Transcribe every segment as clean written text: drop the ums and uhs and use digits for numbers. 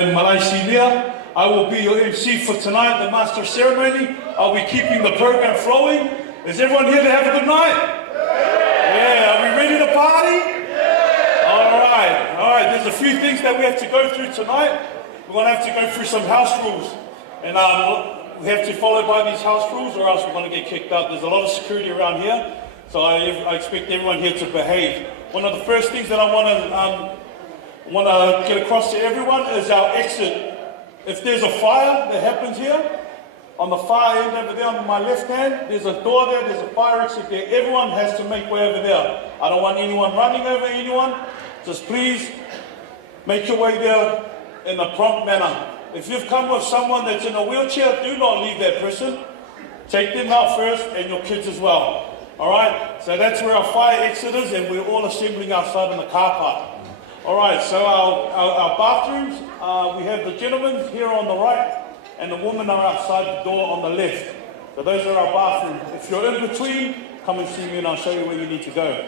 In Malaysia, I will be your MC for tonight, the master of ceremony. I'll be keeping the program flowing. Is everyone here to have a good night? Yeah, are we ready to party? All right, there's a few things that we have to go through tonight. We're going to have to go through some house rules. And we have to follow by these house rules or else we're going to get kicked out. There's a lot of security around here, so I expect everyone here to behave. One of the first things that I want to get across to everyone is our exit. If there's a fire that happens here, on the far end over there on my left hand, there's a door there, there's a fire exit there. Everyone has to make way over there. I don't want anyone running over anyone. Just please make your way there in a prompt manner. If you've come with someone that's in a wheelchair, do not leave that person. Take them out first and your kids as well. All right, so that's where our fire exit is and we're all assembling outside in the car park. All right, so our bathrooms, we have the gentlemen here on the right and the women are outside the door on the left. So those are our bathrooms. If you're in between, come and see me and I'll show you where you need to go.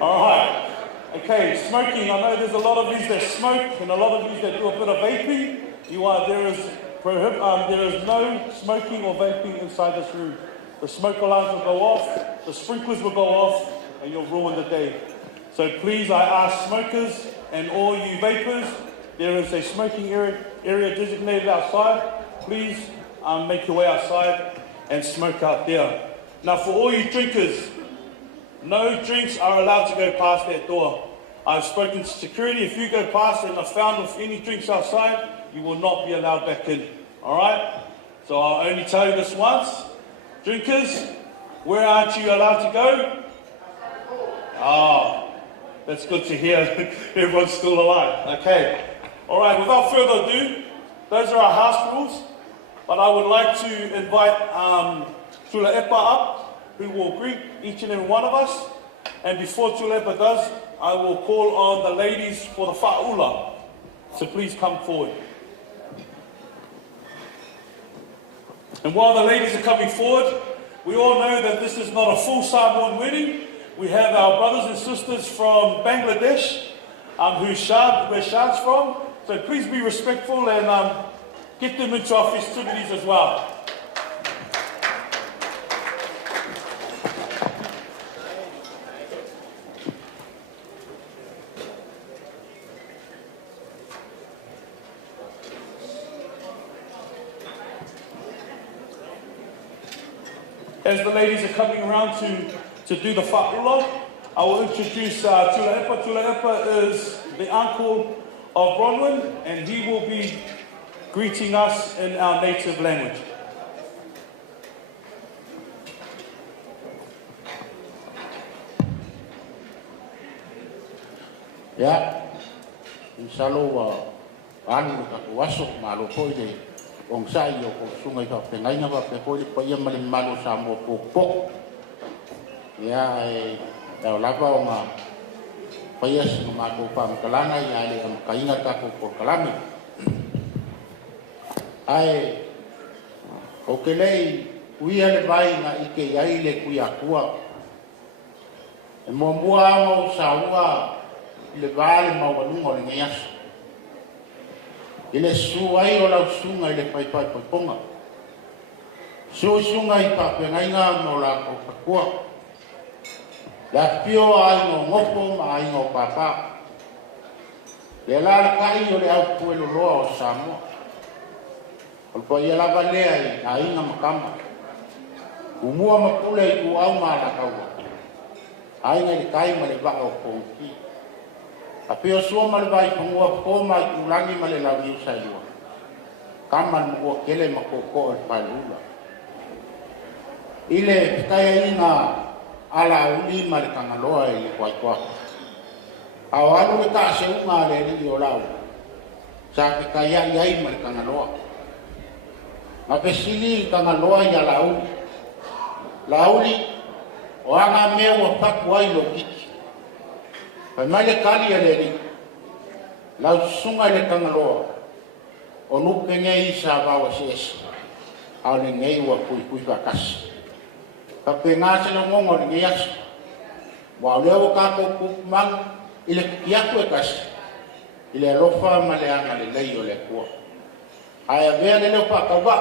All right, okay, smoking. I know there's a lot of you that smoke and a lot of you that do a bit of vaping. There is no smoking or vaping inside this room. The smoke alarms will go off, the sprinklers will go off, and you'll ruin the day. So please, I ask smokers and all you vapors, there is a smoking area designated outside. Please make your way outside and smoke out there. Now for all you drinkers, no drinks are allowed to go past that door. I've spoken to security. If you go past and are found with any drinks outside, you will not be allowed back in. All right? So I'll only tell you this once. Drinkers, where aren't you allowed to go? Ah, that's good to hear. Everyone's still alive. Okay. All right, without further ado, those are our house rules. But I would like to invite Tula Epa up, who will greet each and every one of us. And before Tula Epa does, I will call on the ladies for the fa'ula. So please come forward. And while the ladies are coming forward, we all know that this is not a full Samoan wedding. We have our brothers and sisters from Bangladesh, where Shad's from. So please be respectful and get them into our festivities as well. As the ladies are coming around to do the fa'ula, I will introduce Tula Epa. Tula Epa is the uncle of Bronwyn, and he will be greeting us in our native language. Ya, insalo anu katuasok malo po ide. Ong sa iyo ko sungay ka pengai nga pa ko di pa yang malin malo sa mo pokpok. Ya daw lapa nga payas nga mato pam kalana ya le am kaingat ako por kalami. Ai okelei uia le vai nga ike ai le kuia kua. E mo mua mo sa ua le vale mo walungo le ngias. Ile suai o lau sunga ile pai ponga. Sunga i papengai ngā no la o pakua. La pio ai no ngopo ma ai no papa. Le la kai o le au puelo loa o Samoa. O pa ia la valea i ai ngā makama. Umua mapule i u au ma la kaua. Ai ngai le kai ma le va o ponki. A peo sua ma le vai pangua po mai ulangi ma le lau iu sa iua. Kaman mo kele ma koko e palula. Ile kaya ina ala uli ma le kangaloa e le kwai kwa. Awalu le ka se unga le ni o lau. Sa ke kaya iai ma le kangaloa. Ma pesili kangaloa ia lau. Lauli o anga mea wa paku ai lo kiki. Pai mai le kali ale ni, lau sunga le kangaloa, o nupe ngei sa wawa sesi, au le ngei wa pui wakasi. Ka pe ngase no ngongo le ngei asu, wa leo ka ko kupman, ile kiaku e kasi. I le alofa ma le anga le lei o le kua. Ai a mea le leo whakawa.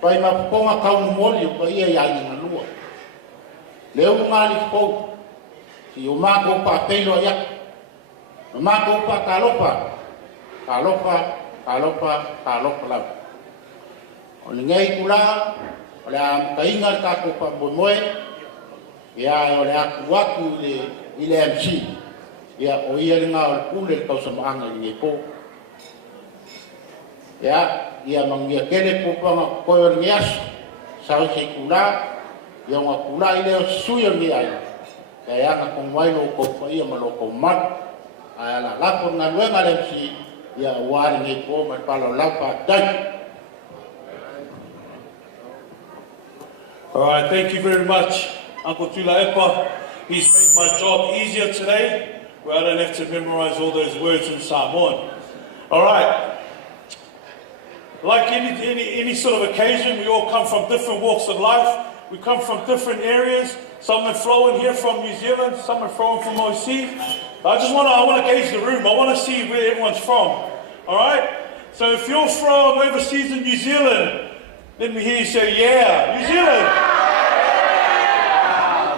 Pai ma ponga kaunu moli o pai e ai nga lua. Leo ngā li fau. Si o mako pa peilo ia. O mako pa kalopa. Kalopa lau. O le ngai kula, o le am kainga le kako pa Moimoi. Ia o le aku i le MC. Ia o ia le ngā o le kule le kausa maanga i ngai po. Ia mangia kele popanga koe o le ngiasu. Sao se kula, ia ngā kula i leo sui o ngi ai. Ia nga kongwai lo kopa ia ma lo komat. Ia la lapo ngā luenga le MC. Ia wari ngai po ma palo laupa dai. All right, thank you very much, Uncle Tula Epa. He's made my job easier today, where I don't have to memorize all those words in Samoan. All right. Like any sort of occasion, we all come from different walks of life. We come from different areas. Some are flowing here from New Zealand, some are flowing from overseas. I want to gauge the room. I want to see where everyone's from. All right? So if you're from overseas in New Zealand, let me hear you say, yeah, New Zealand.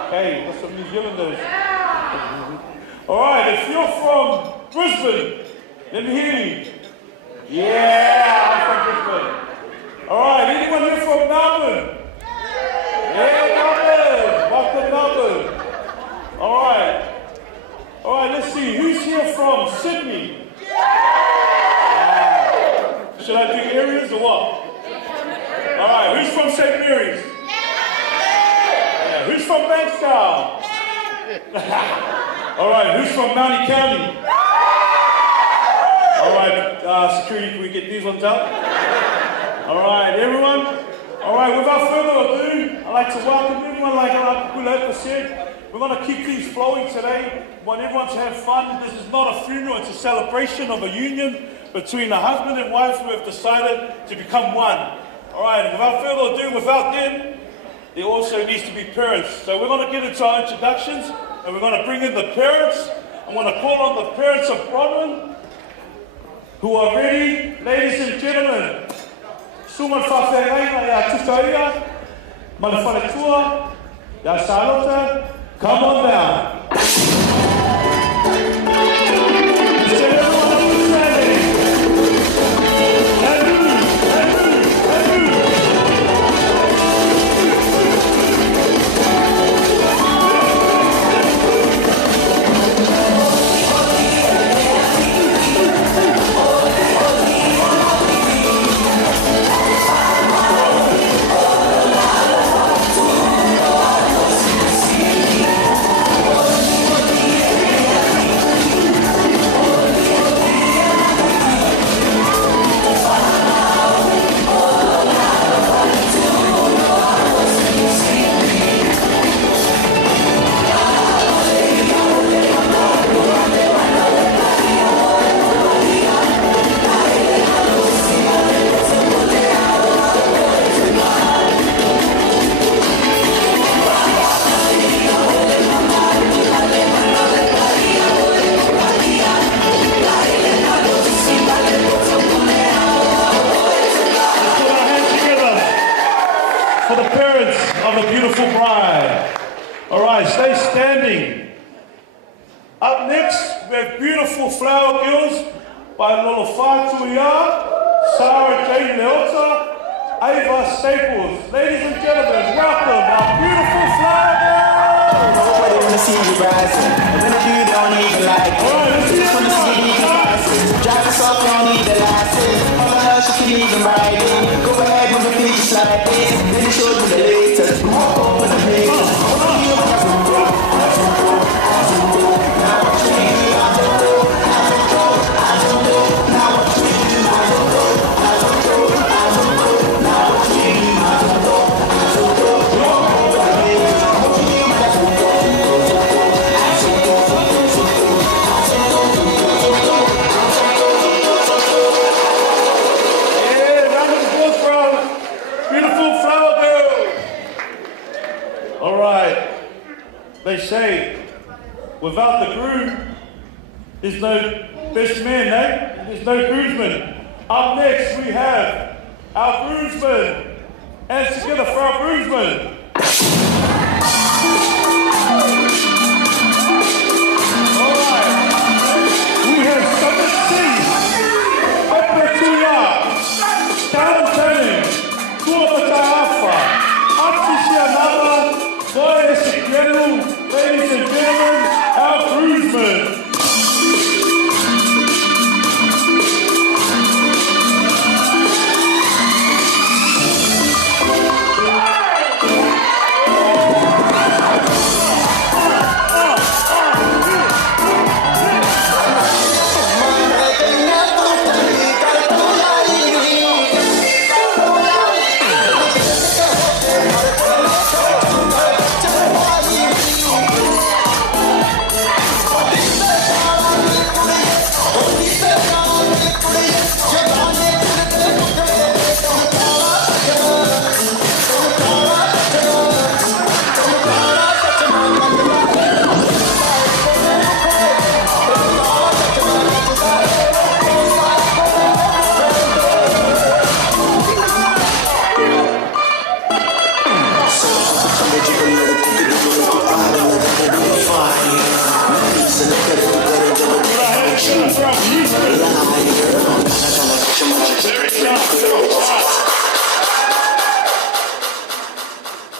Okay, got some New Zealanders. All right, if you're from Brisbane, let me hear you. Yeah, I'm from Brisbane. All right, anyone here from Melbourne? Yeah, Melbourne. Welcome, Melbourne. All right, let's see. Who's here from Sydney? Should I do areas or what? All right, who's from St. Mary's? Yeah, who's from Bankstown? All right, who's from Mountie County? All right, security, can we get these ones out? All right, everyone? All right, without further ado, I'd like to welcome everyone, like Paula said. We're going to keep things flowing today. We want everyone to have fun. This is not a funeral, it's a celebration of a union between a husband and wife who have decided to become one. All right, and without further ado, without them, there also needs to be parents. So we're going to get into our introductions, and we're going to bring in the parents. I'm going to call on the parents of Bronwyn, who are ready. Ladies and gentlemen, Suman Whawhengaina ya Tutaia, Manawharetua, ya Charlotte, come on down. Without the groom, there's no Best man, eh? There's no groomsman. Up next, we have our groomsman. Hands together for our groomsman. All right. We have Summit C. Pepetuya. Tantaning. Tuamataafa. Atisianava. Boy Secreto. Ladies and gentlemen, our groomsman.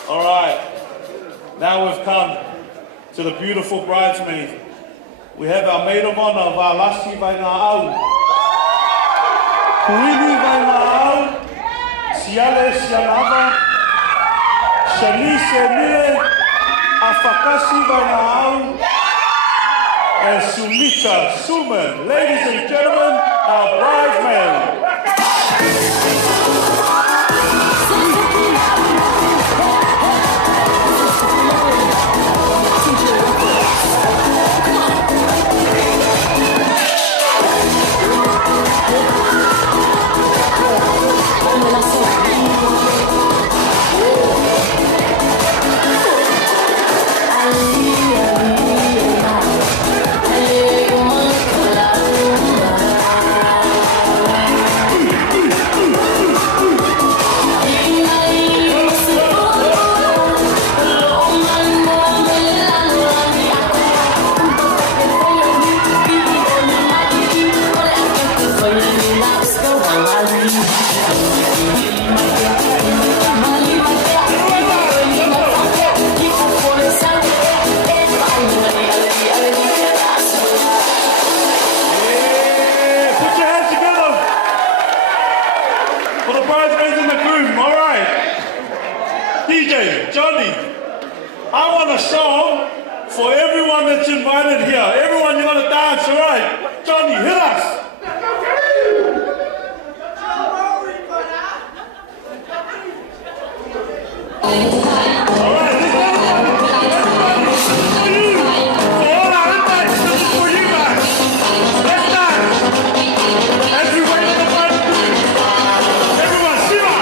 All right, now we've come to the beautiful bridesmaid. We have our maid of honor of our Lasi vai ngā au. Kuini vai ngā au, Siale Sianava, Shanice Mile, Afakasi vai ngā au, and Sumita Suman. Ladies and gentlemen, our bridesmaid. I want a song for everyone that's invited here. Everyone, you want to dance, all right? Johnny, hit us. All right, this is for you. For all our invites, this is for you guys. Let's dance. As we wait for the bride to do. Everyone, Shiva.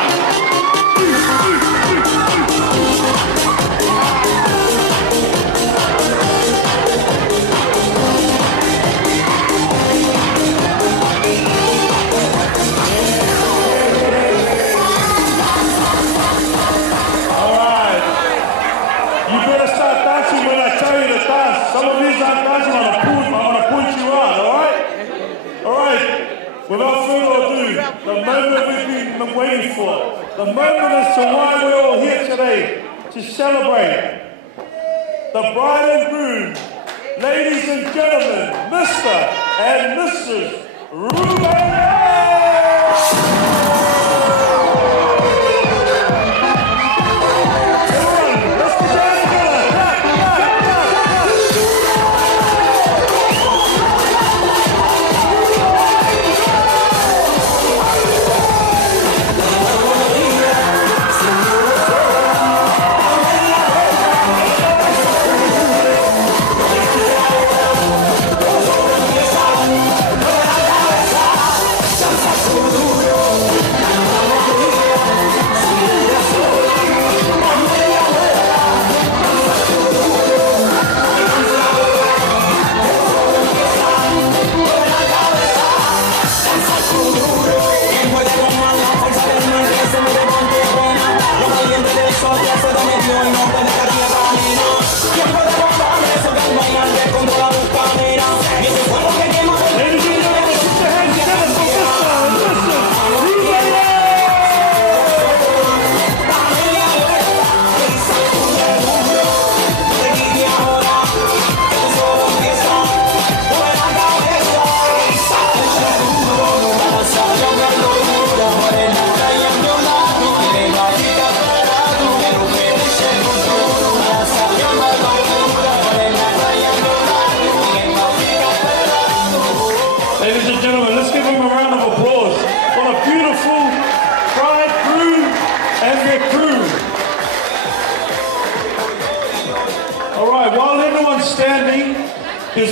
Some of these aren't dancing on a pool. I want to point you out, all right? All right. Without further ado, the moment we've been waiting for, the moment as to why we're all here today, to celebrate the bride and groom, ladies and gentlemen, Mr. and Mrs. Rubayet!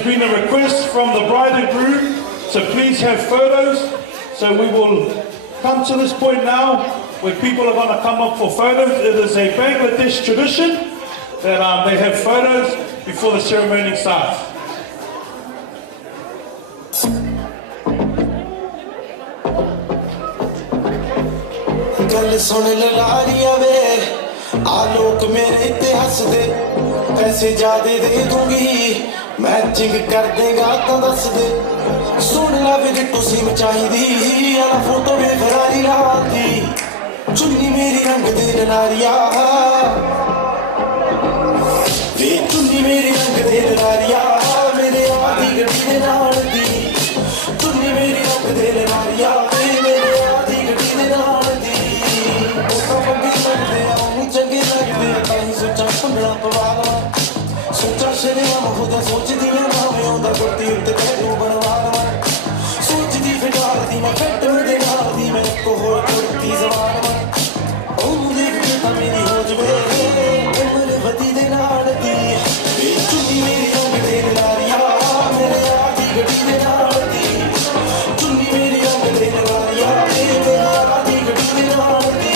been a request from the bride and groom to please have photos. So we will come to this point now where people are going to come up for photos. It is a Bangladesh tradition that they have photos before the ceremony starts. गल सुन लारिया वे आलोक मेरे ते हंस दे पैसे ज्यादा दे दूंगी matching कर देगा तो दस दे सुन ला वे जिट्टू सिम चाहिदी आला फोटो में फरारी राती चुन्नी मेरी रंग दे लारिया वे चुन्नी मेरी रंग दे लारिया मेरे आधी गड्डी दे नाल दी चुन्नी मेरी रंग दे लारिया मेरे आधी गड्डी दे नाल चंगे लगदे ताहीं सोचा भंगड़ा पवाला सोचा शरीर में खुदा सोचदी मैं भावे ओंदा गुट्टी उत्ते पैरू बनवा लवां सोचदी फिटार दी मैं फट दे नाल दी मैं को होर कुर्ती जवान में ओ देख के ता मेरी हो जवे उम्र वदी दे नाल दी ए चुन्नी मेरी रंग दे लारिया मेरे आधी गड्डी दे नाल दी चुन्नी मेरी रंग दे लारिया मेरे आधी गड्डी दे नाल दी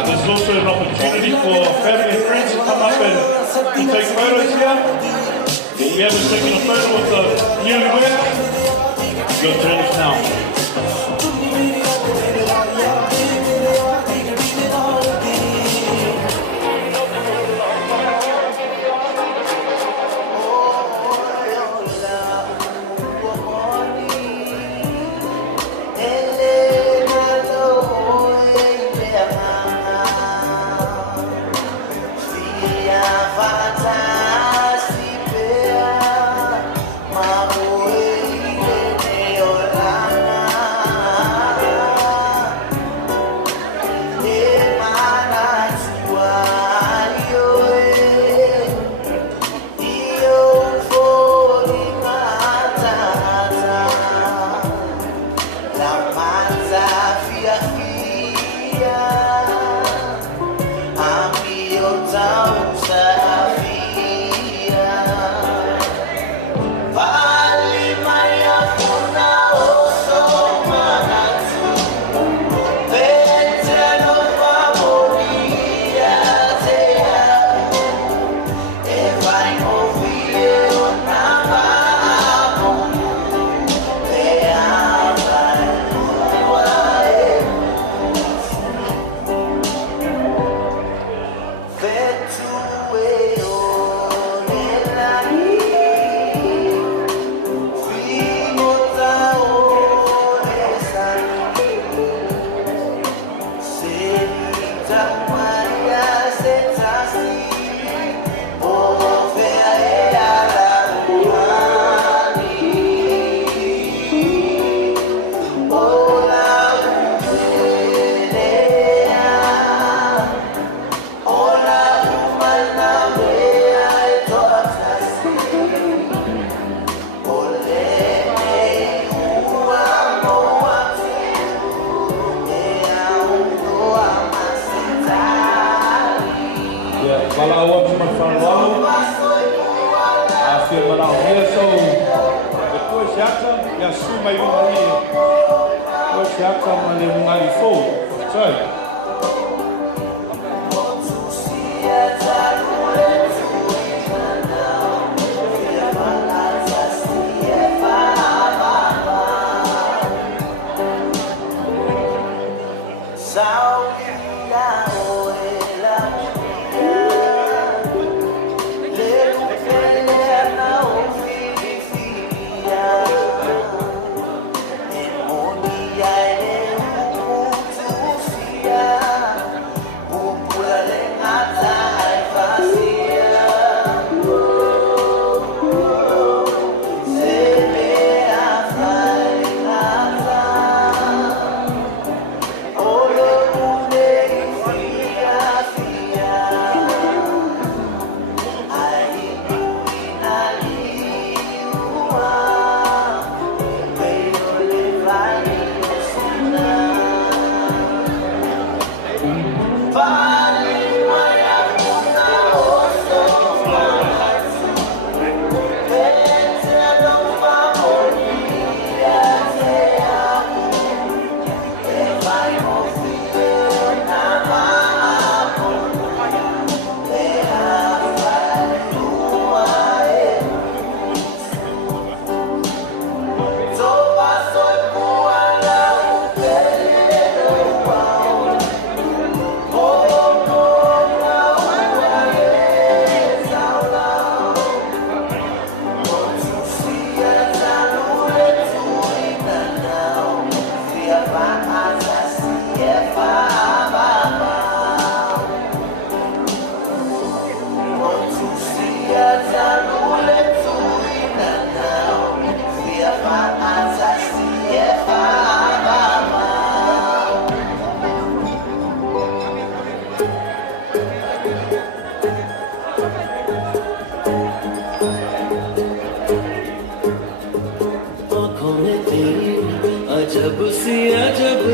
This is also an opportunity for family and friends to come up and take photos here. If you haven't taken a photo with the newlywed, your turn is now.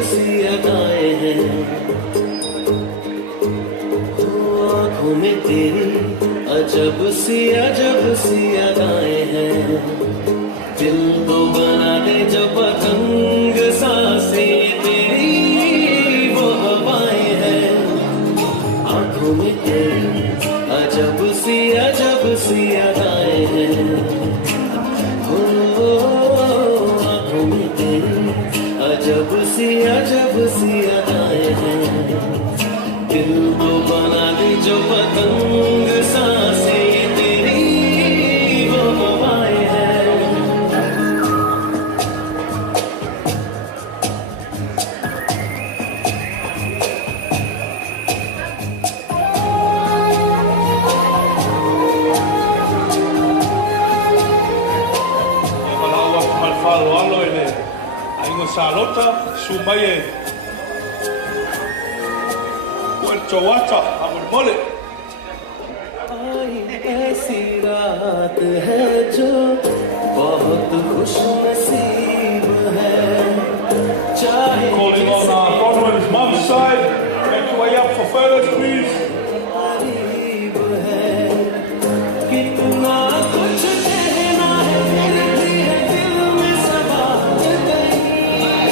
सी अदाएं हैं, आँखों में तेरी अजब सी अदाएं हैं। दिल तो बना दे जो पतंग, सांसें तेरी वो हवाएं हैं। आँखों में तेरी अजब सी अदाएं हैं। आँखों में तेरी अजब सी अदाएं हैं। दिल तो बना दे जो पतंग, सांसें तेरी वो हवाएं हैं। Alo ele, aingo salota, sumaye, Puerto Wata, amor mole. आई ऐसी रात है जो बहुत खुश नसीब है, चाहे Calling on Bronwyn's mum's side, make your way up for furthers, please. गरीब है, कितना कुछ कहना है, फिर भी है दिल में सवाल कहीं।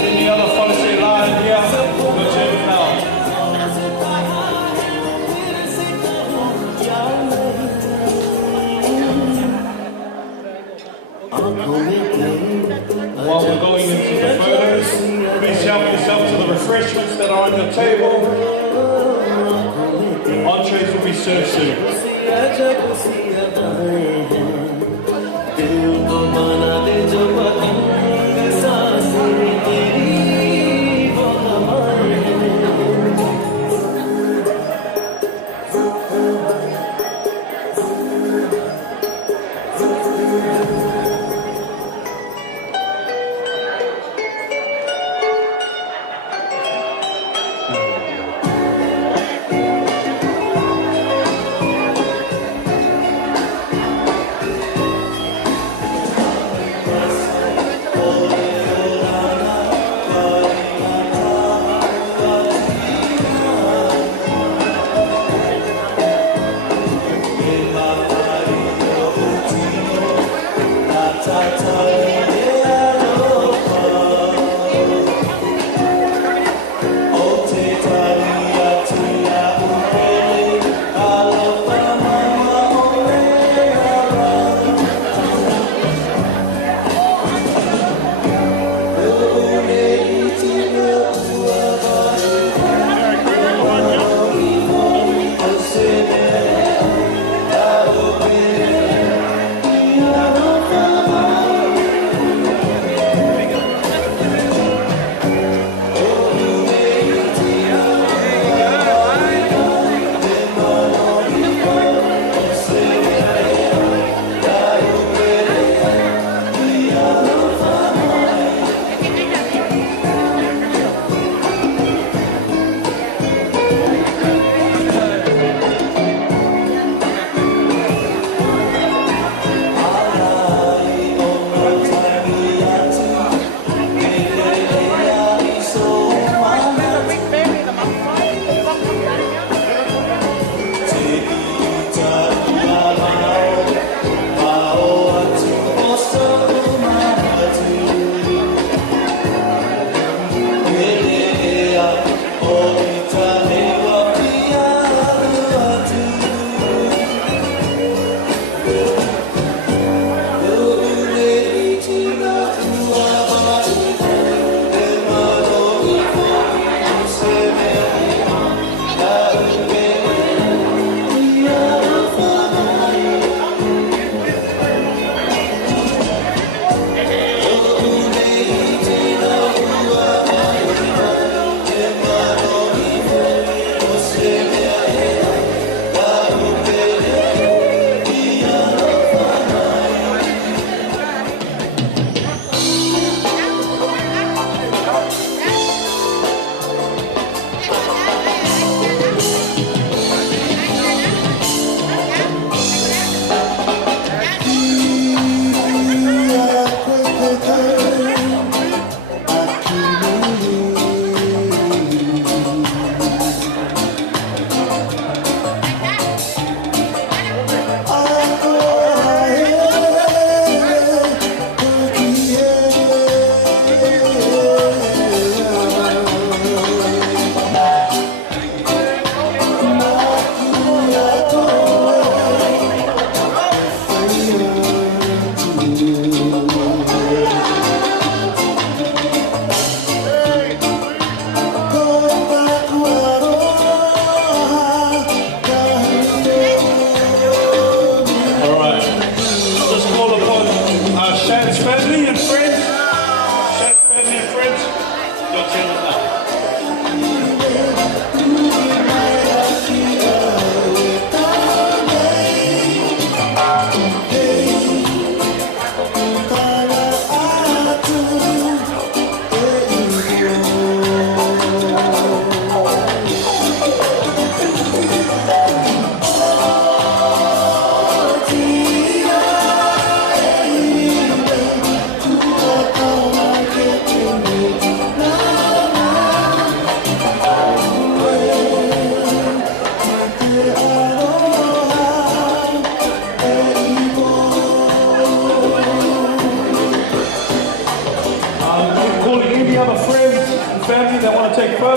Any other policy line here? We'll check it now. While we're going into the photos, please help yourself to the refreshments that are on your table. Entrees will be served soon.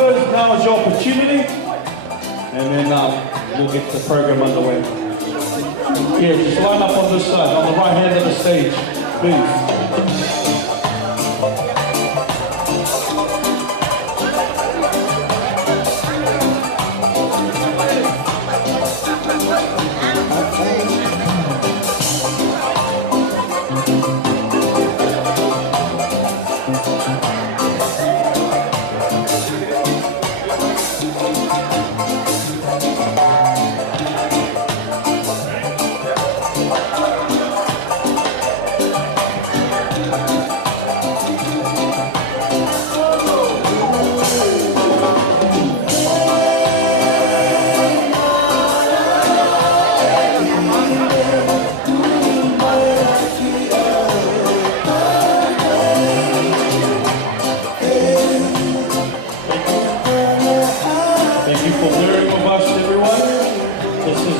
photos, now is your opportunity. And then we'll get the program underway. Yeah, just line up on this side, on the right hand of the stage, please.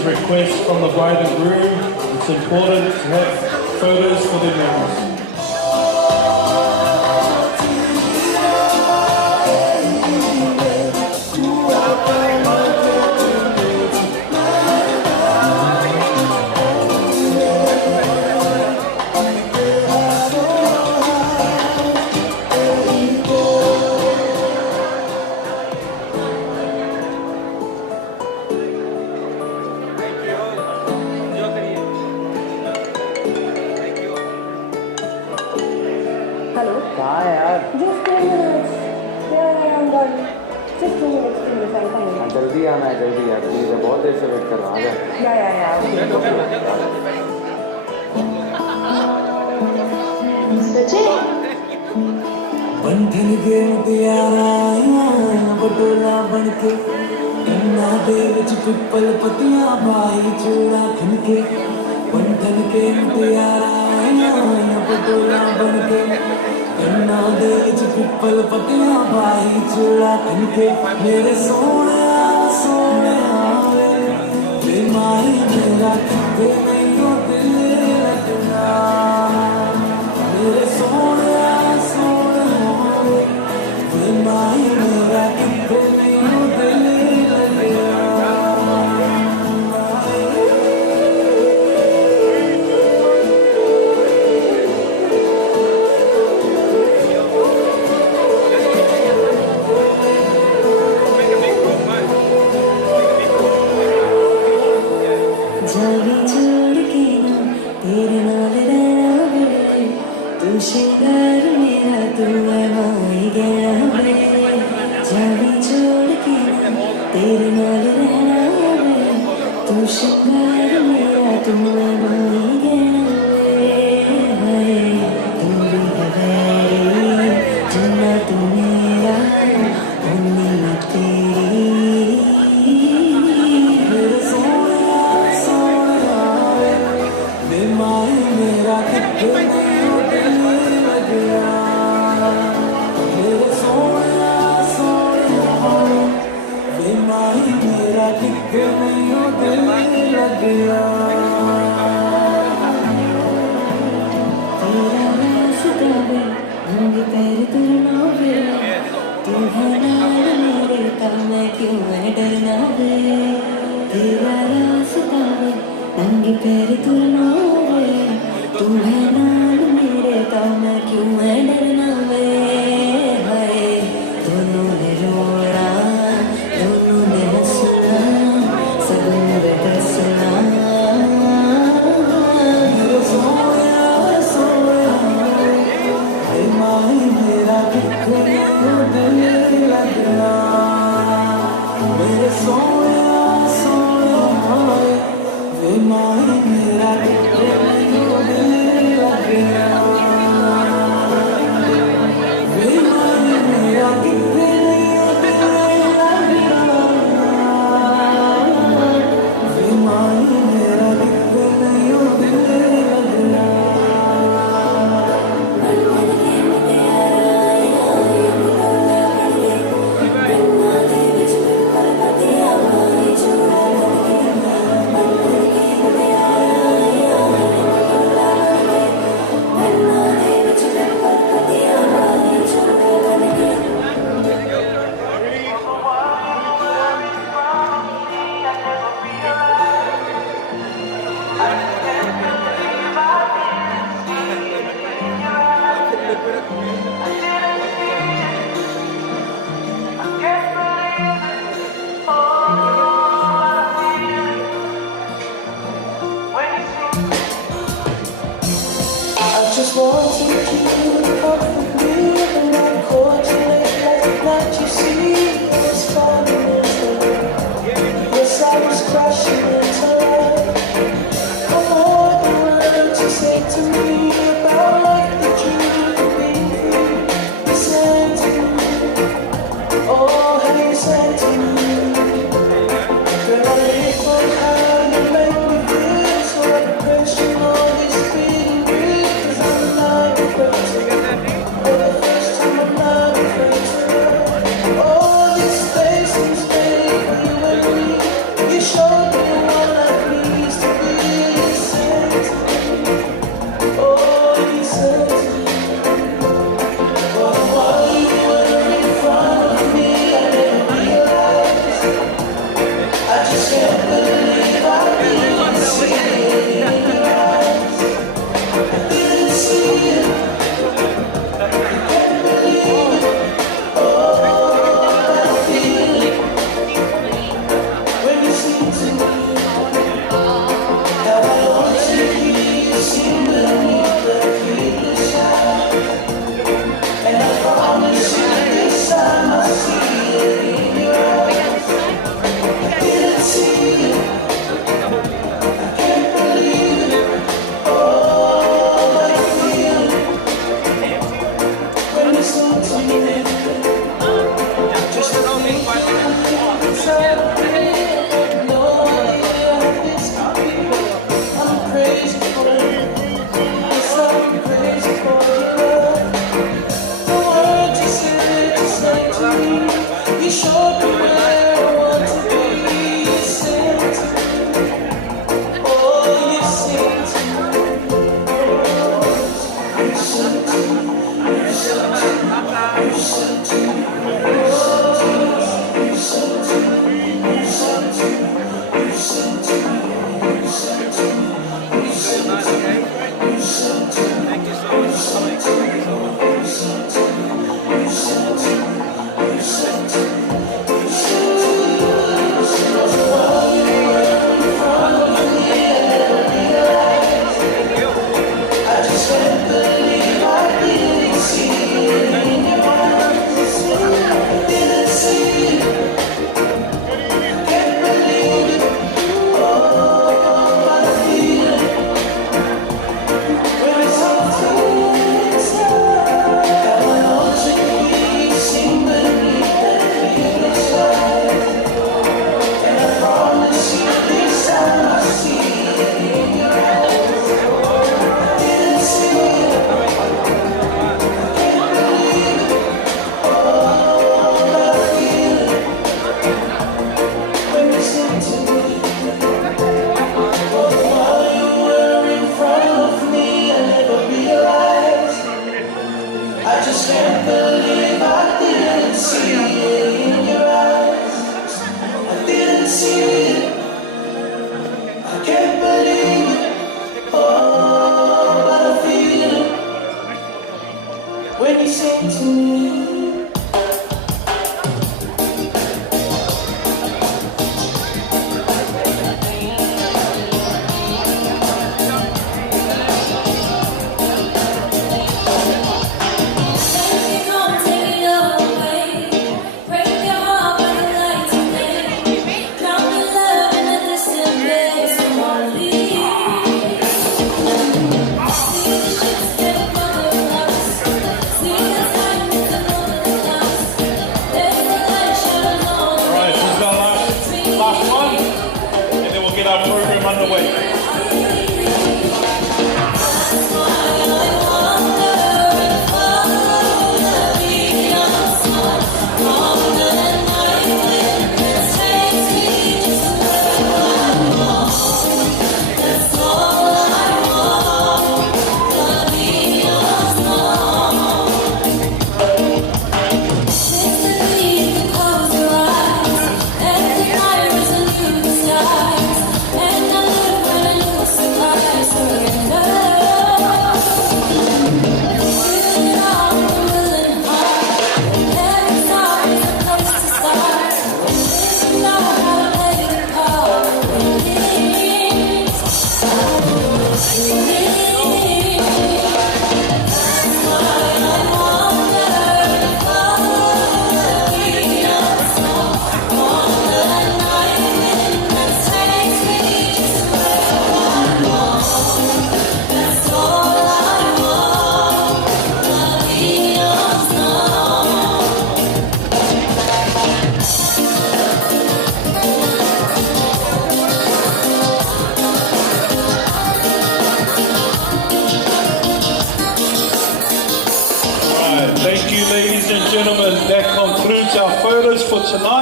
Request from the bride and groom. It's important to have photos for their memories. जल्दी आना है, जल्दी यार, please, बहुत देर से wait कर रहा हूँ। बंधन के मुटियारा बटोला बनके कन्ना दे विच पिपल पतियां भाई चूड़ा खनके बंधन के मुटियारा बटोला बनके कन्ना दे विच पिपल पतियां भाई चूड़ा खनके मेरे सोने वे माई मेरा किते नहीं दिल लगना मेरे सोने वे माई मेरा किते नहीं दिल लगना श्रृंगार मेरा तू माई गया वे जाने छोड़ के तेरे नाल रहना वे तू श्रृंगार मेरा तू माई गया वे तू भी हवेरी जन्ना तू मेरा उन्नी मैं तेरी मेरे सोना वे माई मेरा कितने पैर तुरना वे तू है नाल मेरे तो मैं क्यों है डरना वे हाय दोनों ने रोना दोनों ने हंसना सब ने दसना मेरे सोया माई मेरा कितने दिल लगना मेरे सोया माई मेरा दिल लगना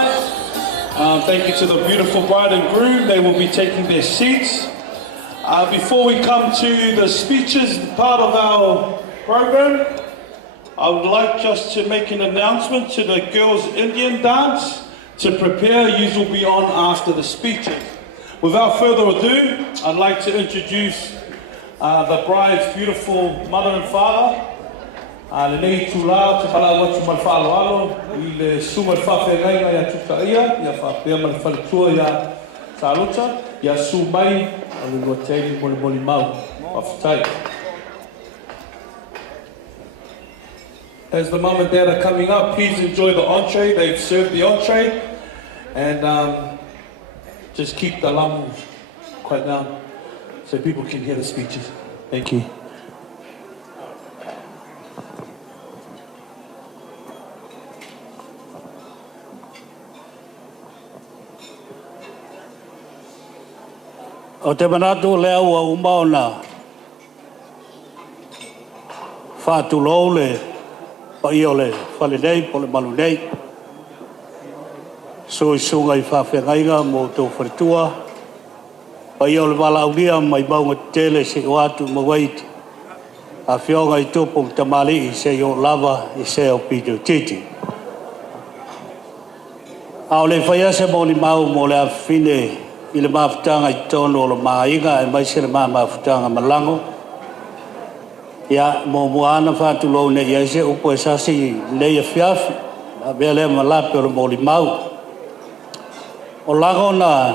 tonight. Thank you to the beautiful bride and groom. They will be taking their seats. Before we come to the speeches part of our program, I would like just to make an announcement to the girls' Indian dance to prepare. You will be on after the speeches. Without further ado, I'd like to introduce the bride's beautiful mother and father. Lenei tula te pala watu malfalo alo I le suma fa fe ngai ya tukaia ya fa pe malfalo tua ya saluta ya sumai ali gotei moli mau of tight. As the mom and dad are coming up, please enjoy the entree. They've served the entree, and just keep the lamu quite down so people can hear the speeches. Thank you. O te manatu lea ua umaona whātulou le pa i o le whale nei po le malu nei so I sunga I whawhengainga mō tō wharitua pa i o le wala aunia mai maunga tele se o atu mawaiti a whionga I tōpong tamali I se o lava I se o pito titi a o le whaiase mō ni mau mō le awhine I le mafutanga I tono o le māinga e mai se le mafutanga malango. Ia mō moana whātulou ne ia se upo e sasi nei a whiawhi. A bea lea malape o le mōli mau. O lango na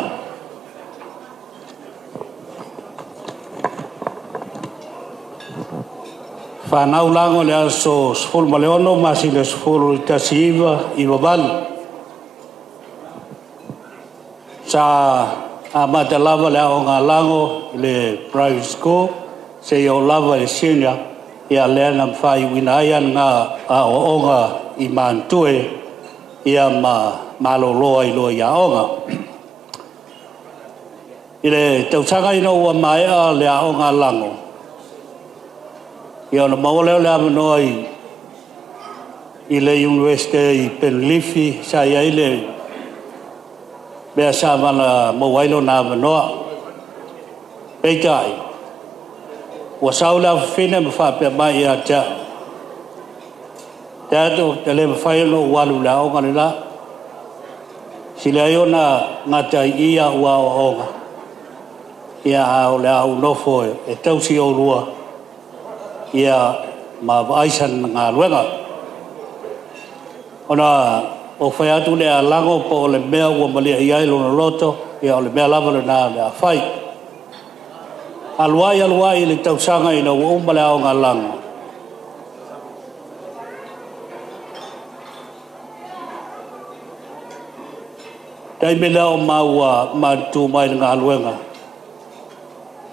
whanau lango le aso sfulu maleono masi le sfulu tasi I wawali. Sa a mata lava le o ngā lango le private school se o lava le senior ia lea na mwhai winaia ngā a o onga I mantue ia maloloa I loa ia onga. I le tautanga ino ua mai a le a onga lango. Ia ona maoleo le amanoa I le University I Penlifi sa ia I le Bea sa mana mawailo na manoa. Peitai. Wa saula fine mawhapea mai ia tea. Te ato te le mawhaino walu la onga ni la. Sile aiona ngata ia ua o onga. Ia au le au nofo e tausi o rua. Ia ma vaaisan ngā ruenga. Ona o whai atu le a lango po o le mea ua malia I ailo na loto, ia o le mea lava le nā le a whai. Aluai le tausanga ina ua umale ao ngā lango. Dai me leo maua mantu mai le ngā luenga.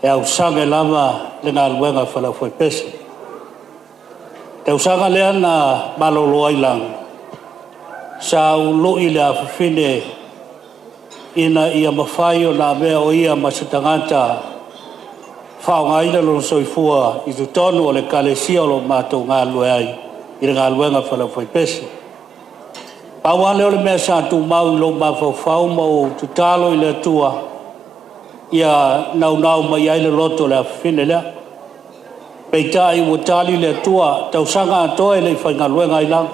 E au sanga lava le ngā luenga whala fwoi pesi. Tausanga lea na malolo ai lango. Sa ului le awhine ina ia mawhai o nā mea o ia masutangata whaongaina lo soifua I tu tonu o le kalesia o lo mātou ngā lue ai I le ngā luenga whala fwoi pesi. Paua leo le mea sa tu mau lo mawhau mau tu talo I le atua ia nau mai ai le loto le awhine lea. Peitai ua tali le atua tausanga atoe le whai ngā luenga I lang.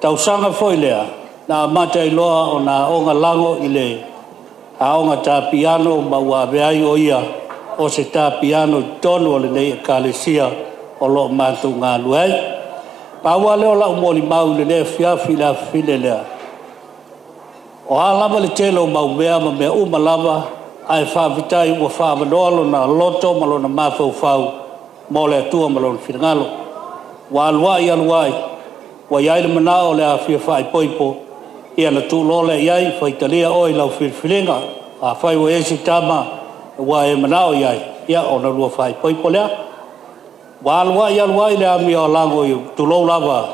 Tausanga foi lea, na mata I loa o na onga lango I le a onga tā piano ma ua aveai o ia o se tā piano tonu o le nei kalesia o lo mātou ngā luai. Paua leo lau moli mau le lea whiawhi la whine lea. O a lava le telo mau mea ma mea lava ai whaavitai ua whaamanoalo na loto malo na mawhau mo le atua malo na whingalo. Wa aluai. Wa iai le manao le a whia whai poipo, ia na tūlo le iai, whaitalia oi lau whirwhiringa, a whai wa esi tama, wa e manao iai, ia o na rua whai poipo lea. Wa aluai le a mi o lango I tūlo lava,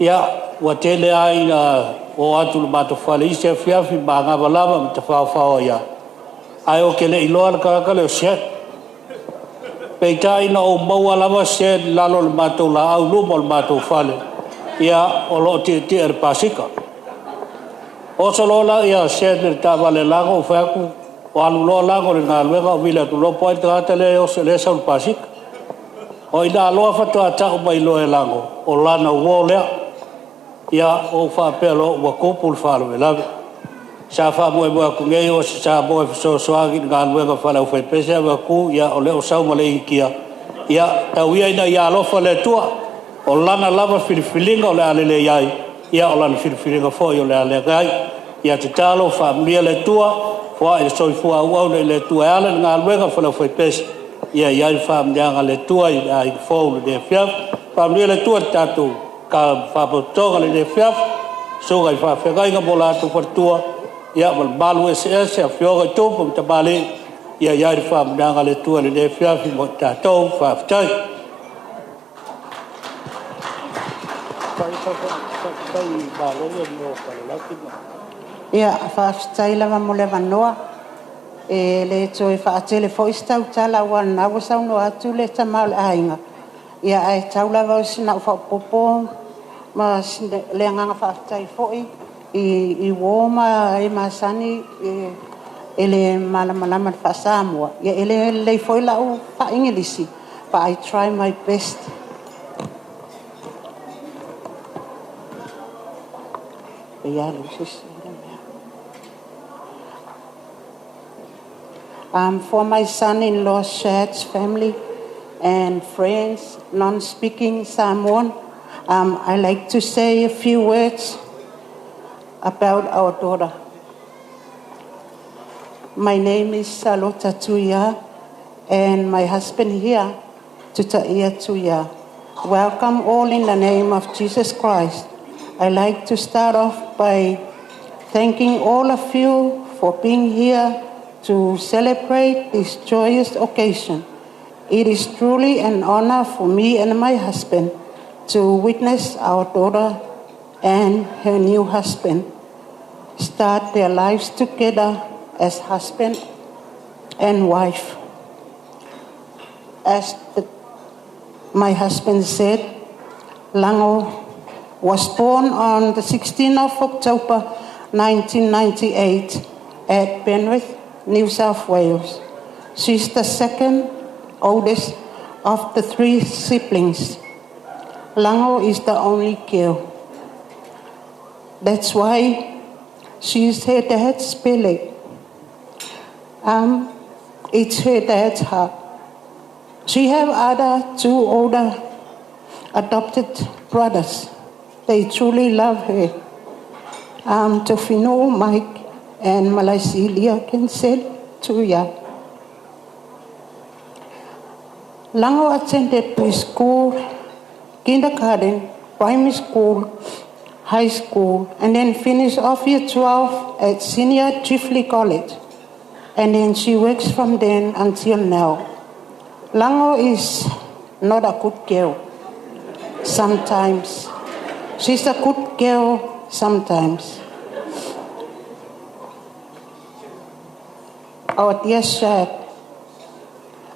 ia wa tele ai na o atu le mato whale I se whiawhi ma ngāwa lava ma te whao ia. Ai o ke le iloa le kakale o Shad. Peitai na o maua lava Shad lalo le matou la au luma o le matou whale. Ia o lo te pasika. O solo la ia Shad le tawale lango whaku o alu loa lango le ngā luenga o vila tu lo poi te le o se le South Pacific. O ina aloa whatua tako mai loe lango o lana uo lea ia o whapea lo ua kōpulu whālu e lawe. Sa wha moe ku ngei o sa moe soagi ngā luenga whalau whaipese a ku ia o leo sauma le ikia. Ia tau ia ina ia alofa le tua o lana lava filifilinga o le alele iai. Ia o lana filifilinga fōi o le alele gai. Ia te talo wha mia le tua wha e soifua uau le tua e ala ngā luenga whalau whaipese. Ia iai wha mnianga le tua i ai fōu le fiaf. Wha mnia le tua tātou ka whapotonga le fiaf. So gai wha whengainga mo lātou whatua. Ia mal malu SS a fioga i tōpu mta male. Ia iai wha mnianga le tua le fiaf i mo tātou wha whatai. Ia whaafitai lava mo le wanoa. E le toi whaatele fo istau tala wan na wasau no atu le tamau le ainga. Ia ai tau lava o sina u whapopo ma le nganga whaafitai fo i woma e masani e le malamalama whaasamua. Ia ele le fo i lau wha ingilisi. But I try my best. Ia lusis. For my son-in-law Shad's family and friends, non-speaking Samoan, I like to say a few words about our daughter. My name is Salota Tuya, and my husband here, Tutaia Tuya. Welcome all in the name of Jesus Christ. I'd like to start off by thanking all of you for being here to celebrate this joyous occasion. It is truly an honor for me and my husband to witness our daughter and her new husband start their lives together as husband and wife. As my husband said, Lango was born on the 16th of October 1998 at Penrith, New South Wales. She's the second oldest of the three siblings. Lango is the only girl. That's why she's her dad's belly. It's her dad's heart. She have other two older adopted brothers. They truly love her. Tofino, Mike, and Malaysia can say to ya. Lango attended preschool, kindergarten, primary school, high school, and then finished off year 12 at Senior Chifley College. And then she works from then until now. Lango is not a good girl. Sometimes. She's a good girl sometimes. Our dear Shad,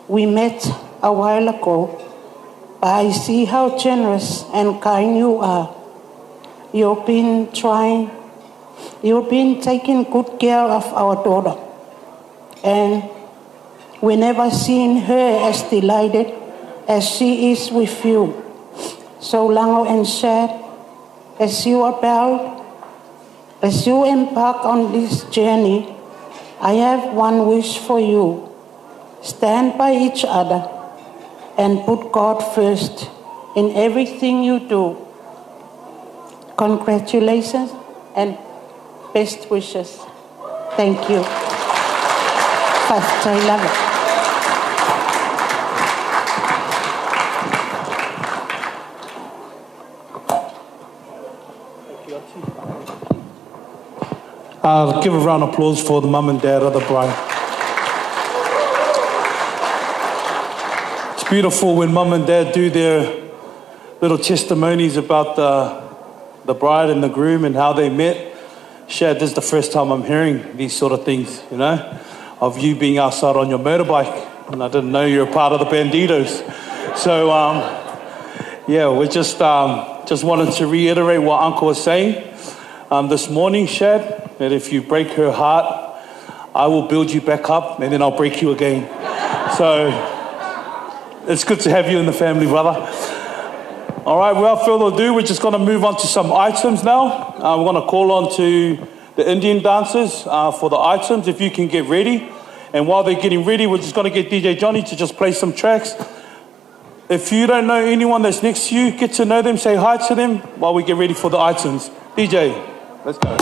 we met a while ago, but I see how generous and kind you are. You've been taking good care of our daughter, and we never seen her as delighted as she is with you. So Lango and Shad, as you embark on this journey, I have one wish for you. Stand by each other and put God first in everything you do. Congratulations and best wishes. Thank you. Pastor, I love it. Give a round of applause for the mum and dad of the bride. It's beautiful when mum and dad do their little testimonies about the bride and the groom and how they met. Shad, this is the first time I'm hearing these sort of things, you know, of you being outside on your motorbike, and I didn't know you're a part of the Bandidos. So, yeah, we just wanted to reiterate what Uncle was saying. this morning, Shad, that if you break her heart, I will build you back up and then I'll break you again. So it's good to have you in the family, brother. All right, without further ado, we're just going to move on to some items now. We're going to call on to the Indian dancers for the items, if you can get ready. And while they're getting ready, we're just going to get DJ Johnny to just play some tracks. If you don't know anyone that's next to you, get to know them, say hi to them while we get ready for the items. DJ, let's go.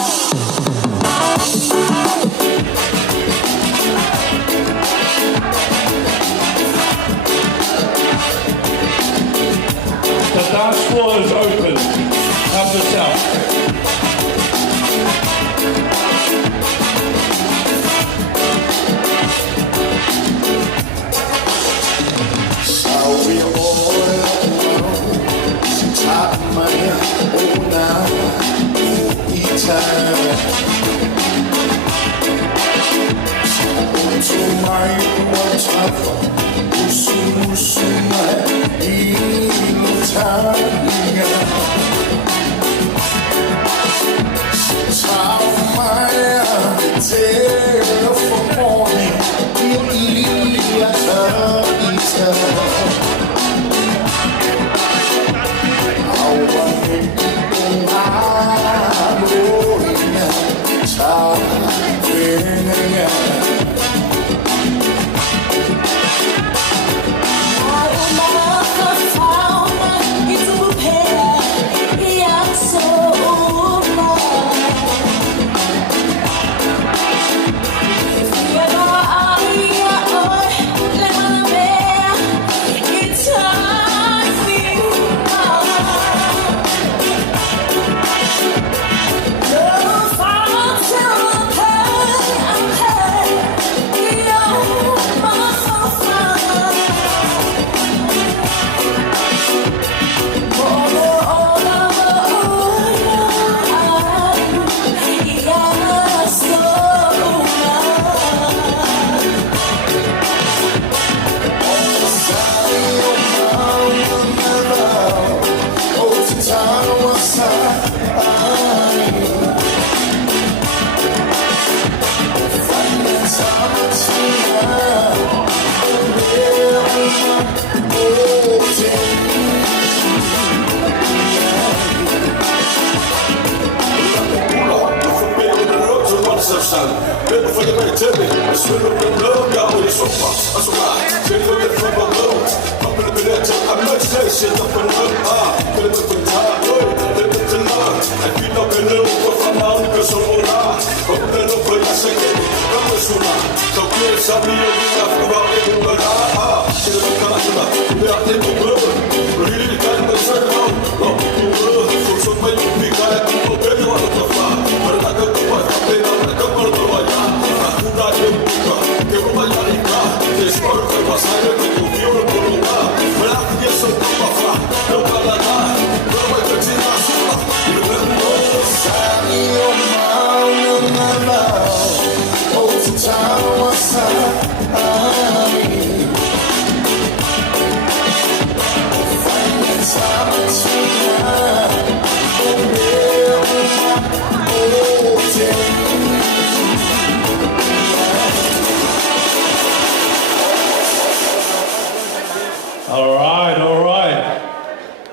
The dance floor is open. Help us out.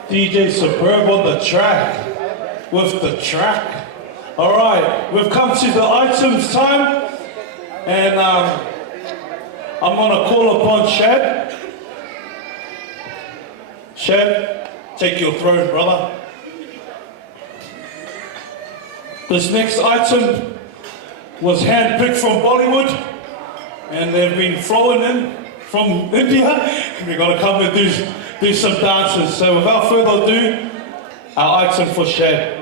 DJ Superb on the track, with the track. All right, we've come to the items time, and I'm gonna call upon Shad. Shad, take your throne, brother. This next item was handpicked from Bollywood, and they've been thrown in from India, and we're gonna come and do some dances. So without further ado, our item for Shad.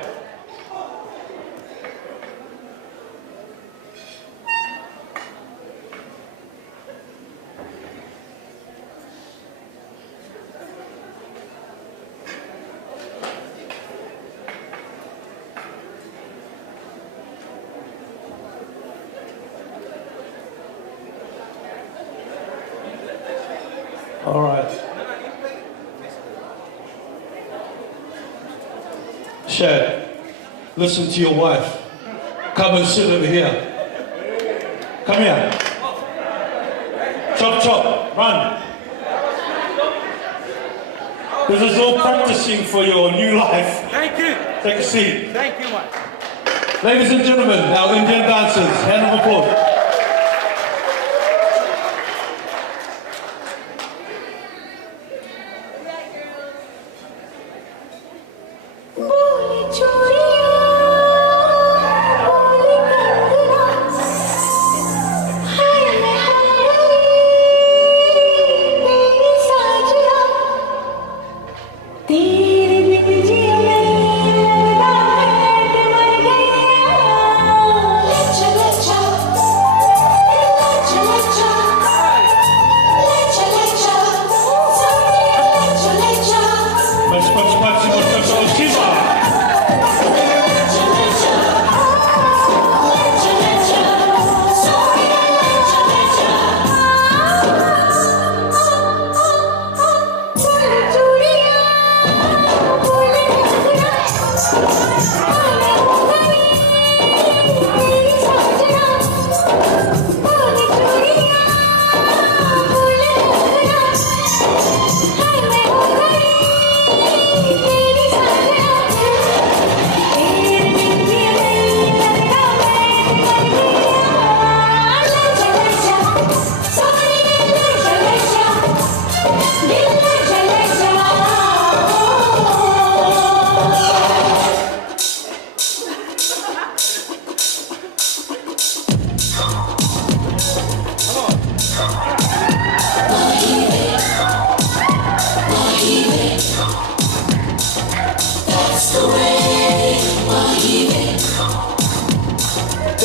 All right. Shad, listen to your wife. Come and sit over here. Come here. Chop, chop, run. This is all practicing for your new life. Thank you. Take a seat. Thank you, man. Ladies and gentlemen, our Indian dancers, hand of applause.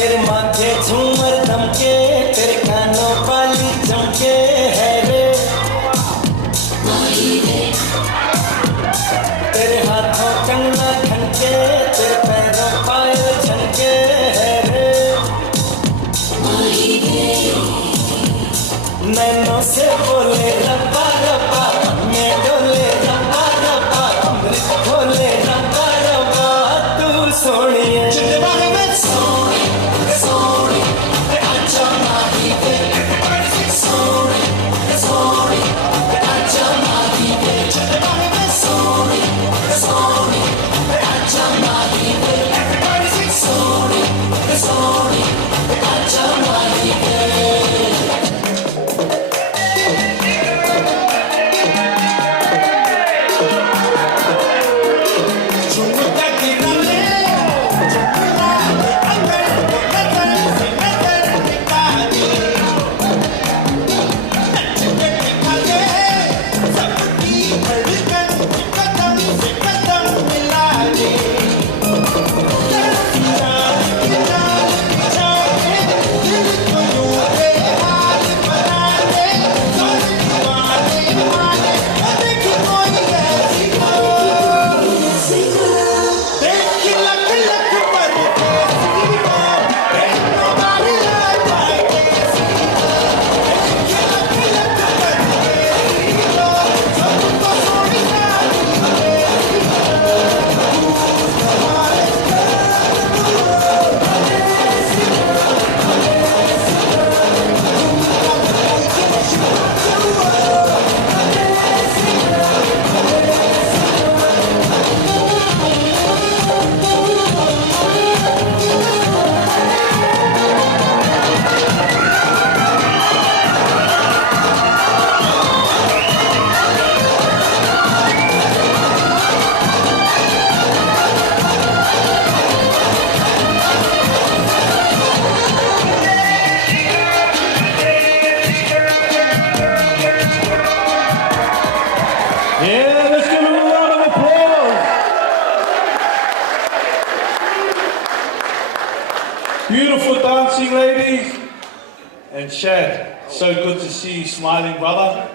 तेरे माथे झूमर दमके तेरे कानों वाली चमके है रे तेरे हाथों कंगना खनके तेरे पैरों पायल झनके है रे नैनों से बोले रब्बा रब्बा मैं डोले रब्बा रब्बा अमृत खोले रब्बा रब्बा तू सोनिए Beautiful dancing, ladies. And Shad, so good to see you smiling, brother.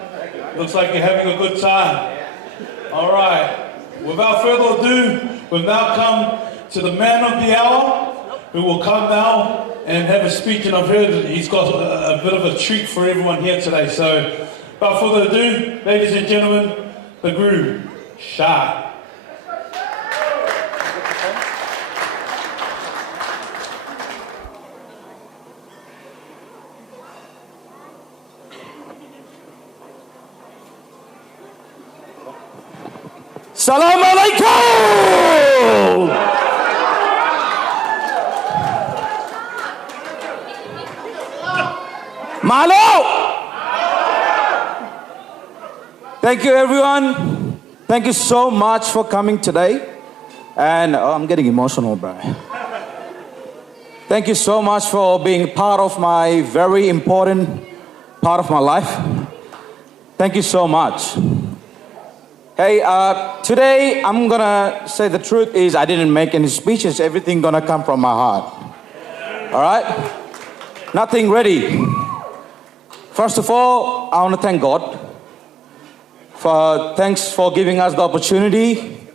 Looks like you're having a good time. All right. Without further ado, we've now come to the man of the hour, who will come now and have a speech. And I've heard that he's got a bit of a treat for everyone here today. So, without further ado, ladies and gentlemen, the Groom, Shad. Salam alaikum. Malo. Thank you, everyone. Thank you so much for coming today. And I'm getting emotional, bro. Thank you so much for being part of my very important part of my life. Thank you so much. Hey, today I'm gonna say the truth is I didn't make any speeches. Everything gonna come from my heart. All right? Nothing ready. First of all, I want to thank God. Thanks for giving us the opportunity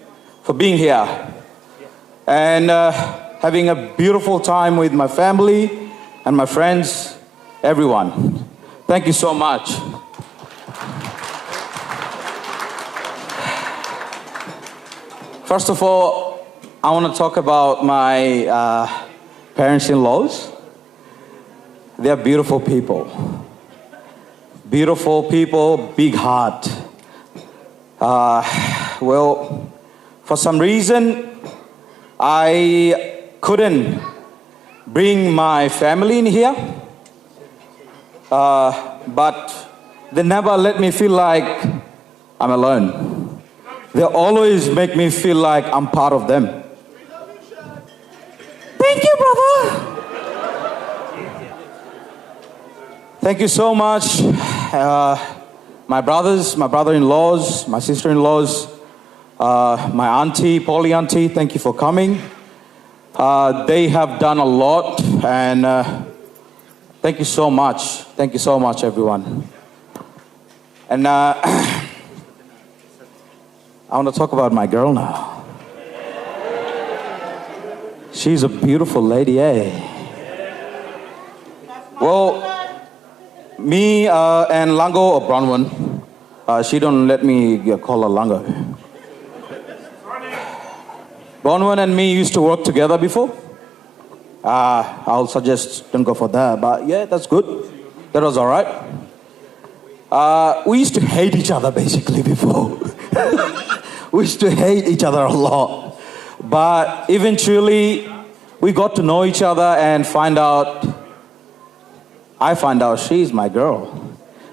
for being here and having a beautiful time with my family and my friends, everyone. Thank you so much. First of all, I want to talk about my parents-in-laws. They're beautiful people. Beautiful people, big heart. Well, for some reason, I couldn't bring my family in here. But they never let me feel like I'm alone. They always make me feel like I'm part of them. Thank you, brother. Thank you so much. My brothers, my brother-in-laws, my sister-in-laws, my auntie, Paula auntie, thank you for coming. They have done a lot, and thank you so much. Thank you so much, everyone. And I want to talk about my girl now. She's a beautiful lady, eh? Well, me and Lango or Bronwyn, she don't let me call her Lango. Bronwyn and me used to work together before. I'll suggest don't go for that, but yeah, that's good. That was all right. We used to hate each other basically before. We used to hate each other a lot. But eventually, we got to know each other and I find out she's my girl.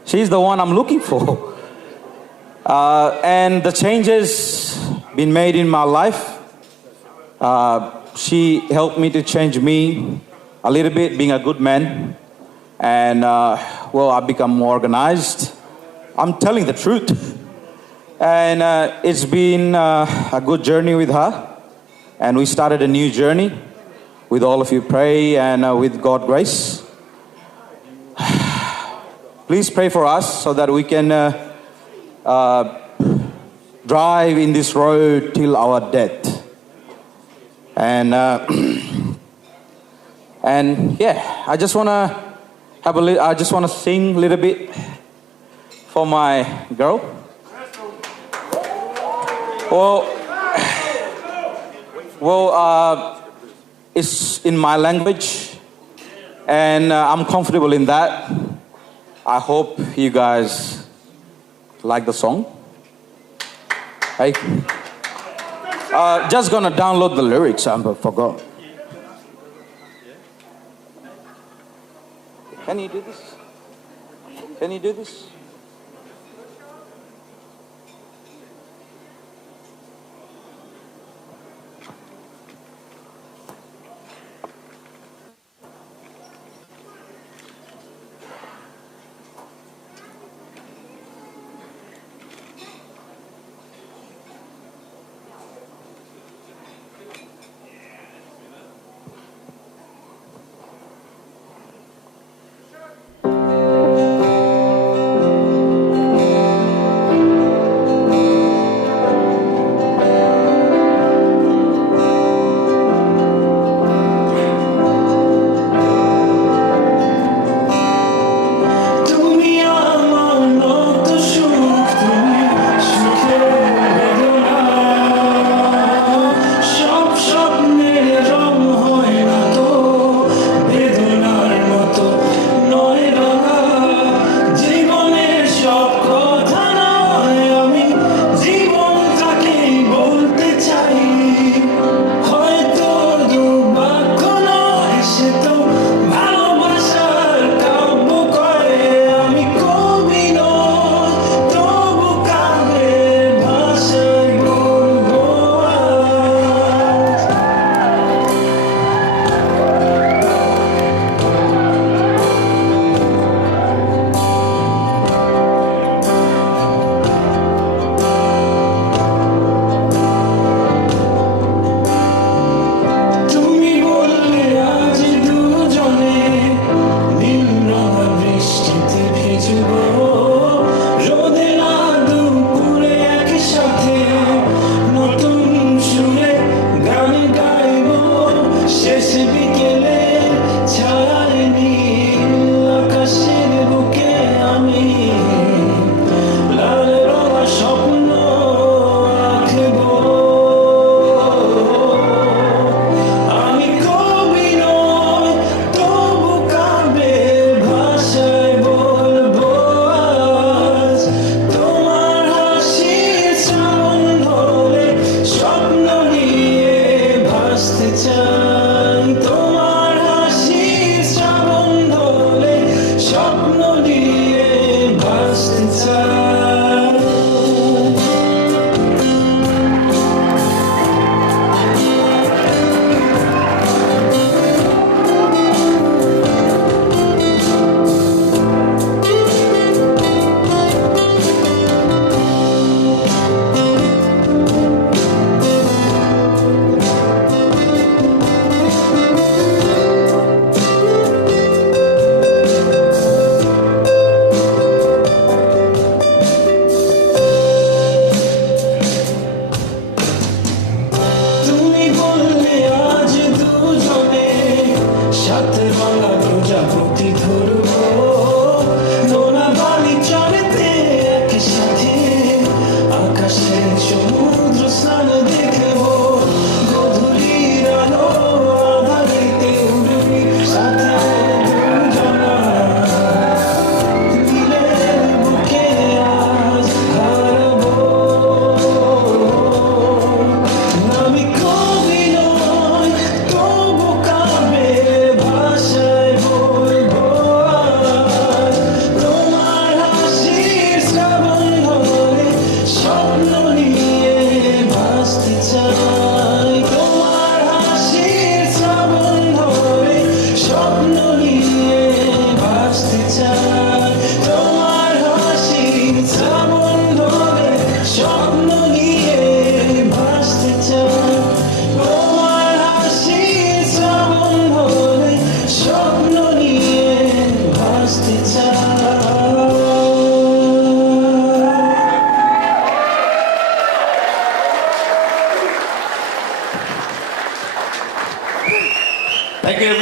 She's the one I'm looking for. And the changes been made in my life. She helped me to change me a little bit, being a good man. And, well, I've become more organized. I'm telling the truth. And it's been a good journey with her. And we started a new journey with all of you. Pray and with God's grace. Please pray for us so that we can drive in this road till our death. And and yeah, I just wanna sing a little bit for my girl. Well, it's in my language, and I'm comfortable in that. I hope you guys like the song. Hey, just gonna download the lyrics. I forgot. Can you do this? Can you do this?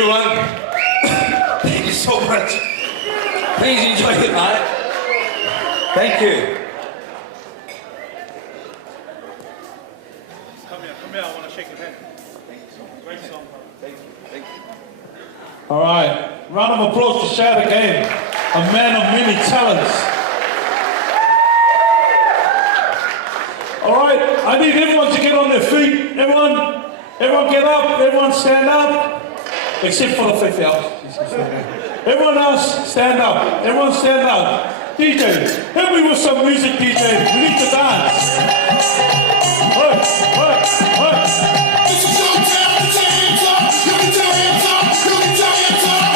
everyone. Thank you so much. Please enjoy it, man. Thank you. Come here, I want to shake your hand. Thank you so much. Great song. Thank you. All right, round of applause to Shad again, a man of many talents. All right, I need everyone to get on their feet. Everyone get up, everyone stand up, except for the fifth house. Everyone else, stand up. Everyone stand up. DJ, help me with some music, DJ. We need to dance. Hey. This is your time to turn it up. You can turn it up. You can turn it up.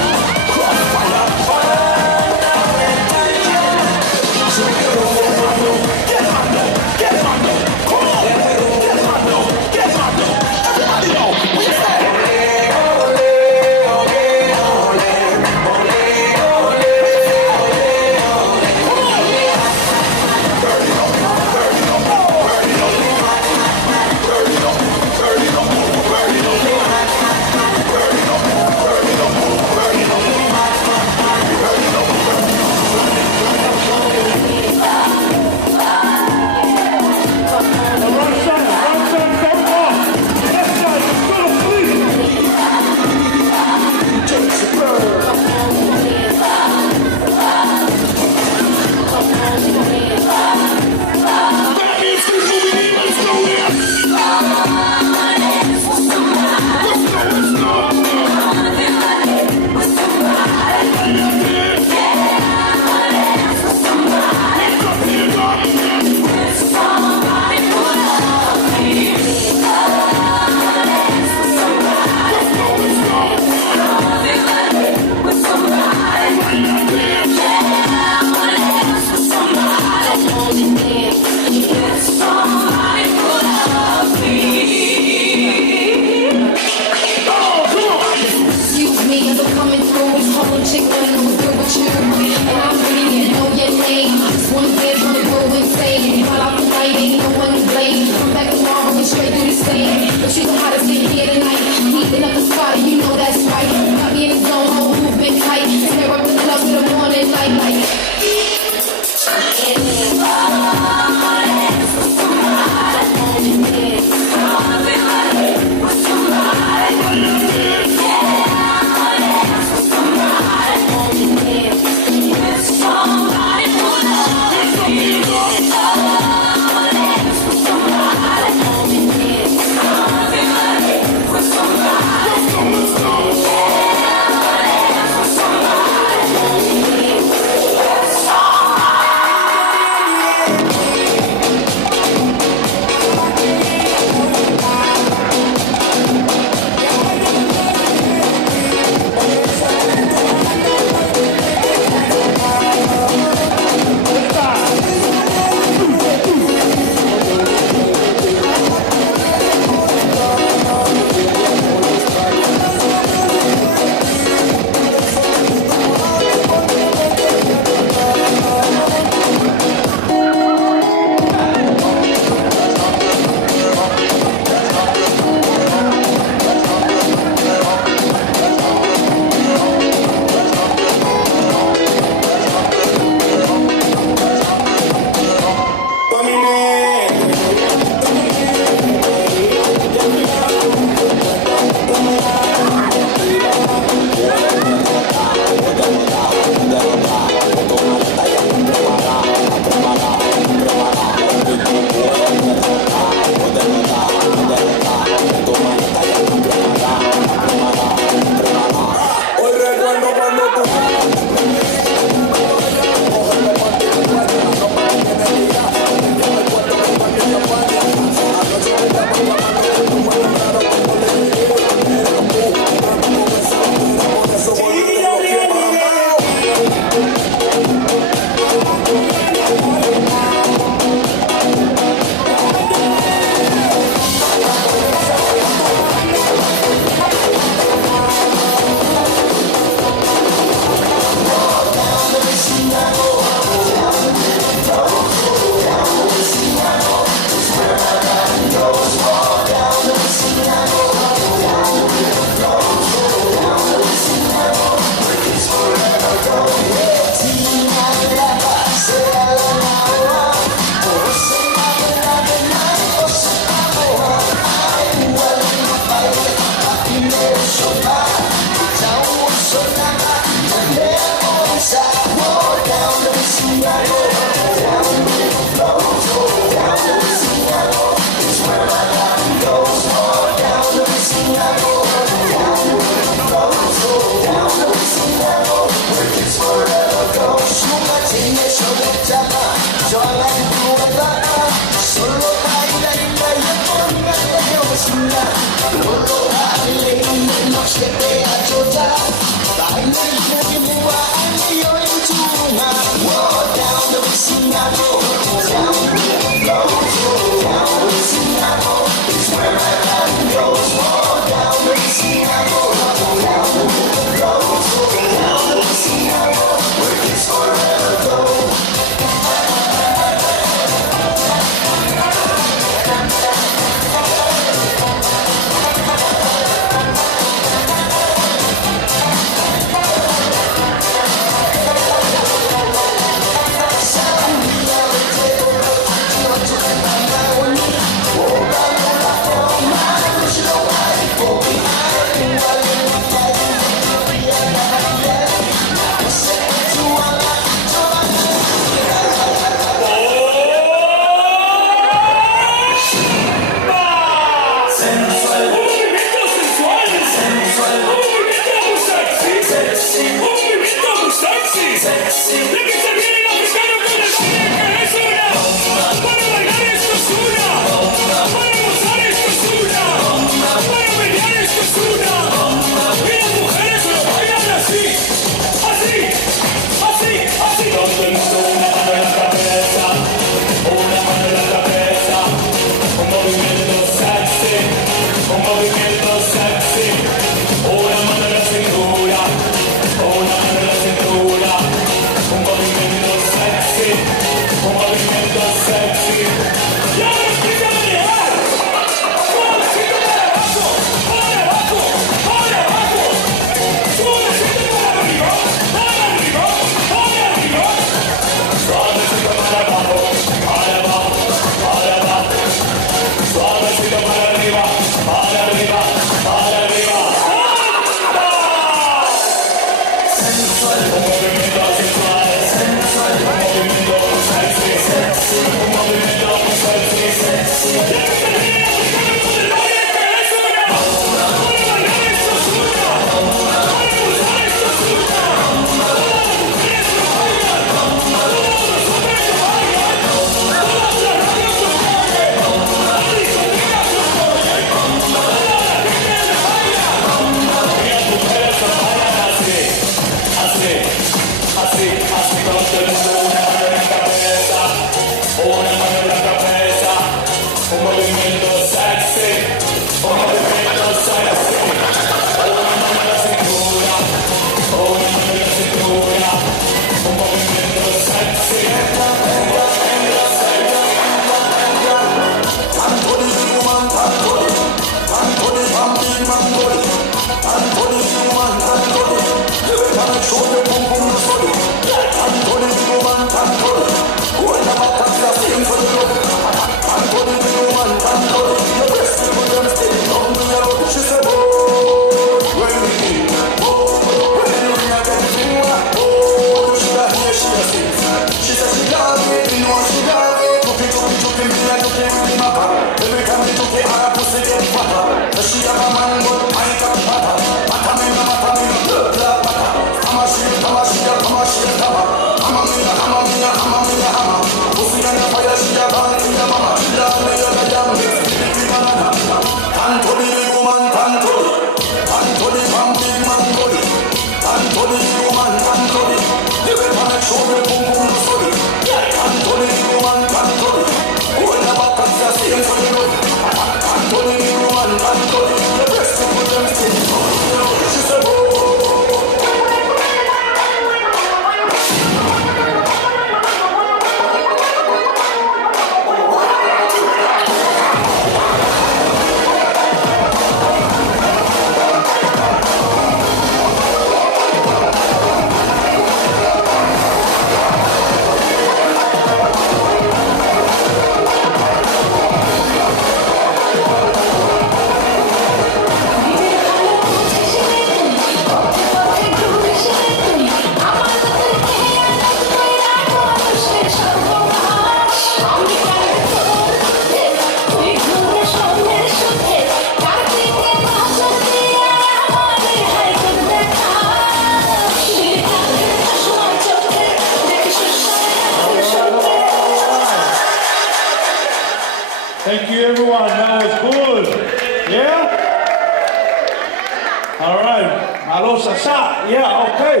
Hello, Sasha. Yeah, okay.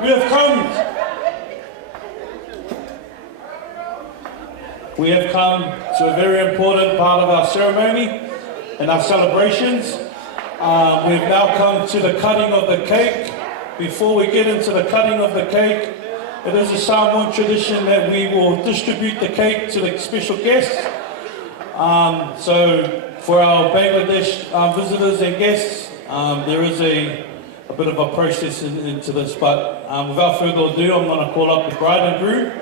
We have come to a very important part of our ceremony and our celebrations. We've now come to the cutting of the cake. Before we get into the cutting of the cake, it is a Samoan tradition that we will distribute the cake to the special guests. So for our Bangladesh visitors and guests, there is a bit of a process into this, but without further ado, I'm going to call up the bride and groom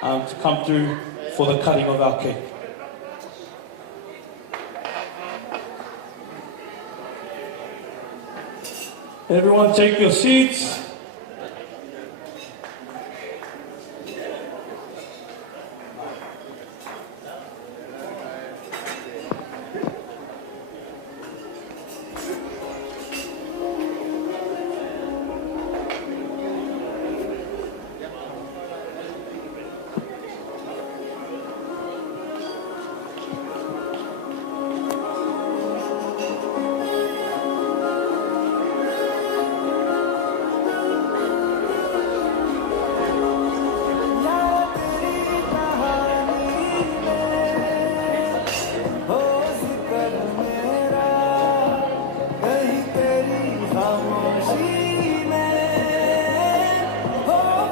to come through for the cutting of our cake. Everyone take your seats.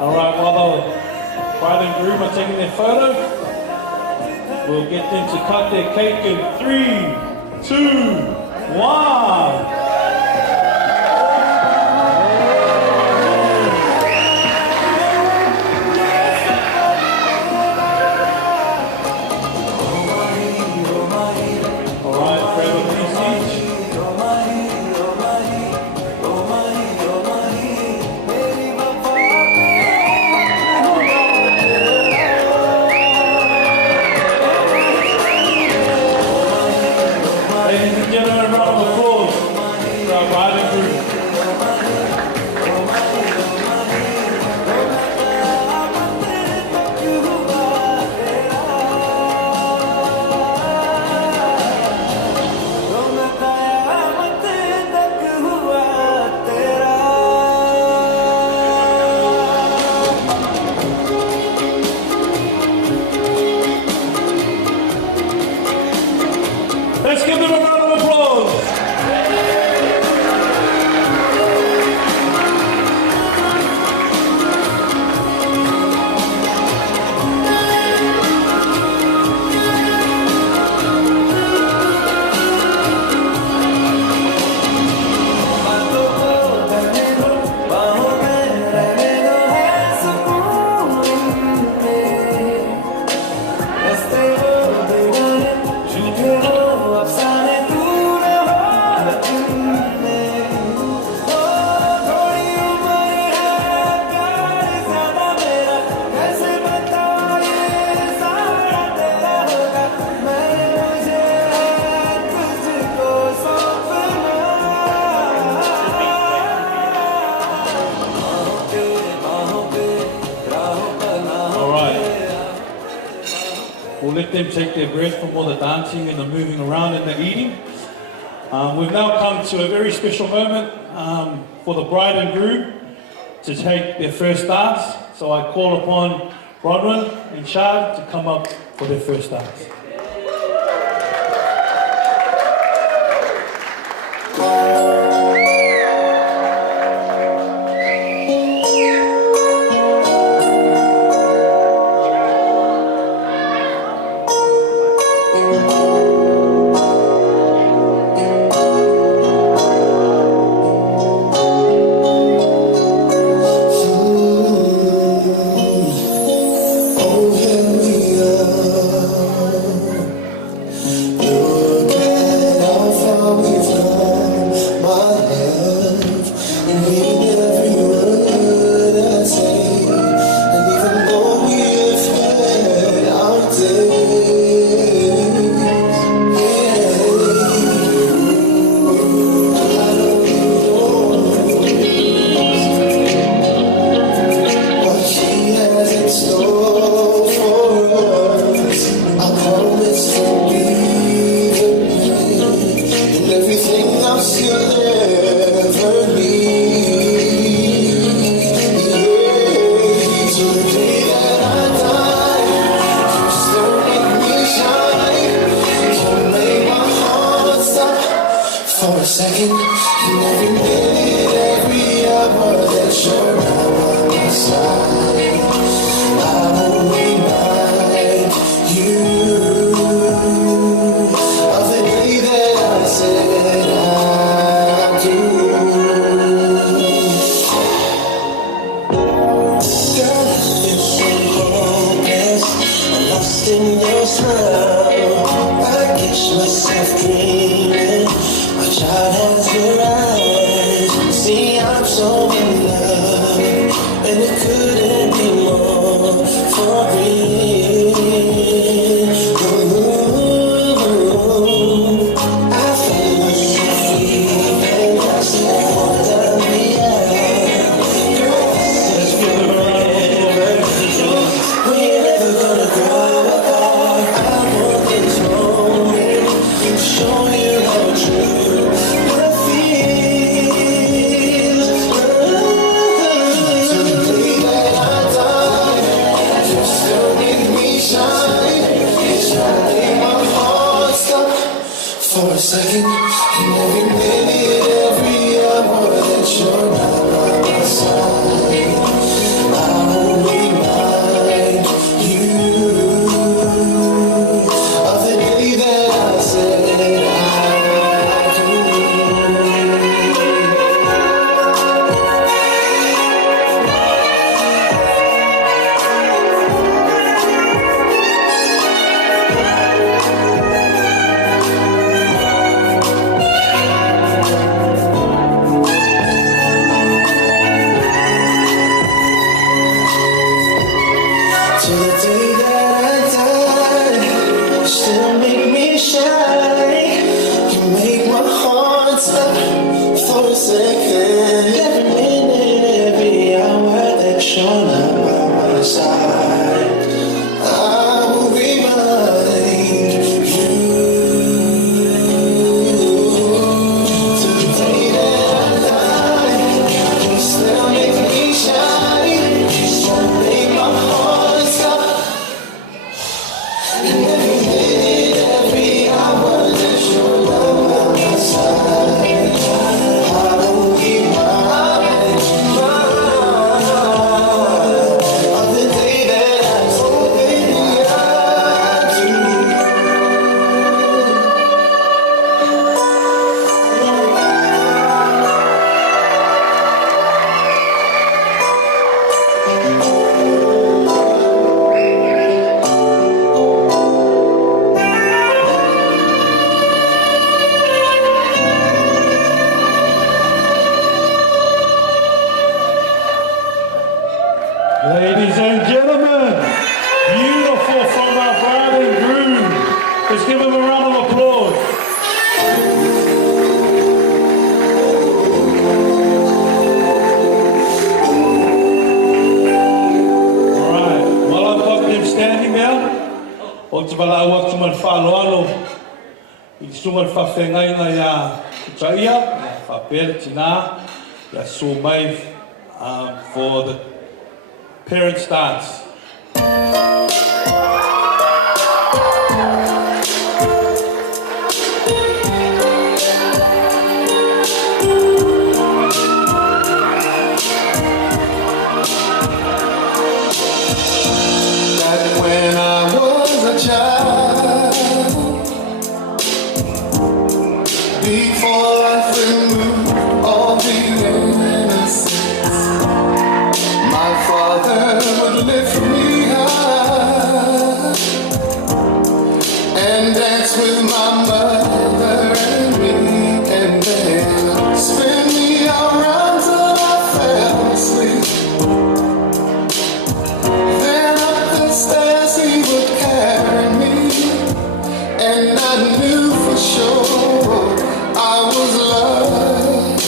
All right, while the bride and groom are taking their photo, we'll get them to cut their cake in 3, 2, 1. Let's give them a round of applause. We'll let them take their breath from all the dancing and the moving around and the eating. We've now come to a very special moment for the bride and groom to take their first dance. So I call upon Bronwyn and Shad to come up for their first dance. Ladies and gentlemen, beautiful from our bride and groom. Let's give them a round of applause. All right, while I've got them standing now, o te wala ua tu man whaloalo i te sunga whawhengainga ia kutaia, ia whapere tina, ia so mai for the parents' dance. When I was a child, before life removed all the innocence, my father would lift me high and dance with my mother and me, and then spin me around till I fell asleep. Then up the stairs he would carry me, and I knew for sure I was loved.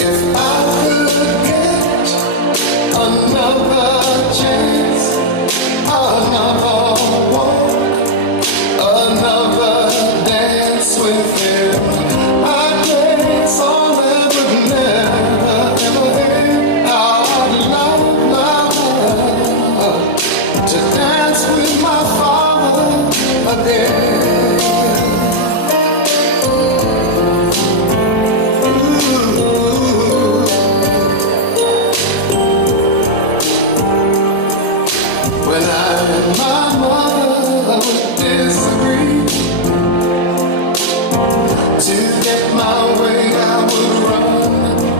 If I could get another chance, another walk, another dance with him, I'd dance on that would never ever end. How I'd love to dance with my father again. When I and my mother would disagree, to get my way I would run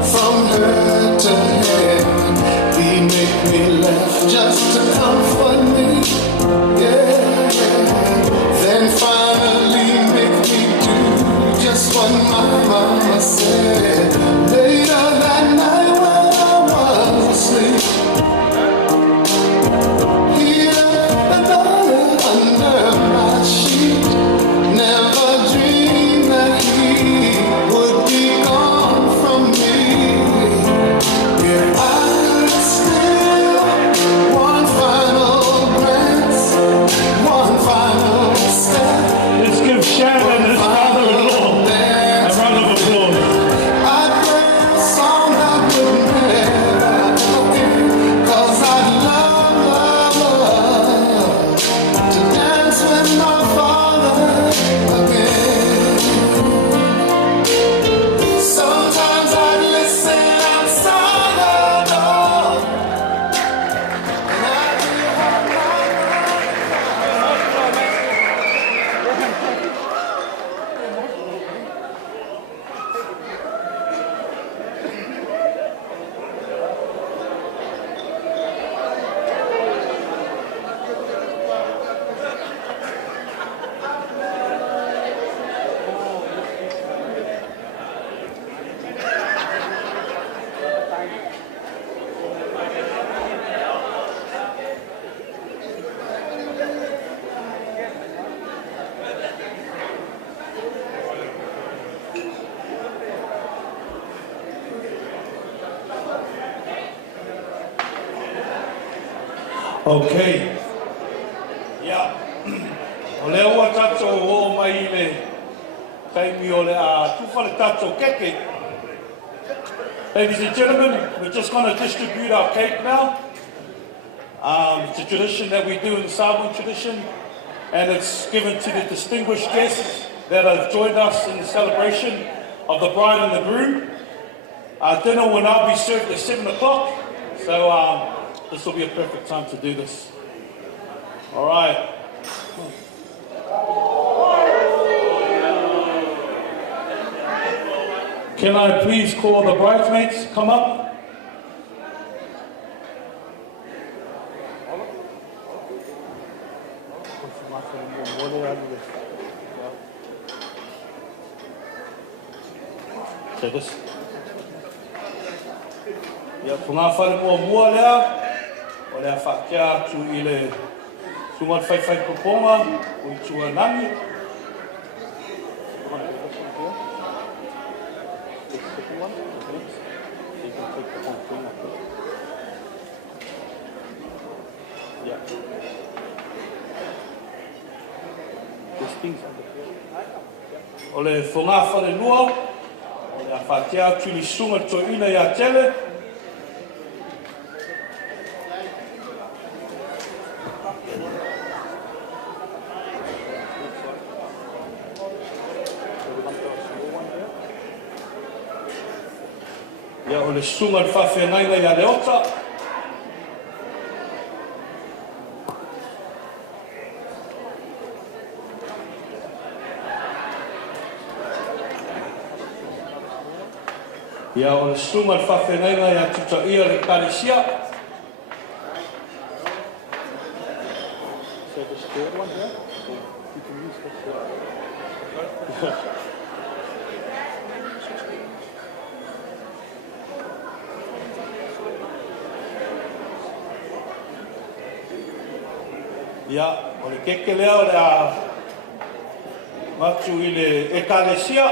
from her to him. He'd make me laugh just to comfort me, yeah. Then finally make me do just what my mama said. Later that night when I was asleep, he left the dollar under my sheet. Never dreamed that he would be gone from me. If I could steal one final glance, one final step, Let's give Shad and his father-in-law a dance, round of applause. I'd play a song that would never end, 'cause I'd love to dance with my father again. Sometimes I'd listen outside the door, and I'd hear her Okay. Yeah. O leo ua tatou o mai I le taimi o le a tufale tatou keke. Ladies and gentlemen, we're just going to distribute our cake now. It's a tradition that we do in the Samoan tradition, and it's given to the distinguished guests that have joined us in the celebration of the bride and the groom. Dinner will now be served at 7 o'clock, so this will be a perfect time to do this. All right. Can I please call the bridesmaids come up? So this. Ia punga whare mua lea, o lea whakia atu I le sunga whai poponga, o I tua nani. O le whunga whare lua, o le whakia atu li sunga to ina ia tele. Ia o le sunga le whawhengainga ia le ota. Ia o le sunga le whawhengainga ia tuta ia le kalisia. Ia, o le keke lea o le a matu I le ekalesia.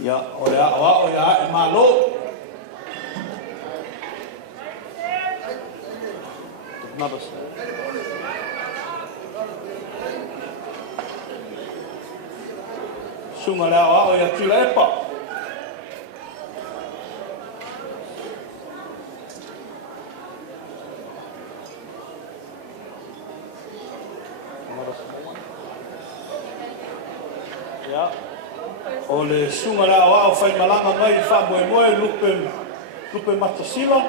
Ia, o le a o ia e malo. Sunga lea o ia tula epa. Ia. O le sunga lea o whai malanga mai I wha Moimoi lupe matasila.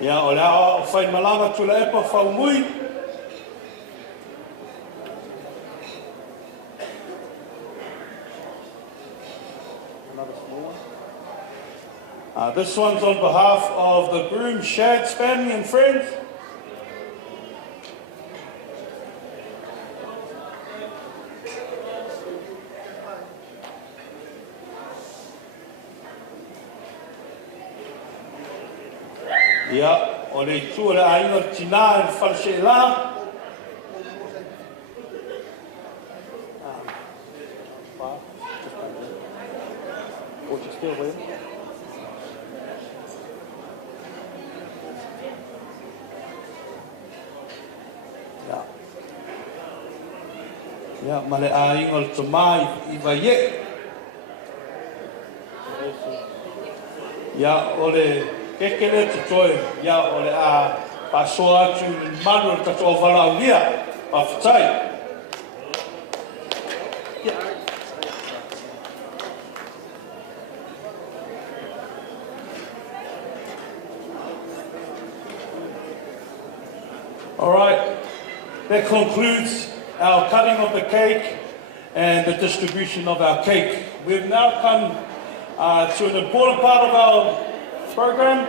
Ia o lea o whai malanga tula epa whau mui. This one's on behalf of the Groom, Shad's family and friends. Ia, o le tua le aina tina e whalse la. Ia, ma le aina o le tamai I Rubayet. Ia, o le kekele te toi, ia o le a pasoa atu manu le katoa wala ulia, pa whatai. All right, that concludes our cutting of the cake and the distribution of our cake. We've now come to an important part of our program.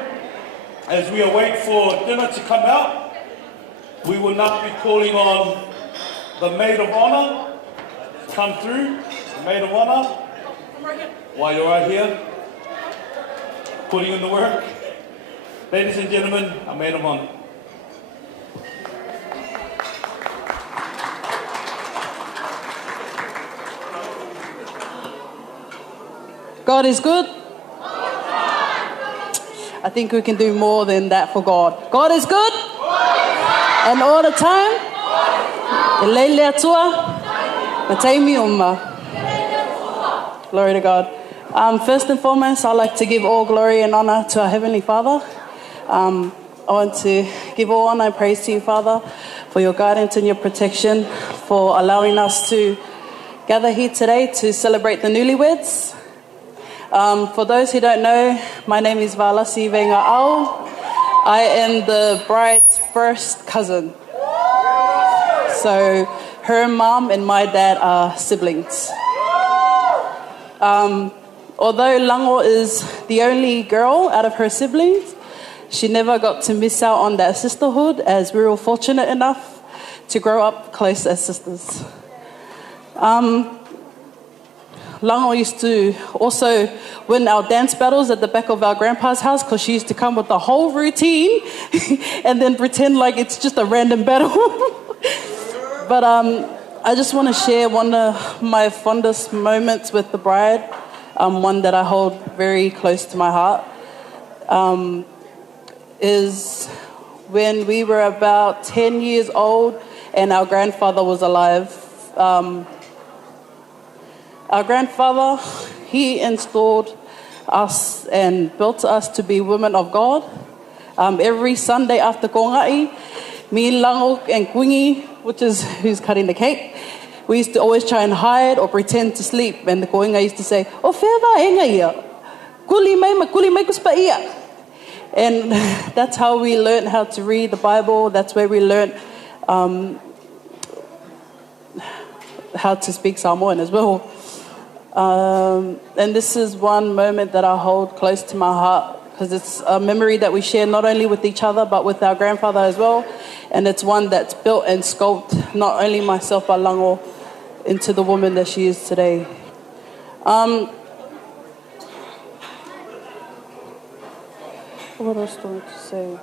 As we await for dinner to come out, we will now be calling on the Maid of Honor to come through. The Maid of Honor, while you're right here, putting in the work. Ladies and gentlemen, our Maid of Honor. God is good. I think we can do more than that for God. God is good. And all the time. Glory to God. First and foremost, I'd like to give all glory and honor to our Heavenly Father. I want to give all honor and praise to you, Father, for your guidance and your protection, for allowing us to gather here today to celebrate the newlyweds. For those who don't know, my name is Valasi Venga Au. I am the bride's first cousin. So her mom and my dad are siblings. Although Lango is the only girl out of her siblings, she never got to miss out on that sisterhood, as we were fortunate enough to grow up close as sisters. Lango used to also win our dance battles at the back of our grandpa's house because she used to come with the whole routine and then pretend like it's just a random battle. But I just want to share one of my fondest moments with the bride, one that I hold very close to my heart, is when we were about 10 years old and our grandfather was alive. Our grandfather, he installed us and built us to be women of God. Every Sunday after kongai, me, Lango, and Quingy, which is who's cutting the cake, we used to always try and hide or pretend to sleep. And the koinga used to say, "O whewa e ngai ia, kuli mai kuspa ia." And that's how we learned how to read the Bible. That's where we learned how to speak Samoan as well. And this is one moment that I hold close to my heart because it's a memory that we share not only with each other but with our grandfather as well. And it's one that's built and sculpted not only myself but Lango into the woman that she is today. What else do I want to say?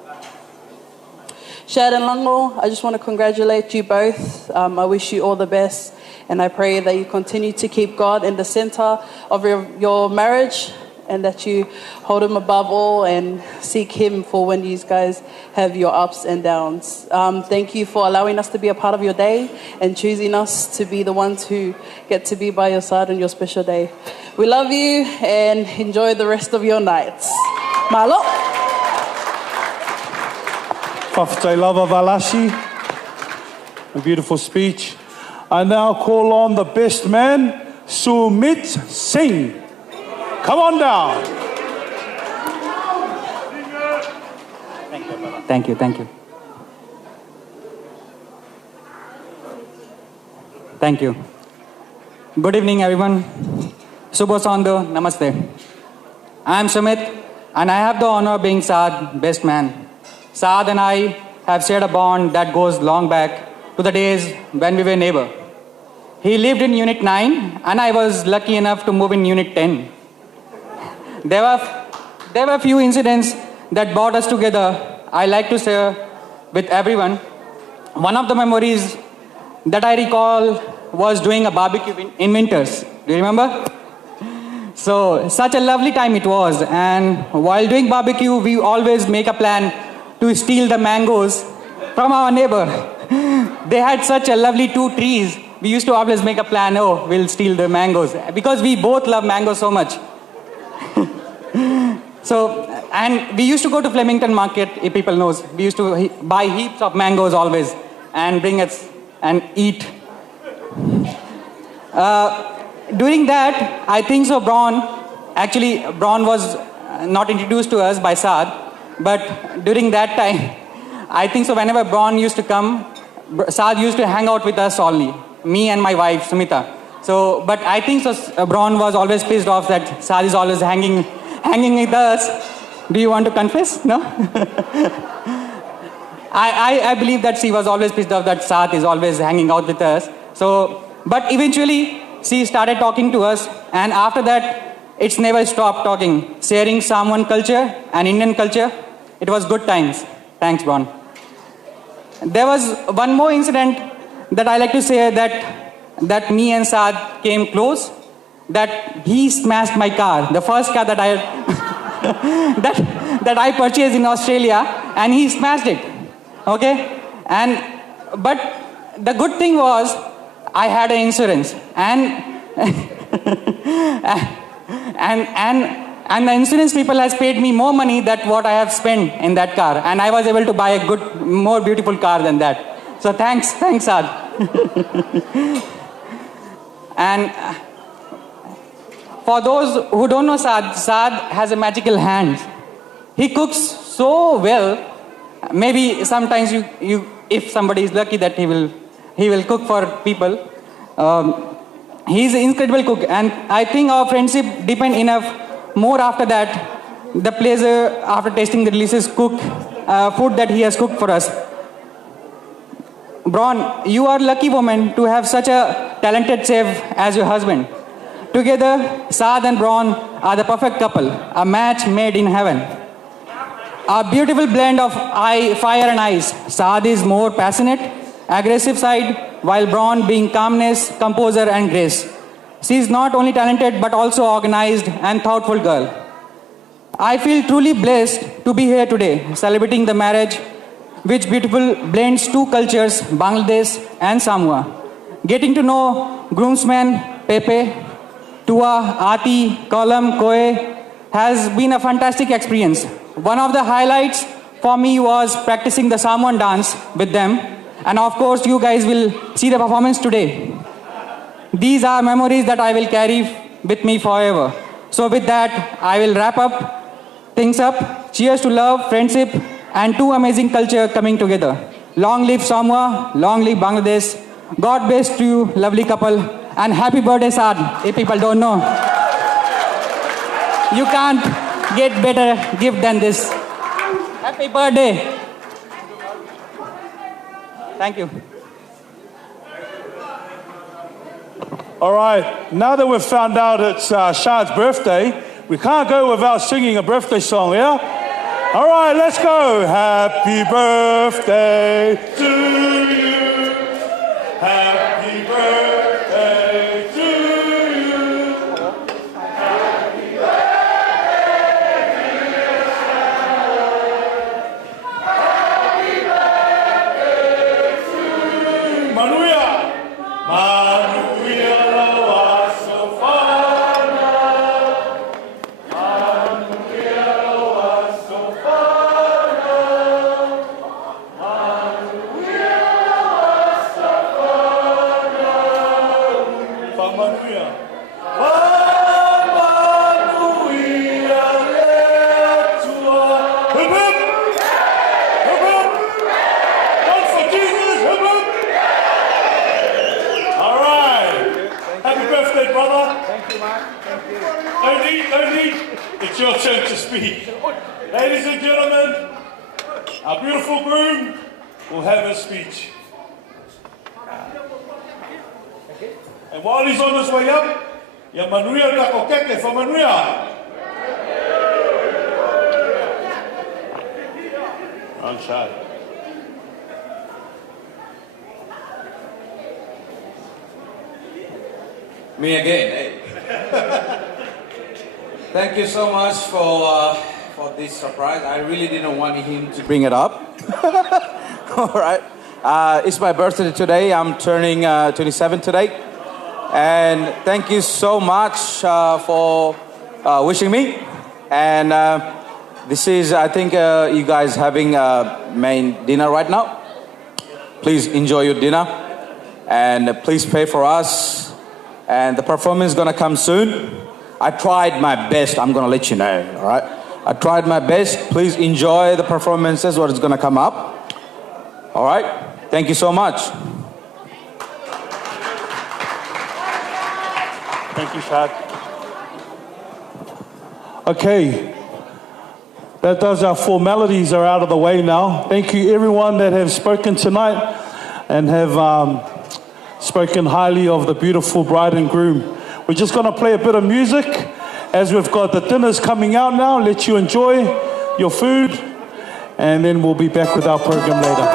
Shad and Lango, I just want to congratulate you both. I wish you all the best. And I pray that you continue to keep God in the center of your marriage and that you hold him above all and seek him for when you guys have your ups and downs. Thank you for allowing us to be a part of your day and choosing us to be the ones who get to be by your side on your special day. We love you and enjoy the rest of your nights. Malo. Whawhatai lava Valashi. A beautiful speech. I now call on the best man, Sumit Singh. Come on down. Thank you. Thank you. Good evening, everyone. Subho Sando, namaste. I am Sumit, and I have the honor of being Saad's best man. Saad and I have shared a bond that goes long back to the days when we were neighbors. He lived in Unit 9, and I was lucky enough to move in Unit 10. There were a few incidents that brought us together I like to share with everyone. One of the memories that I recall was doing a barbecue in winters. Do you remember? So, such a lovely time it was. And while doing barbecue, we always make a plan to steal the mangoes from our neighbor. They had such a lovely 2 trees. We used to always make a plan, we'll steal the mangoes. Because we both love mangoes so much. So, and we used to go to Flemington Market, if people knows. We used to buy heaps of mangoes always and bring it and eat. During that, I think so Bron was not introduced to us by Saad, but during that time, I think so whenever Bron used to come, Saad used to hang out with us only, me and my wife, Sumita. So, but I think so Bron was always pissed off that Saad is always hanging with us. Do you want to confess? No? I believe that she was always pissed off that Saad is always hanging out with us. So, but eventually, she started talking to us, and after that, it's never stopped talking, sharing Samoan culture and Indian culture. It was good times. Thanks, Bron. There was one more incident that I like to say that me and Saad came close, that he smashed my car, the first car that I that I purchased in Australia, and he smashed it. Okay? But the good thing was, I had an insurance, and the insurance people has paid me more money than what I have spent in that car, and I was able to buy a more beautiful car than that. So thanks, Saad. And for those who don't know Saad has a magical hand. He cooks so well Maybe sometimes if somebody is lucky that he will cook for people. He's an incredible cook, and I think our friendship depend enough more after that. The pleasure after tasting the delicious food that he has cooked for us. Bron, you are a lucky woman to have such a talented chef as your husband. Together, Shad and Bron are the perfect couple, a match made in heaven. A beautiful blend of fire and ice. Shad is more passionate, aggressive side, while Bron being calmness, composure and grace. She is not only talented but also organized and thoughtful girl. I feel truly blessed to be here today, celebrating the marriage which beautiful blends two cultures, Bangladesh and Samoa. Getting to know groomsmen Pepe, Tua, Ati, Kolam, Koe has been a fantastic experience. One of the highlights for me was practicing the Samoan dance with them. And of course, you guys will see the performance today. These are memories that I will carry with me forever. So with that, I will wrap things up. Cheers to love, friendship, and two amazing culture coming together. Long live Samoa, long live Bangladesh. God bless to you, lovely couple, and happy birthday, Shad. If people don't know, you can't get better gift than this. Happy birthday. Thank you. All right, now that we've found out it's Shad's birthday, we can't go without singing a birthday song, yeah? All right, let's go. Happy birthday to you. Happy birthday to you. Happy birthday, dear Shad. Happy birthday to you. Manuia. Manuia lawa sofana. Manuia lawa sofana. Manuia lawa sofana. Manuia. Manuia letua. Hip hip. Hip hip. One for Jesus. Hip hip. All right. Happy birthday, brother. Thank you, Mark. Thank you. Don't eat. It's your turn to speak. Ladies and gentlemen, our beautiful groom will have his speech. And while he's on his way up, ya manuia kako keke for manuia. I'm shy. Me again, eh? Thank you so much for this surprise. I really didn't want him to bring it up. All right. It's my birthday today. I'm turning 27 today. And thank you so much for wishing me. And this is, I think, you guys having main dinner right now. Please enjoy your dinner. And please pay for us. And the performance is going to come soon. I tried my best. I'm going to let you know, all right? I tried my best. Please enjoy the performances, what is going to come up. All right? Thank you so much. Thank you, Shad. Okay. That does our formalities are out of the way now. Thank you everyone that have spoken tonight and have spoken highly of the beautiful bride and groom. We're just going to play a bit of music as we've got the dinners coming out now. Let you enjoy your food, and then we'll be back with our program later.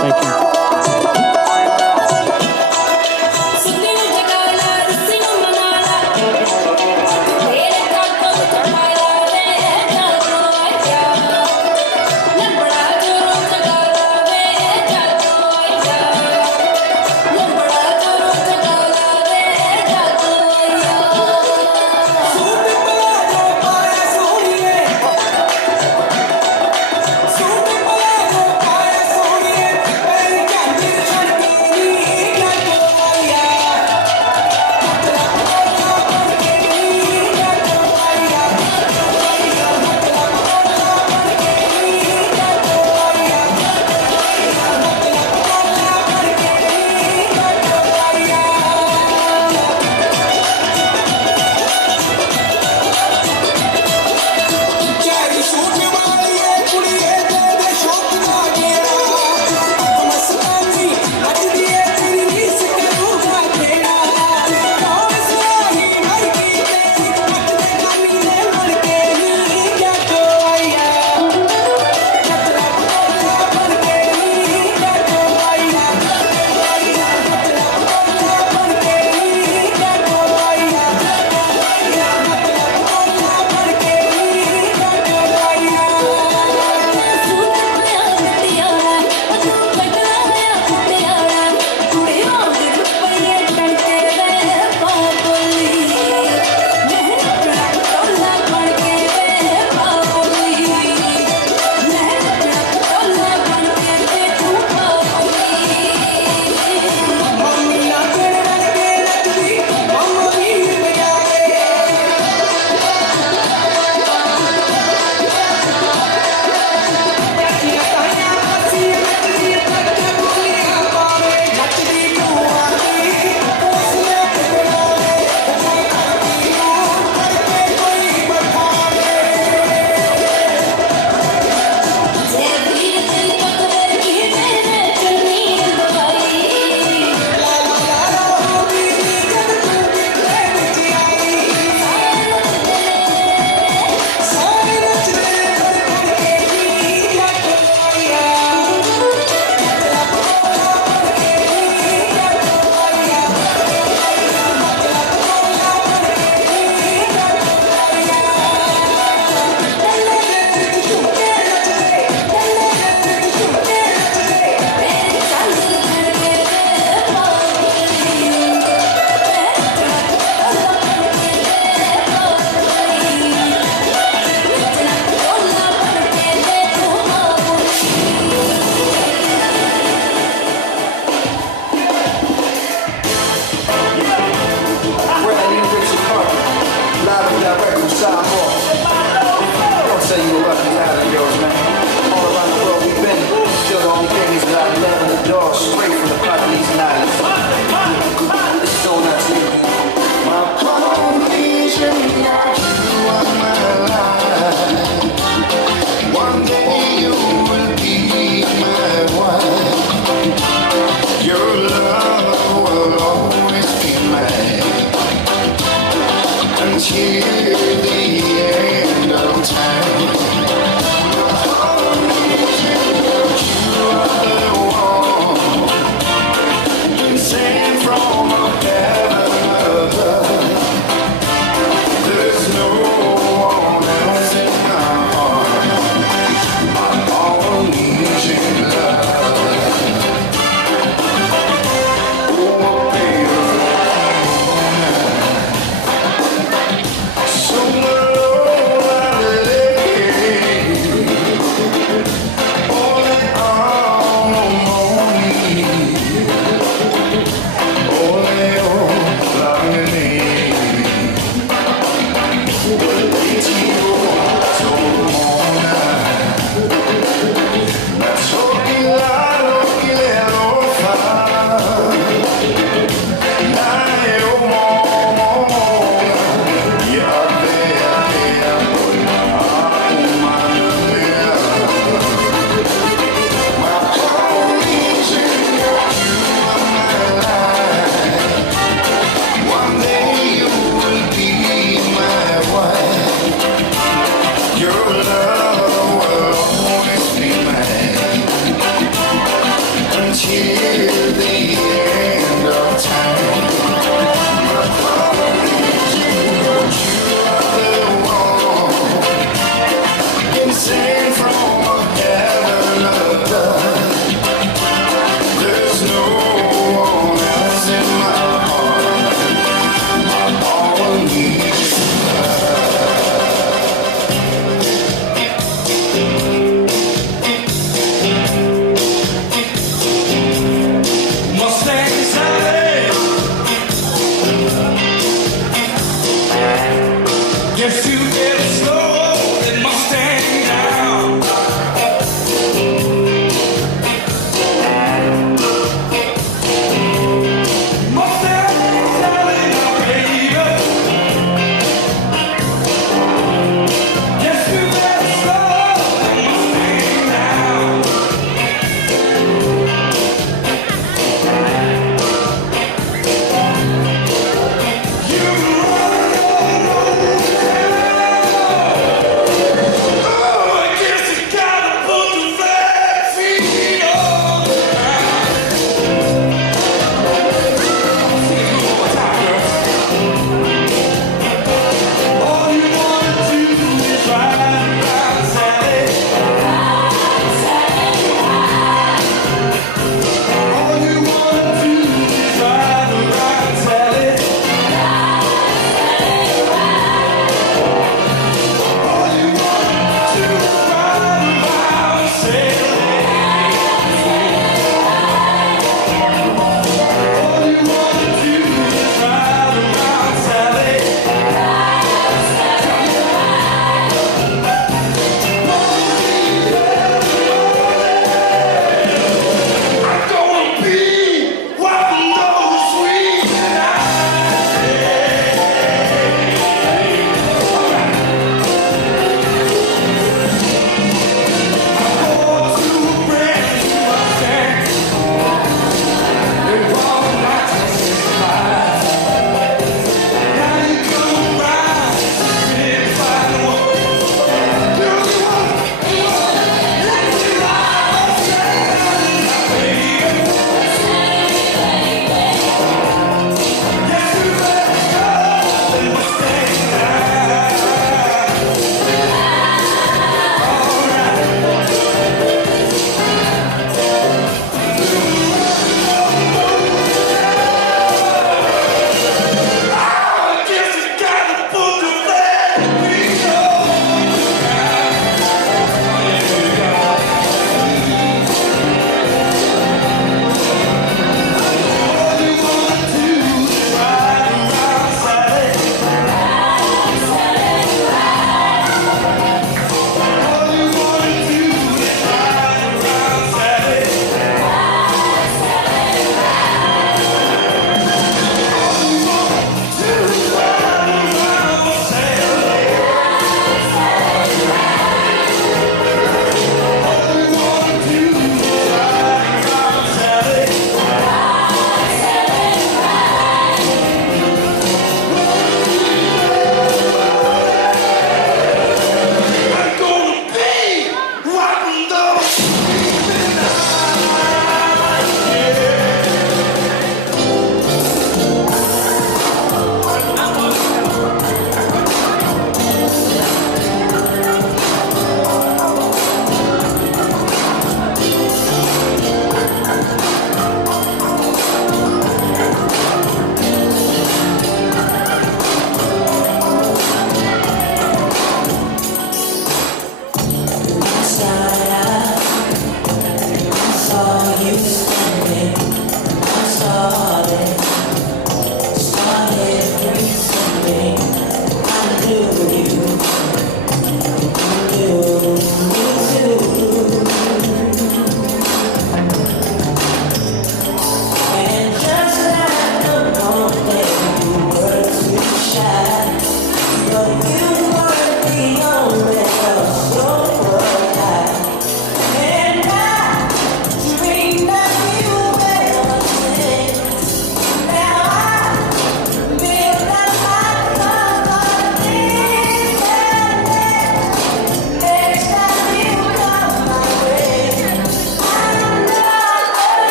Thank you. Super dog straight from the Congolese night. This is all not you. My Polynesian girl, you are my life. One day you will be my wife. Your love will always be mine until the end of time. You are the one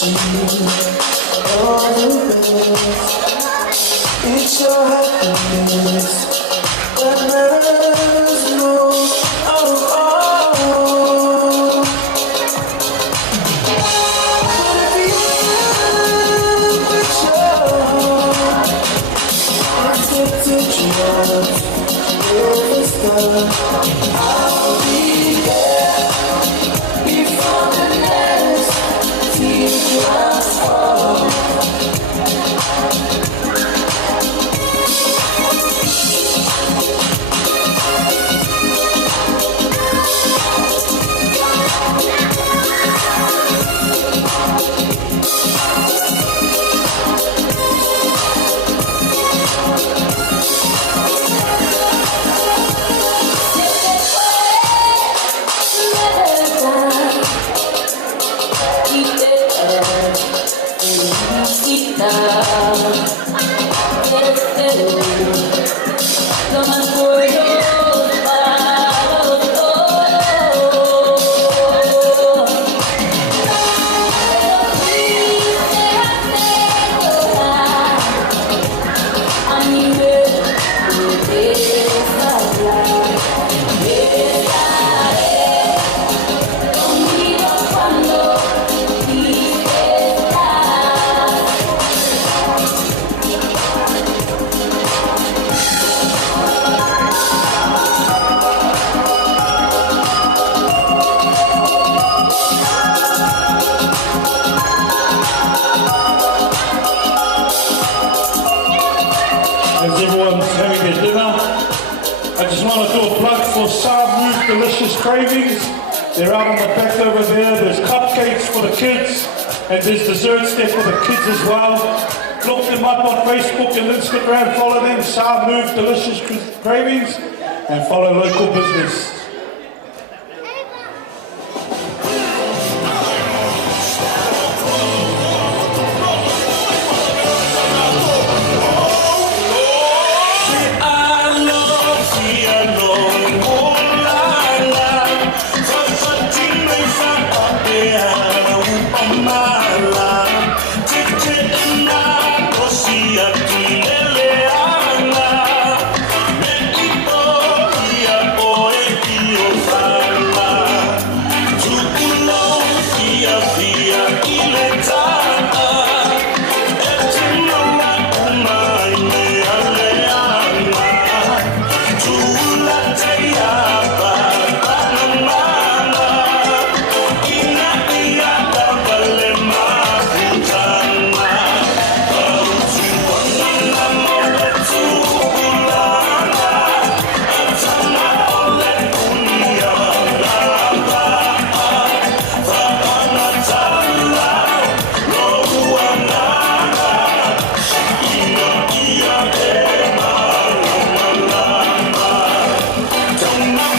she all the best. It's your happiness that matters most out of all. But if you put your heart addicted to love, every start, I'll be there before the next teardrops fall. Lo más puro para los dos. Pero fuiste llorar. A mí me puedes hablar. Estaré conmigo cuando dices As everyone's having their dinner, I just want to do a plug for Shad Delicious Cravings. They're out on the back over there. There's cupcakes for the kids, and there's desserts there for the kids as well. Look them up on Facebook and Instagram. Follow them, Shad Delicious Cravings, and follow local business. Don't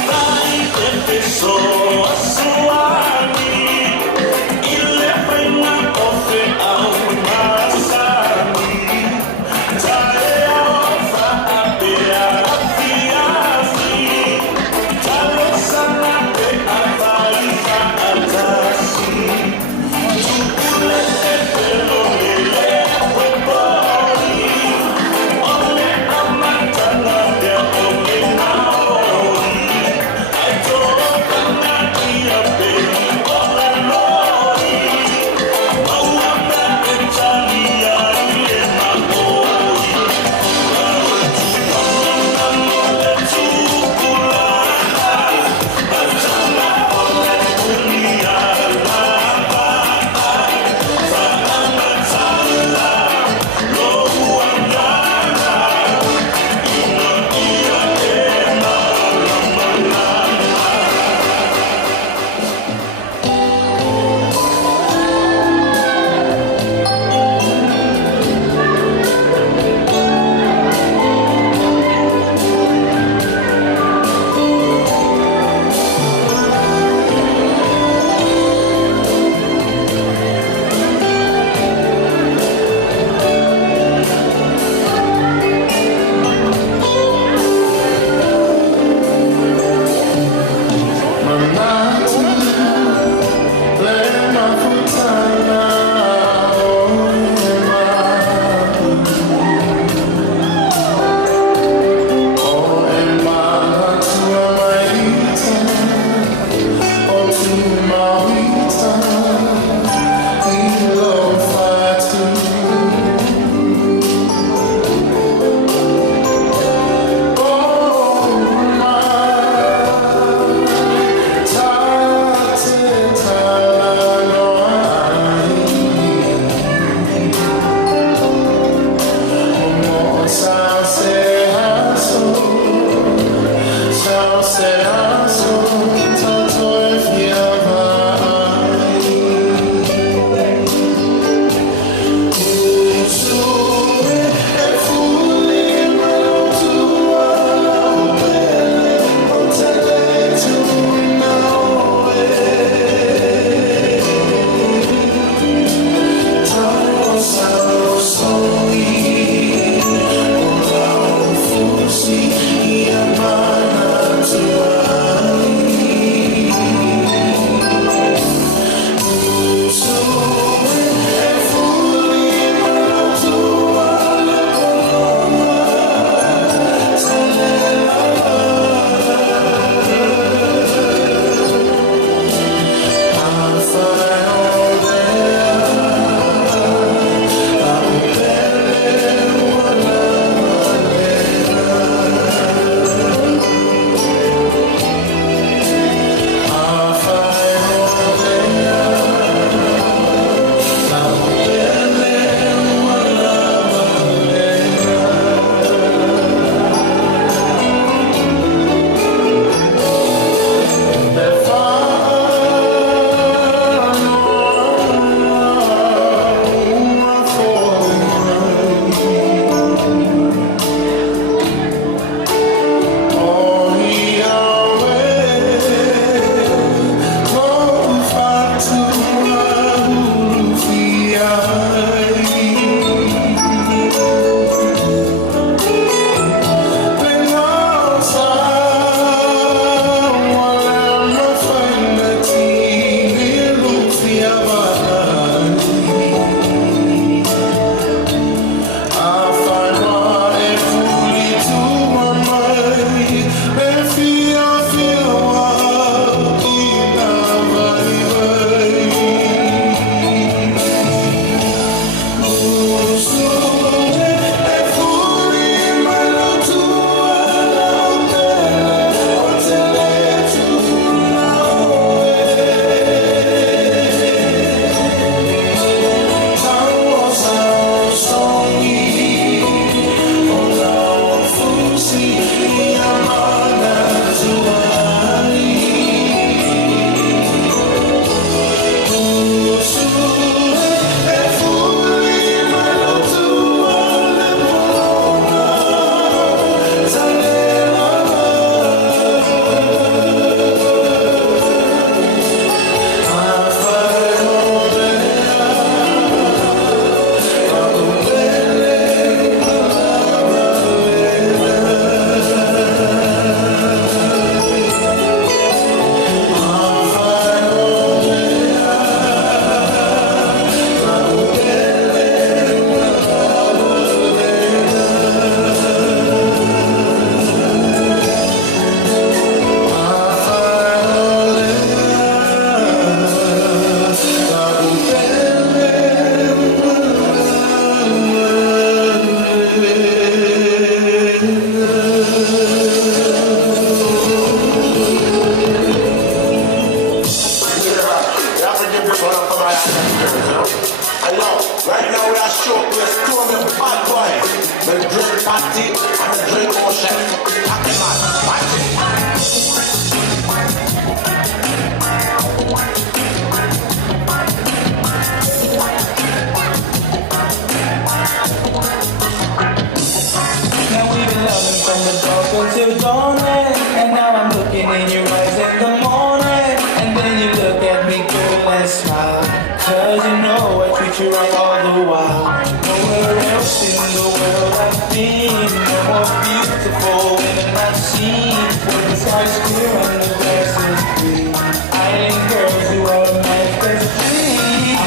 then you rise in the morning, and then you look at me, girl, and smile. Cause you know I treat you right all the while. Nowhere else in the world I've been more beautiful than I've seen. When the sky's clear and the grass is green, island girls who are my best dream.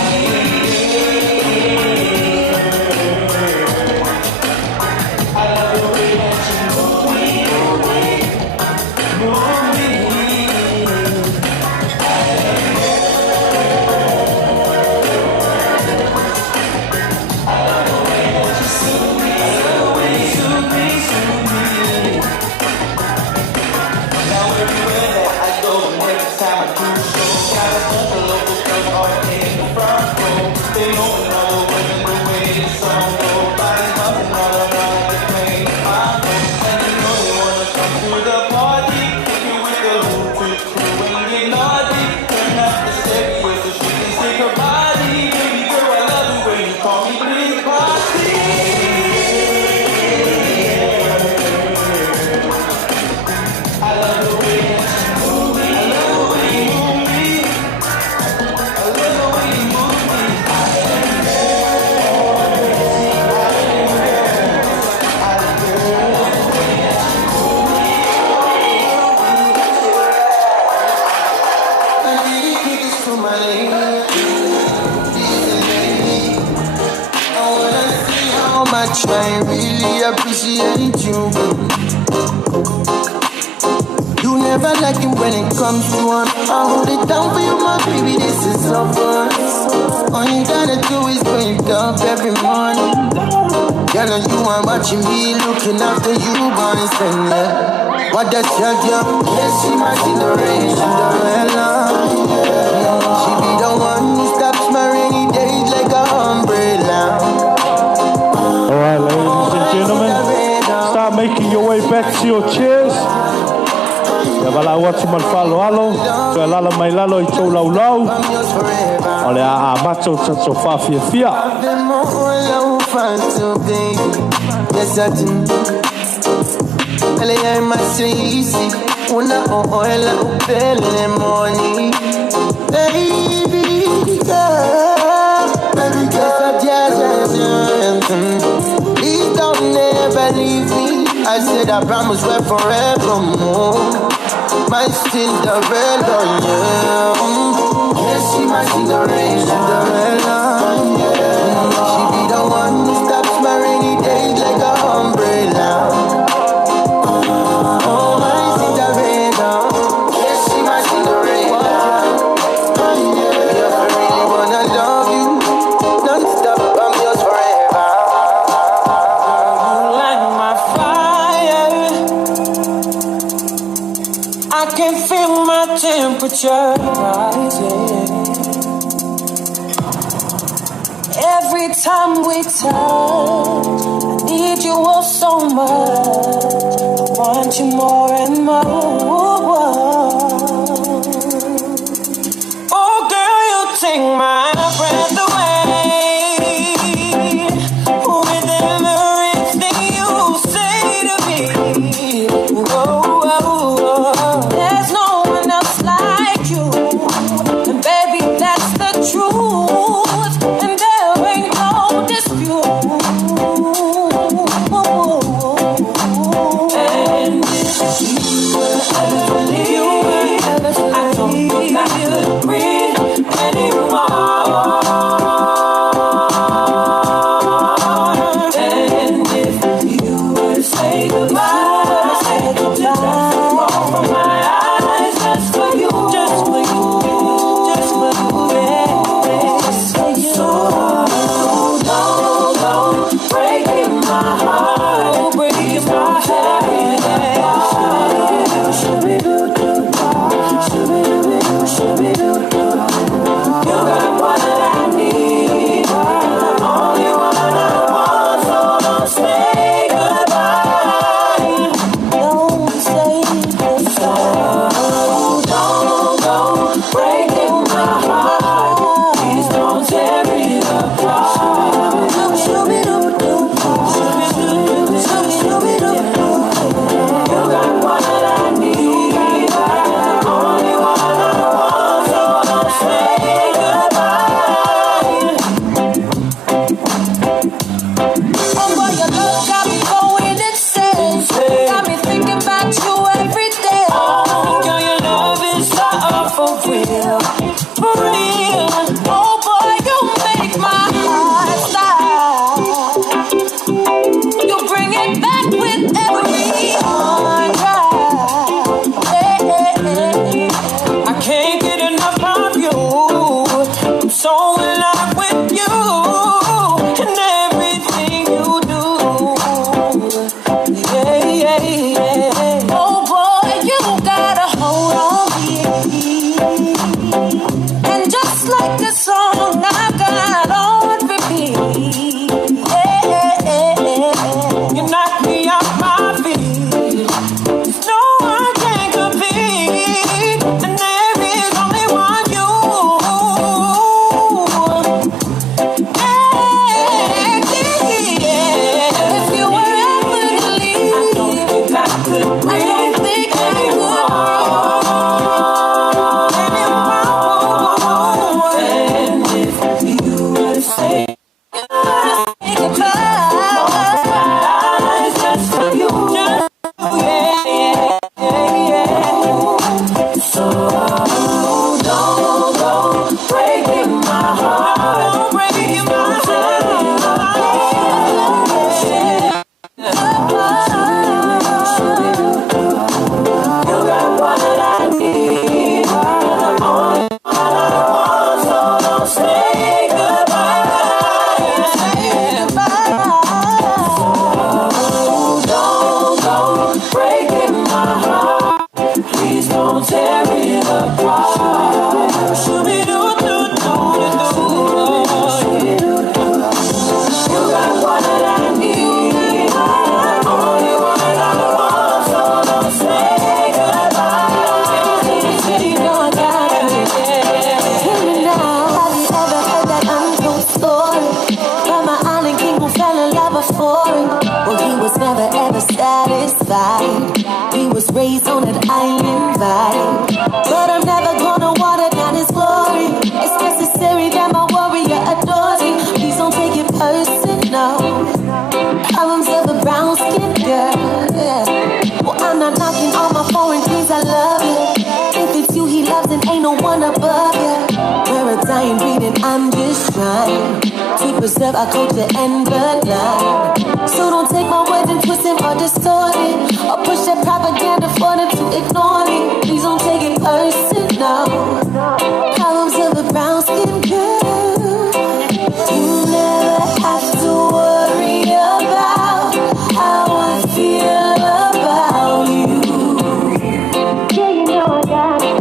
I love the way that you move me, move me. I really appreciate you. You never like it when it comes to one. I hold it down for you, my baby, this is so fun. All you gotta do is wake up every morning. Girl, and you are watching me, looking after you, boys, and yeah. What that shot, yeah. Yes, she my Cinderella. She be the one who stops my rainy days like an umbrella. All right, ladies and gentlemen, start making your way back to your chairs. Ya wala watu malfalo alo, ya lala mai lalo I tau lau lau. Ole a macho tato fafia fia. Yes, I do. Ele é mais easy. Una oela upele money. Baby girl, baby girl, please don't never leave me. I said I promise we're forevermore. My Cinderella, yeah. Yes, she my Cinderella, yeah. She be the one who stops my rainy days like an umbrella. Oh, my Cinderella. Yes, she my Cinderella. Yeah, I really wanna love you non-stop, I'm yours forever. You light my fire. I can feel my temperature rising. Every time we touch, I need you all so much. I want you more and more. Oh, girl, you take my breath away. With everything you say to me. There's no one else like you. And baby, that's the truth. And there ain't no dispute. And if you were ever raised on an island vibe, but I'm never gonna water down his glory. It's necessary that my warrior adores me. Please don't take it personal. Problems of a brown skin girl. Yeah. Well, I'm not knocking all my foreign queens, I love you. If it's you he loves, then ain't no one above you. We're a dying breed and I'm just trying to preserve our culture and bloodline. So don't take my words and twist them or distort it, or push that propaganda for them to ignore me. Please don't take it personal. Problems of a brown skin girl. You never have to worry about how I feel about you. Yeah, you know I got it.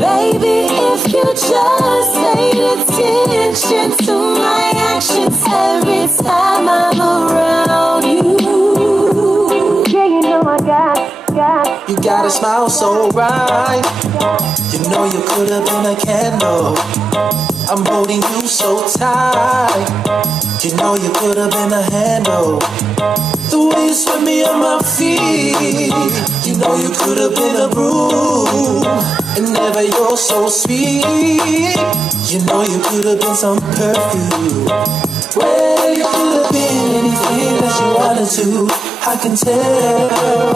Baby, if you just paid attention to my actions every time I'm around you. Yeah, you know I got it. You got a smile so bright. You know you could have been a candle. I'm holding you so tight. You know you could have been a handle. The way you swept me on my feet. You know you could have been a broom. And never you're so sweet. You know you could have been some perfume. Well, you could have been anything that you wanted to. I can tell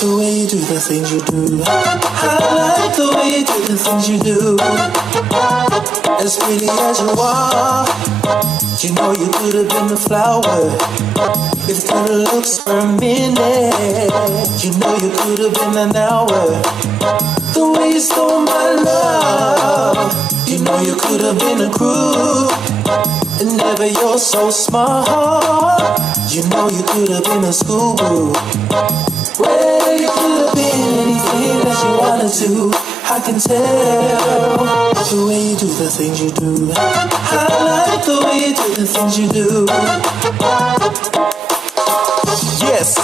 the way you do the things you do. I like the way you do the things you do. As pretty as you are, you know you could have been a flower. If good looks for a minute, you know you could have been an hour. The way you stole my love, you know you could have been a crew. And never you're so smart. You know you could have been a schoolgirl. Well, you could have been anything that you wanted to. I can tell the way you do the things you do. I like the way you do the things you do. Yes,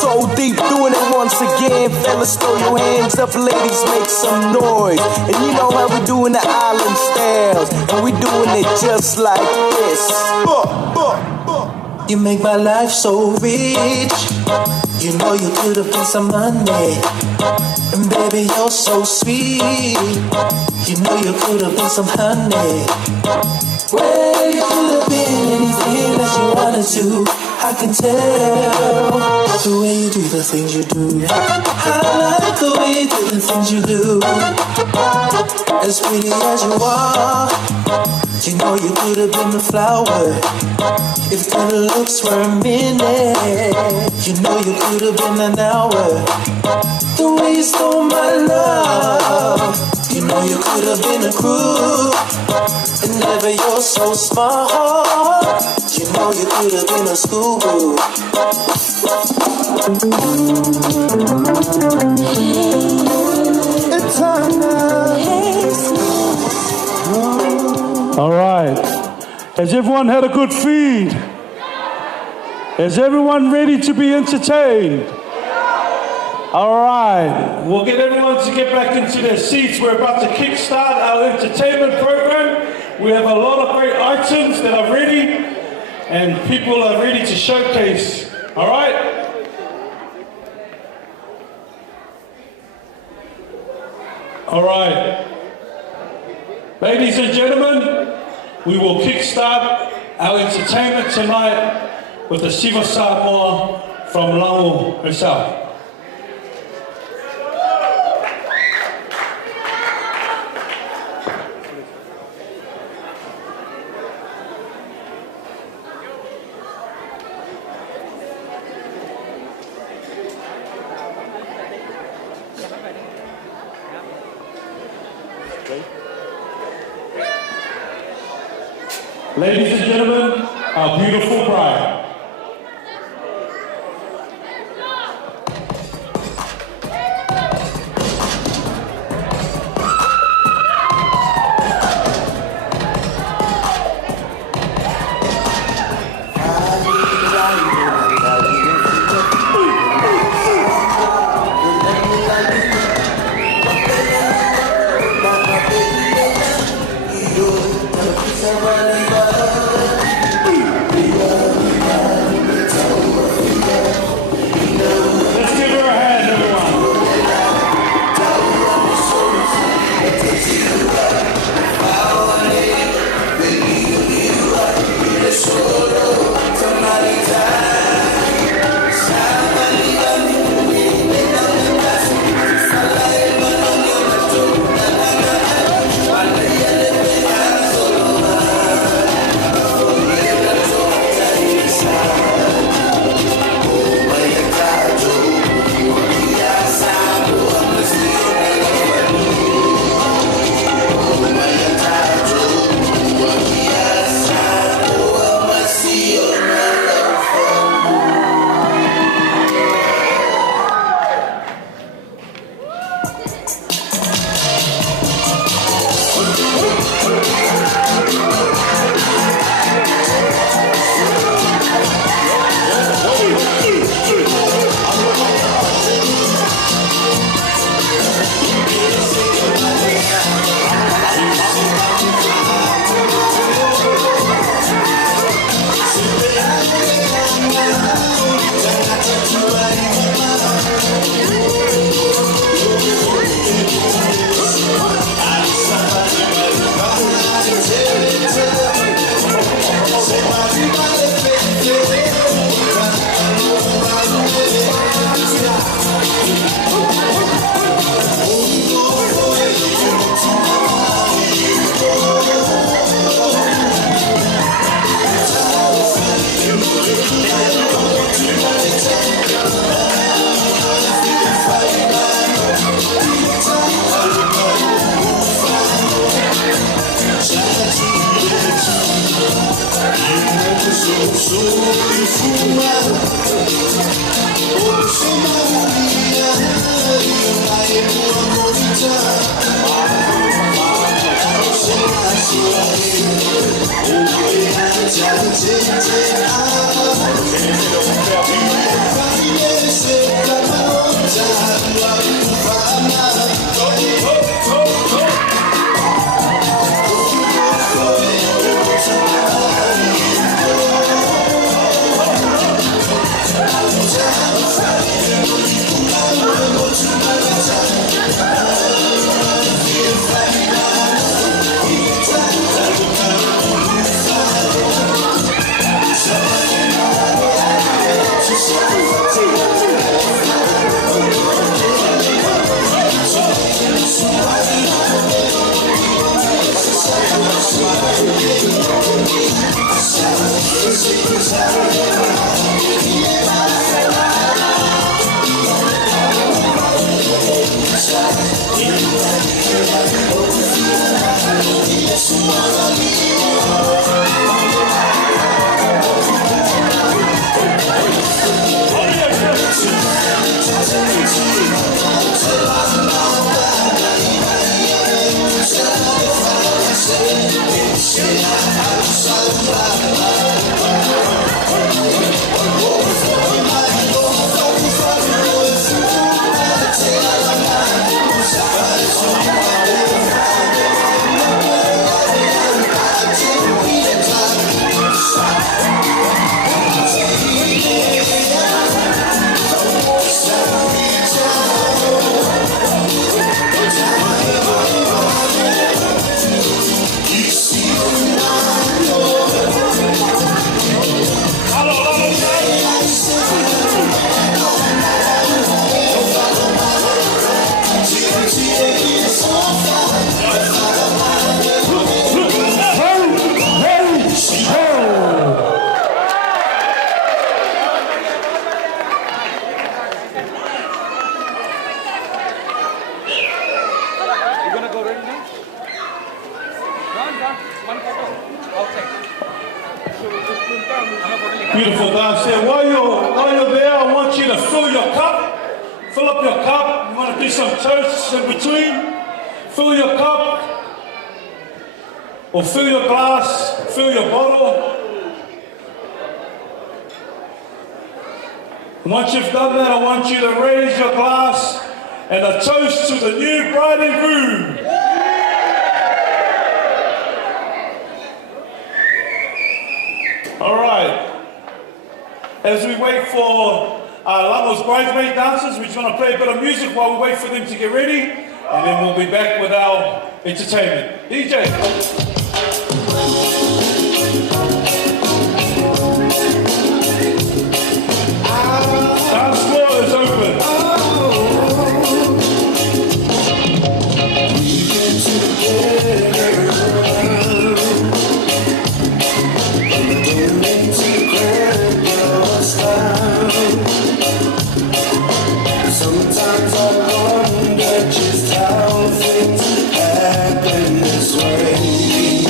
so deep doing it once again. Fellas, throw your hands up, ladies, make some noise. And you know how we doing the island styles, and we doing it just like this. You make my life so rich. You know you could have been some money. And baby, you're so sweet. You know you could have been some honey. Well, you could have been anything that you wanted to. I can tell the way you do the things you do. I like the way you do the things you do. As pretty as you are, you know you could have been a flower. If good looks for a minute, you know you could have been an hour. The way you stole my love, you know you could have been a crew. And never you're so smart. You know you could have been a schoolgirl. It's time now. All right. Has everyone had a good feed? Is everyone ready to be entertained? All right. We'll get everyone to get back into their seats. We're about to kickstart our entertainment program. We have a lot of great items that are ready, and people are ready to showcase. All right? All right. Ladies and gentlemen, we will kickstart our entertainment tonight with the Siva Samoa from Latu herself. Ladies and gentlemen, our beautiful bride. Beautiful dance there. While you're there, I want you to fill your cup. Fill up your cup. You want to do some toasts in between. Fill your cup. Or fill your glass. Fill your bottle. Once you've done that, I want you to raise your glass and a toast to the new bride and groom. All right. As we wait for Lamo's bridesmaid dancers, we're just going to play a bit of music while we wait for them to get ready, and then we'll be back with our entertainment. DJ. Dance floor is open. Sometimes I wonder just how things happen this way.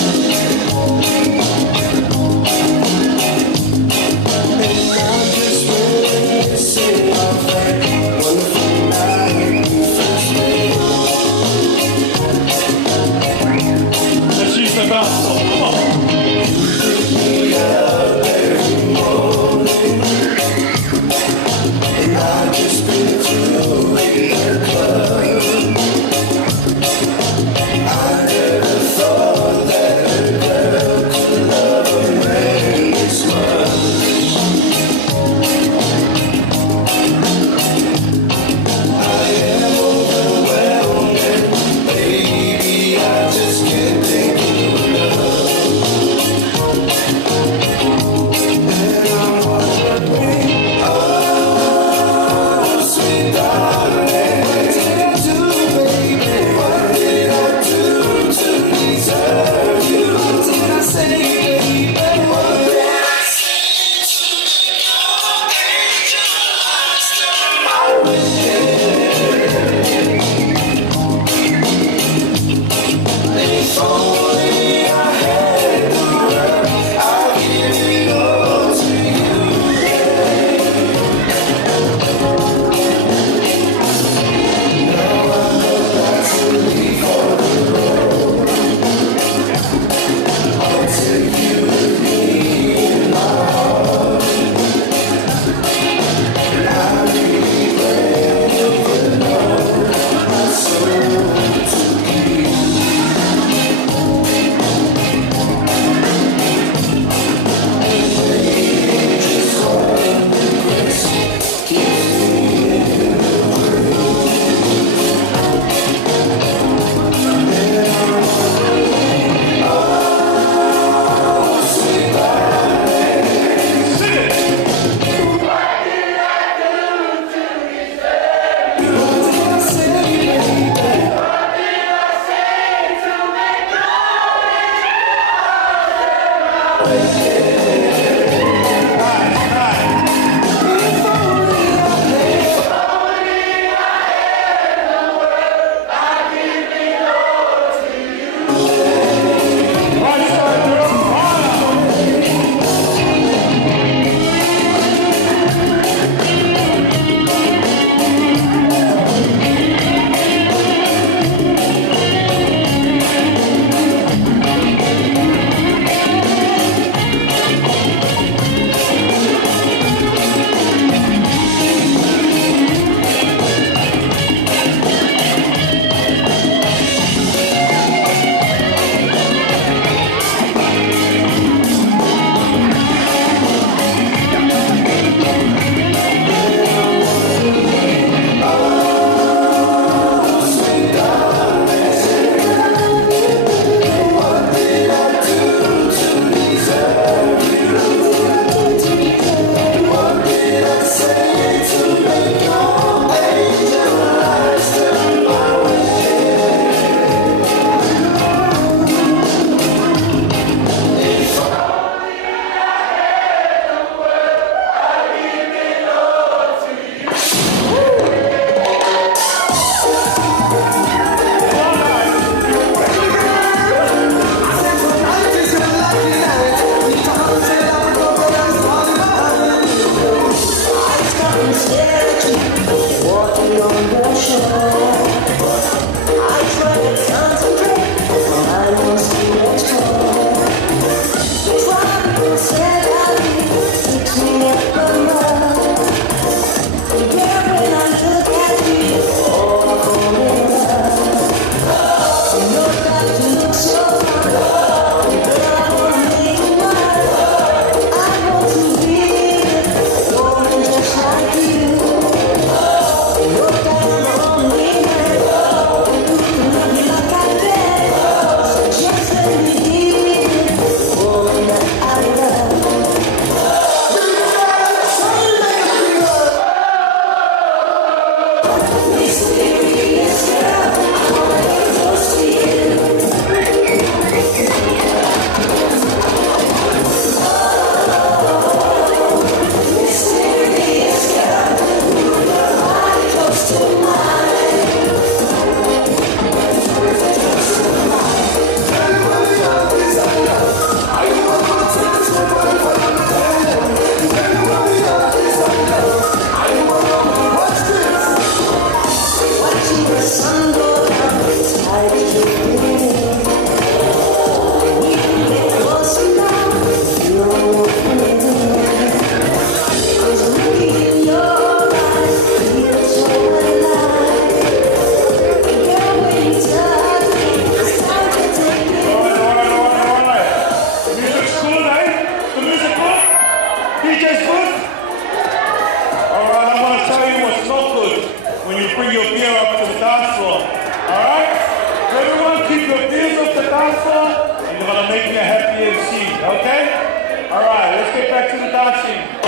dancer, and you're going to make me a happy MC, okay? All right, let's get back to the dancing.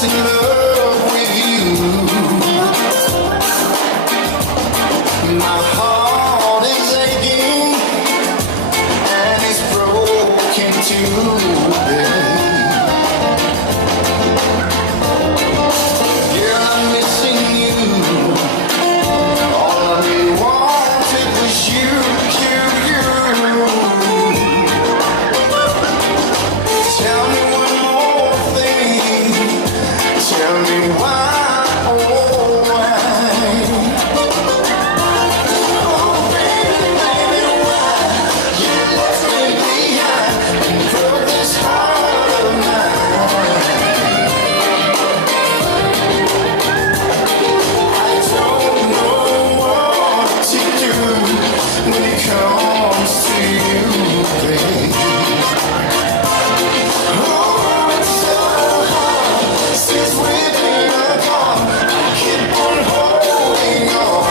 that's in love with you. My heart is aching and it's broken too, babe. Girl, I'm missing you. All I really wanted was you. Tell me one more thing. Tell me why, oh why. Oh baby, baby, why you left me behind and broke this heart of mine. I don't know what to do when it comes to you, baby. Oh, it's so hard since we've been apart. I keep on holding on.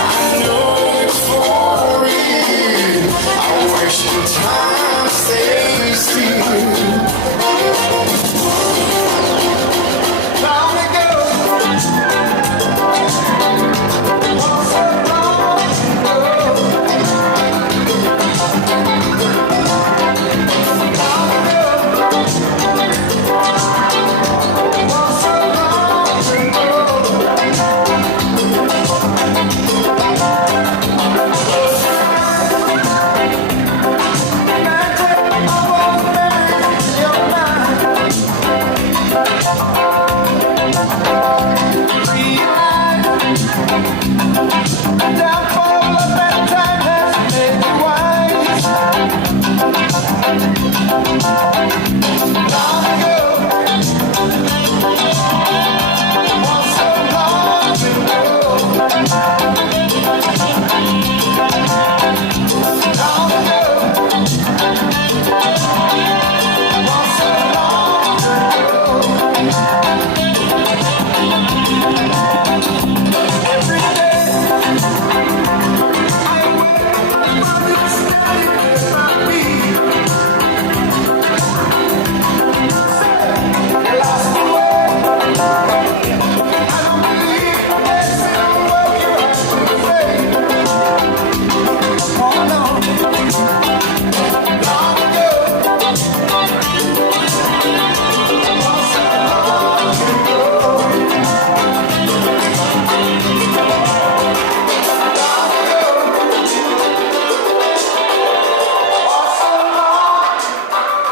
I know it's for real. I wish the time stays still. Long ago, was so long ago.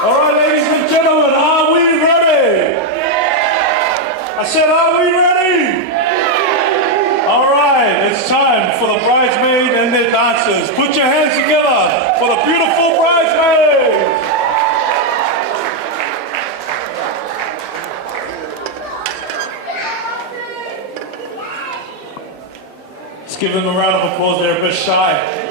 All right, ladies and gentlemen, are we ready? I said, are we ready? All right, it's time for the bridesmaid and their dancers. Put your hands together for the beautiful bridesmaids. Let's give them a round of applause. They're a bit shy.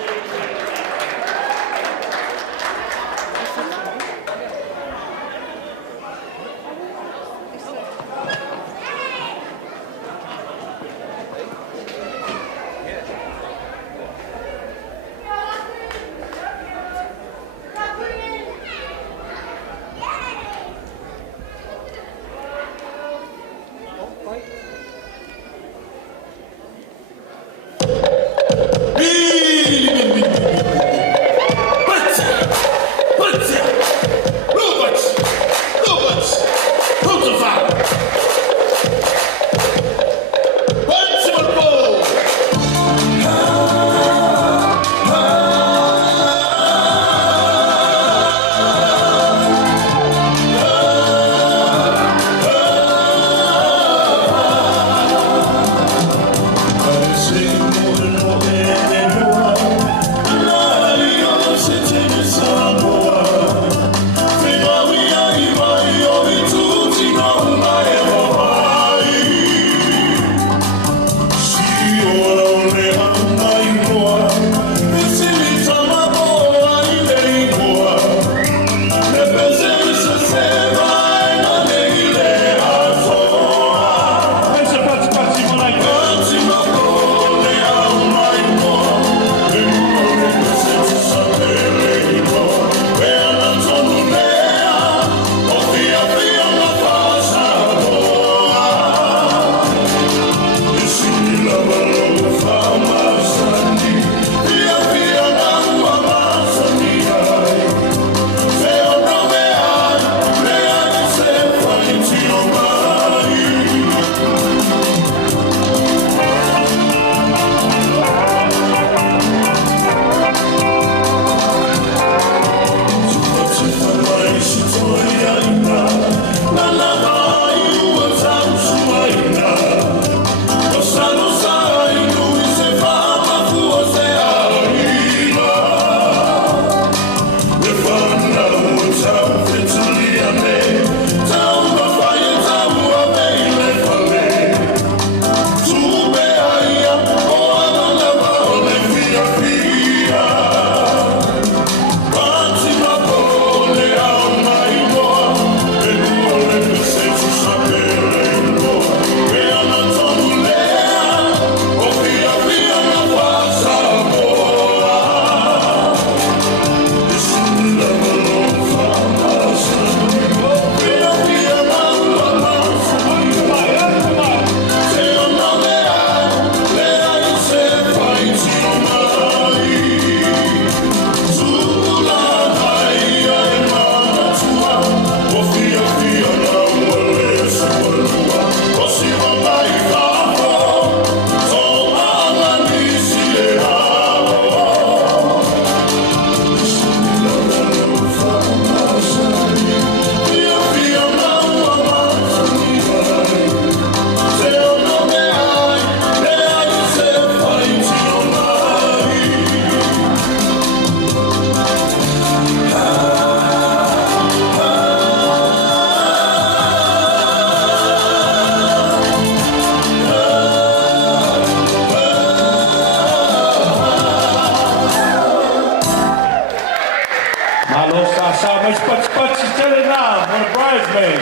Sa mas pats tell it now, on a bridesmaid.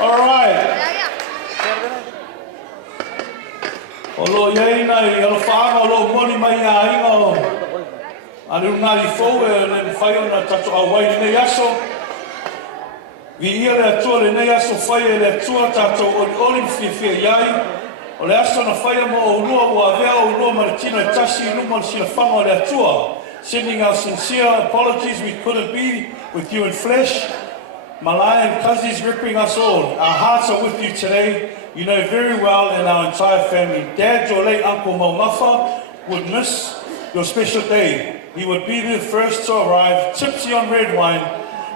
All right. Olo yei nei, alo whaanga, olo moni mai ngā inga o. Anu ngāri fōu e le whai o na tato a wai nei aso. Vi ia le atua le nei aso whai e le atua tato o oli whiwhia iai. O le aso na whai mo o unua o avea o unua maritina e tasi luma sina whanga o le atua. Sending our sincere apologies, we couldn't be with you in flesh. Malaya and cousins ripping us all. Our hearts are with you today. You know very well, and our entire family. Dad, your late Uncle Momafa, would miss your special day. He would be the first to arrive, tipsy on red wine,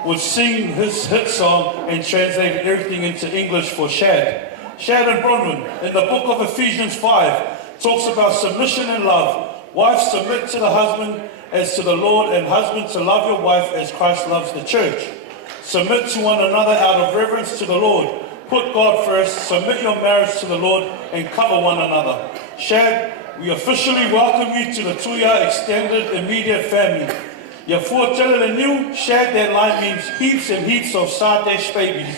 would sing his hit song and translate everything into English for Shad. Shad and Bronwyn, in the book of Ephesians 5, talks about submission and love. Wives, submit to the husband as to the Lord, and husband, to love your wife as Christ loves the church. Submit to one another out of reverence to the Lord. Put God first, submit your marriage to the Lord, and cover one another. Shad, we officially welcome you to the Tuya extended immediate family. Your four tele new, Shad, that line means heaps and heaps of Sardesh babies.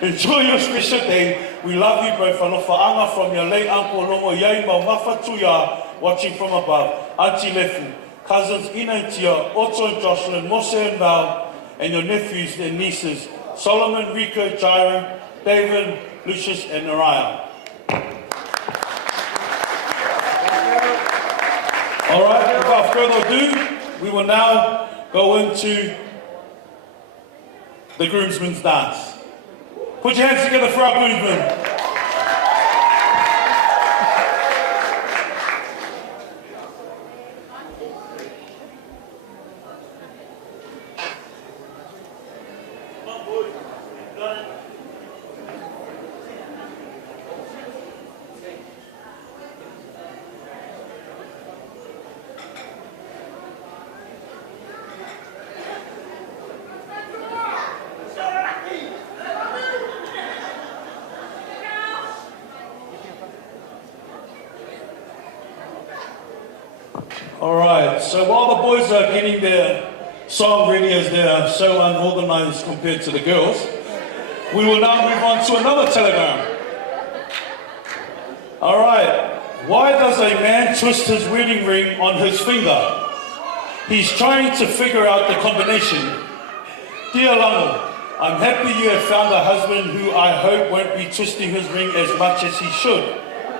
Enjoy your special day. We love you both. Alofa from your late Uncle Longo Yai Maumafa Tuya, watching from above. Auntie Lefu, cousins Ina and Tia, Otto and Jocelyn, Mose and Val, and your nephews and nieces, Solomon, Rico, Jairo, David, Lucius, and Nariah. All right, without further ado, we will now go into the groomsmen's dance. Put your hands together for our groomsmen. All right, so while the boys are getting their song ready as they are so unorganized compared to the girls, we will now move on to another telegram. All right, why does a man twist his wedding ring on his finger? He's trying to figure out the combination. Dear Lango, I'm happy you have found a husband who I hope won't be twisting his ring as much as he should.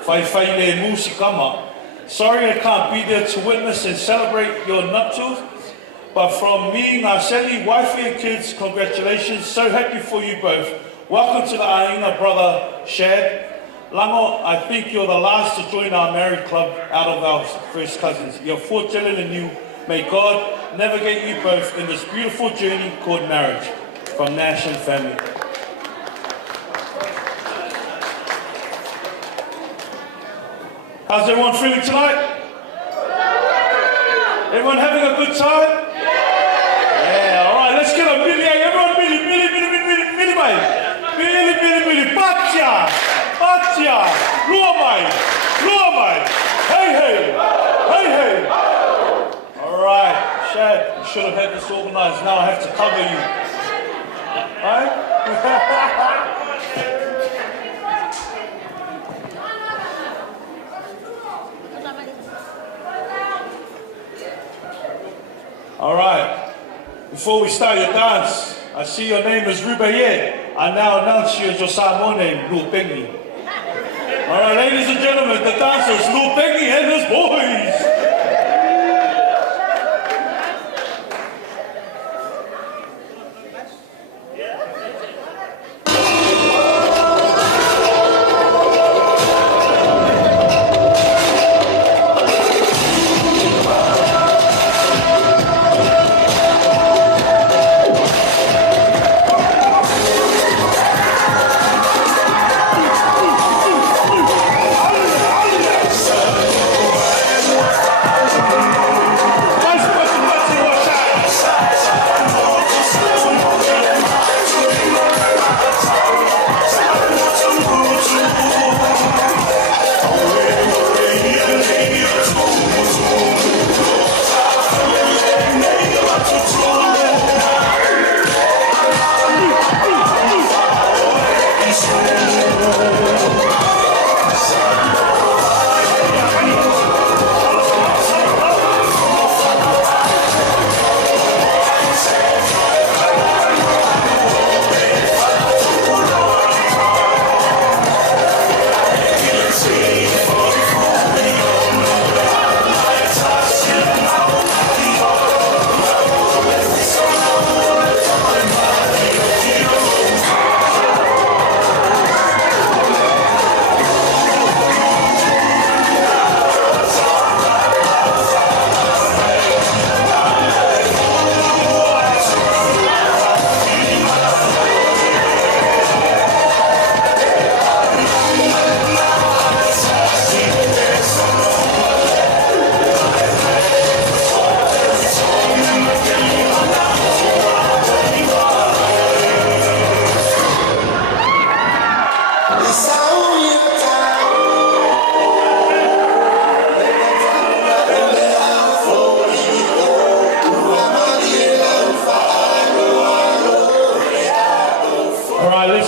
Whai le musikama. Sorry I can't be there to witness and celebrate your nuptials, but from me, Ngaseli, wifey and kids, congratulations. So happy for you both. Welcome to the Ainga brother, Shad. Lango, I think you're the last to join our married club out of our first cousins. You're fortunate and you. May God navigate you both in this beautiful journey called marriage. From Nash and family. How's everyone feeling tonight? Everyone having a good time? Yeah, all right, let's get a milli. Everyone milli, Patia, Luamai, hey. All right, Shad, you should have had this organized. Now I have to cover you. Right? All right, before we start your dance, I see your name is Rubayet. I now announce you as your Samoan name, Lupegi. All right, ladies and gentlemen, the dancers, Lupegi and his boys.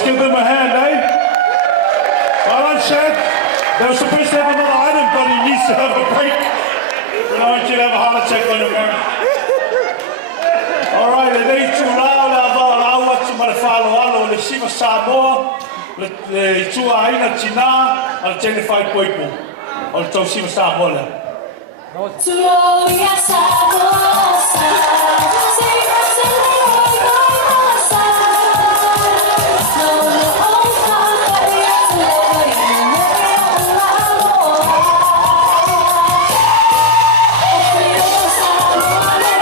give them a hand, eh? Well done, Shad. They were supposed to have another item, but he needs to have a break. We don't want you to have a heart attack on your marriage. All right, le nei tūlao le avalau atu ma le whāloalo le siva Samoa, le tua aina tina, a le tene whai koipo. O le tau siva Samoa le. Tuloia Samosa, Siva Samoa Masa. No no oka ia tuloia ne amo. O frio Samoa le.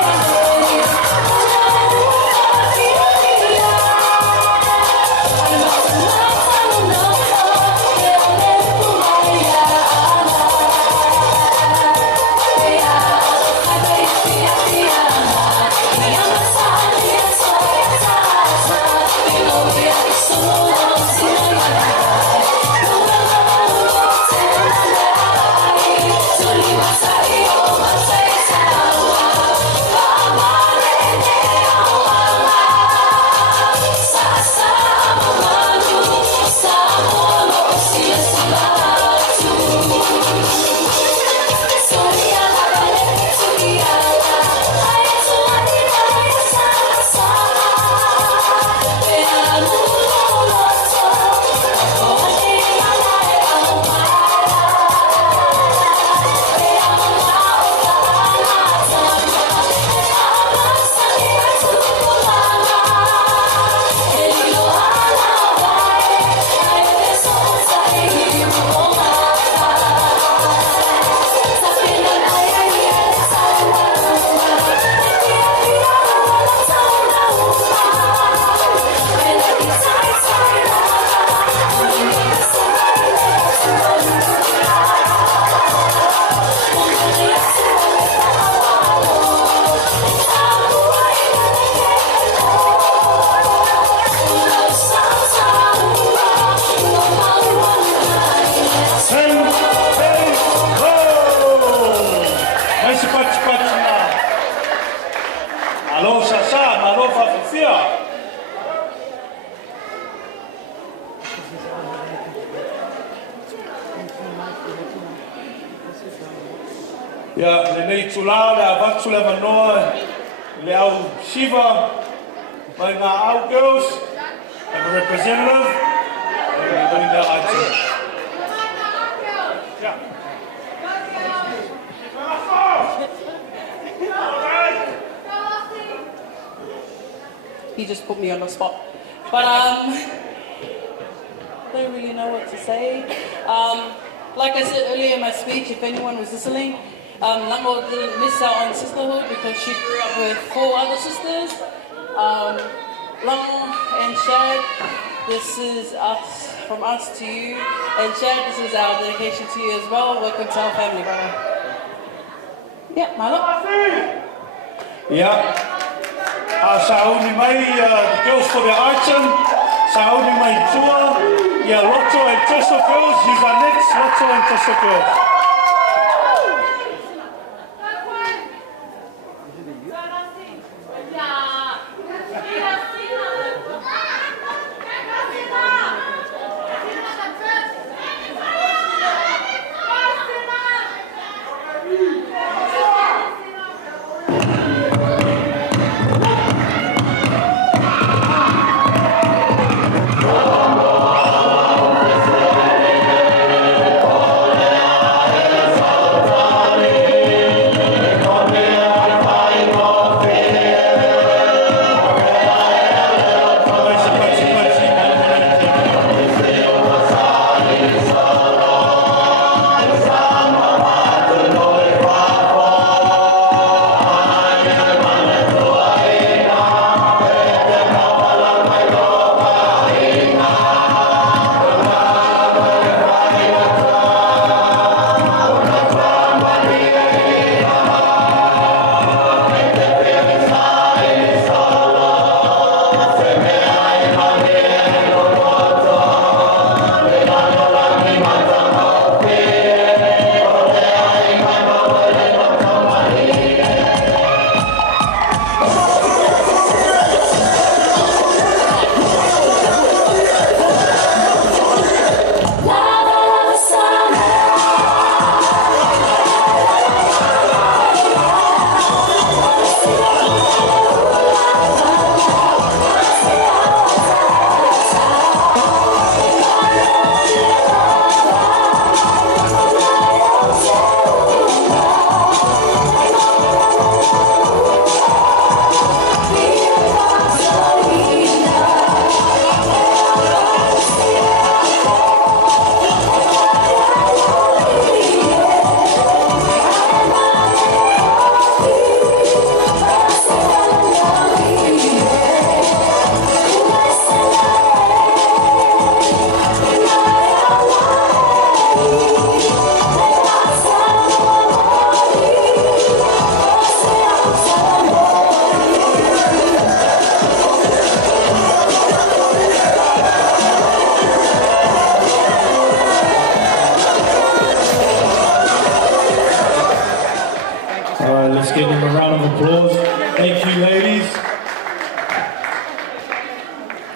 Yeah, le nei tūlao le avatu le manoa, le au Shiva, mai ngā au girls, have a representative, and we're doing their item. Yeah. He just put me on the spot. But I don't really know what to say. Like I said earlier in my speech, if anyone was listening, Lango didn't miss out on sisterhood because she grew up with 4 other sisters. Lango and Shad, this is us, from us to you. And Shad, this is our dedication to you as well. Welcome to our family, brother. Yeah, Malo. Yeah. Sauni mai, the girls for the item. Sauni mai tua. Yeah, Latu and Tosso girls. He's our next Latu and Tosso girls.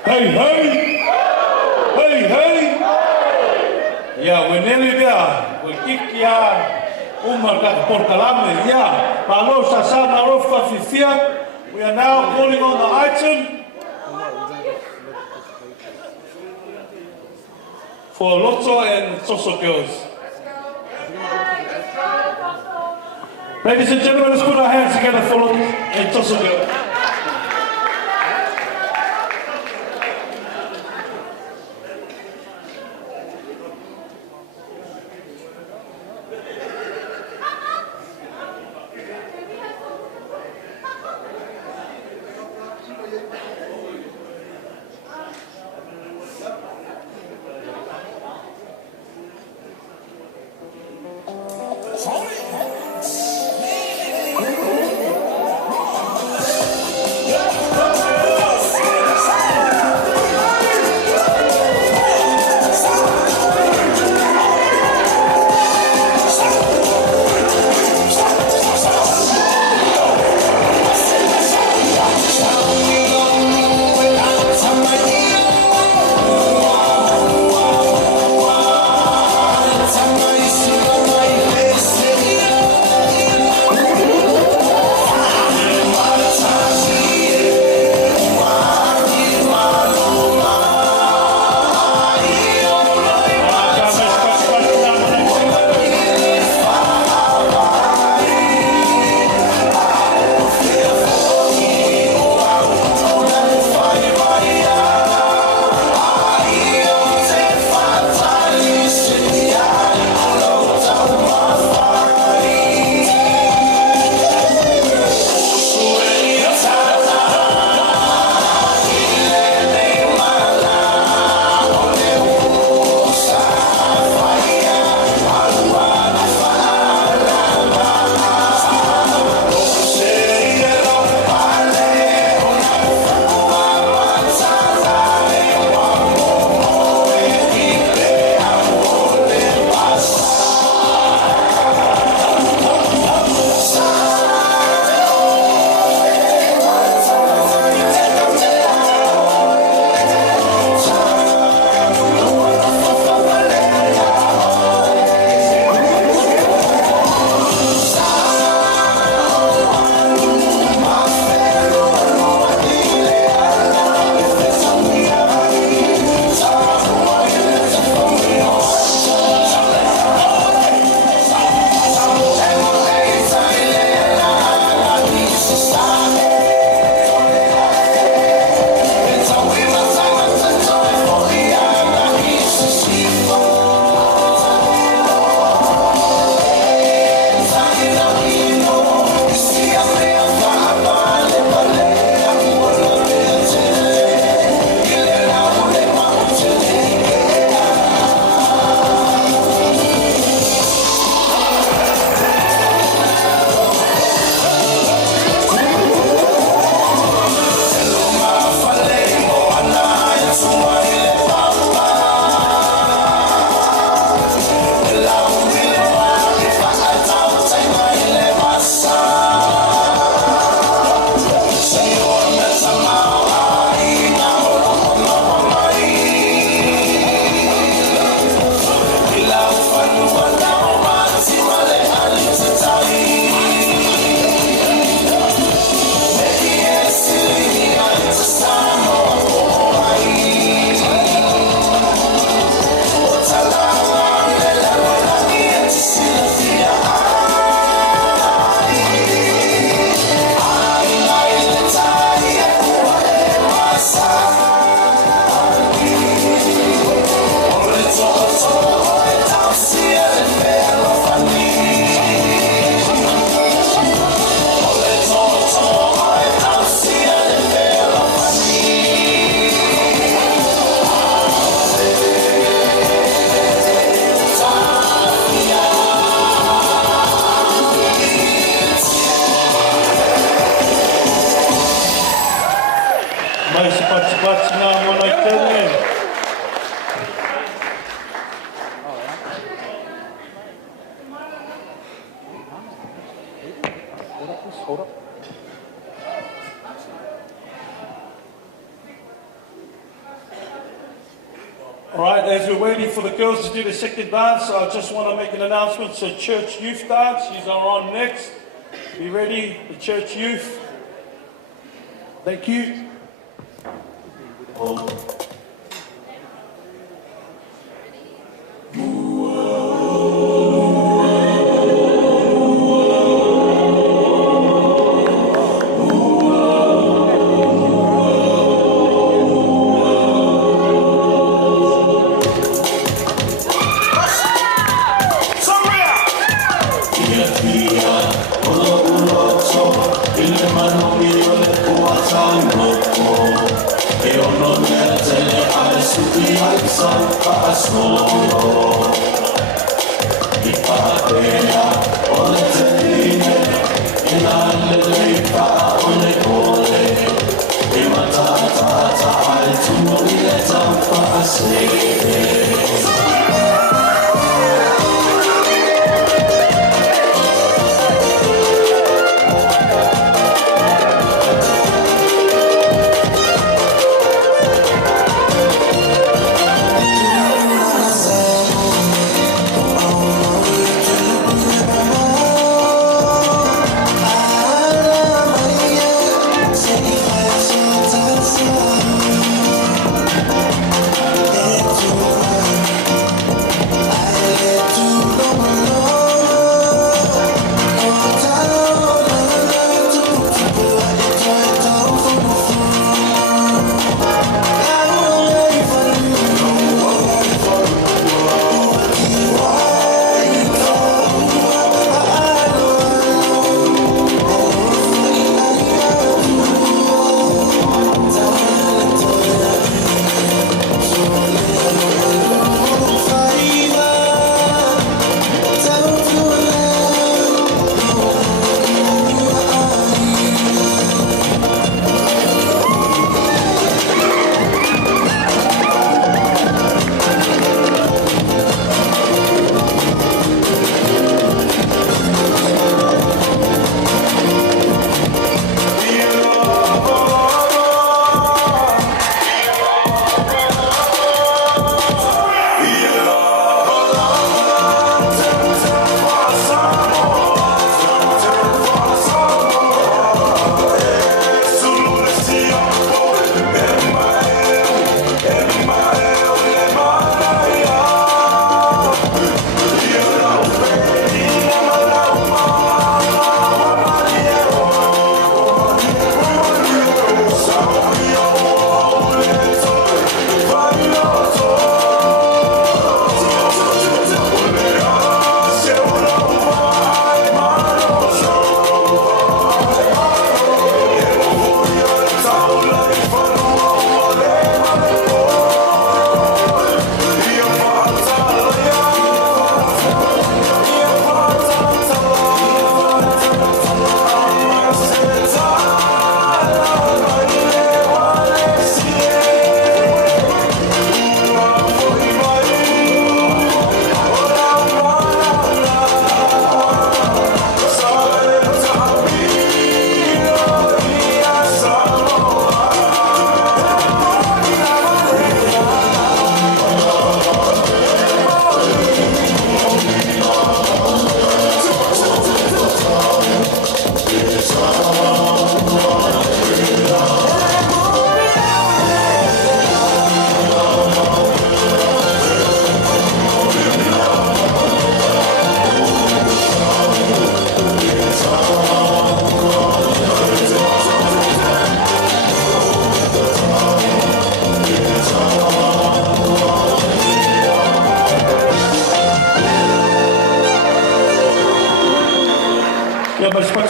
Hey, hey! Hey, hey! Yeah, we're nearly there. We're kicking out. Portalame, yeah. Malo Sasana Rofa Fifia. We are now calling on the item for Lotso and Soso girls. Ladies and gentlemen, let's put our hands together for Lotso and Soso girls. All right, as we're waiting for the girls to do the second dance, I just want to make an announcement. So church youth dance, these are on next. Be ready, the church youth. Thank you.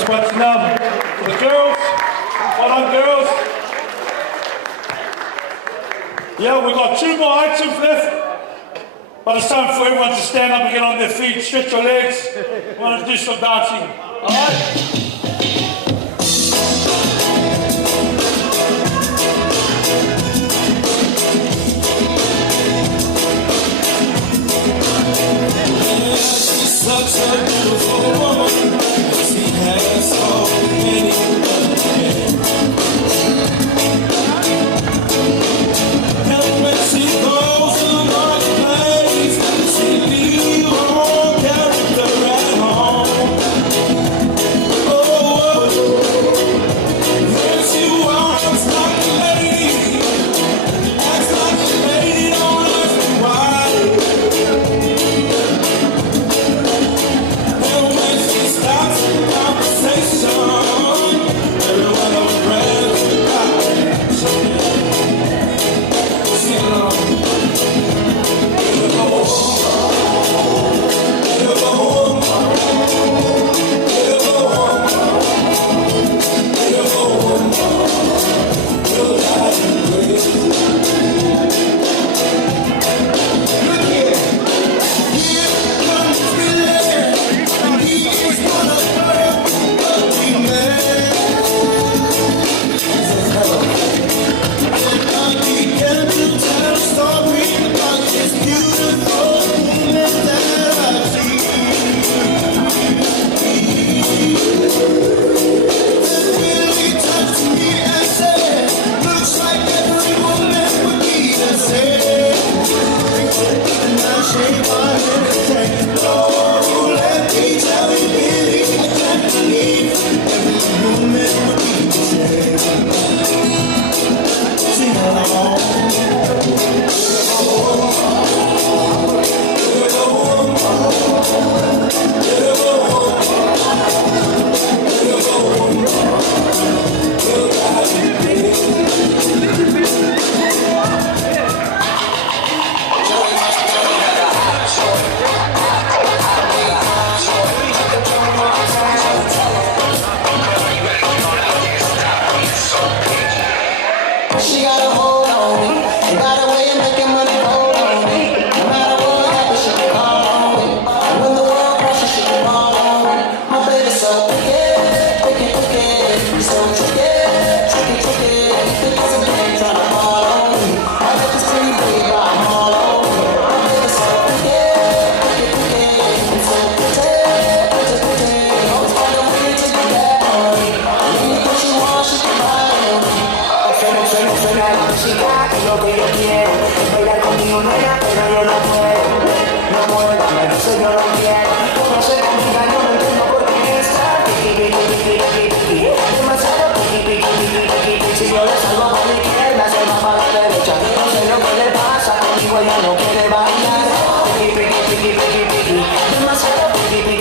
What's now for the girls? Well done, girls. Yeah, we've got 2 more items left. But it's time for everyone to stand up and get on their feet, stretch your legs. We want to do some dancing. All right? Such a beautiful woman, she has so many other men. And when she goes along She got a hold on me. And got a way of making money hold on me. No matter what happens, she can call on me. And when the world crashes, she can call on me. My baby's so picky. So tricky. Because of the ain't trying to fall on me. I let this pretty baby ride all on me. My baby's so picky. So pretty. Always find a way to get back on me. Anything she wants, she can ride on me. Suena la música y lo que yo quiero. Bailar conmigo nena, pero yo no puedo. No muérdame, no sé, yo no quiero. No sé conmigo, no me entiendo por qué está piqui. Demasiado piqui. Si yo le salgo por la izquierda, se va para la derecha. No sé lo que le pasa, conmigo ella no quiere bailar. Piqui. Demasiado piqui.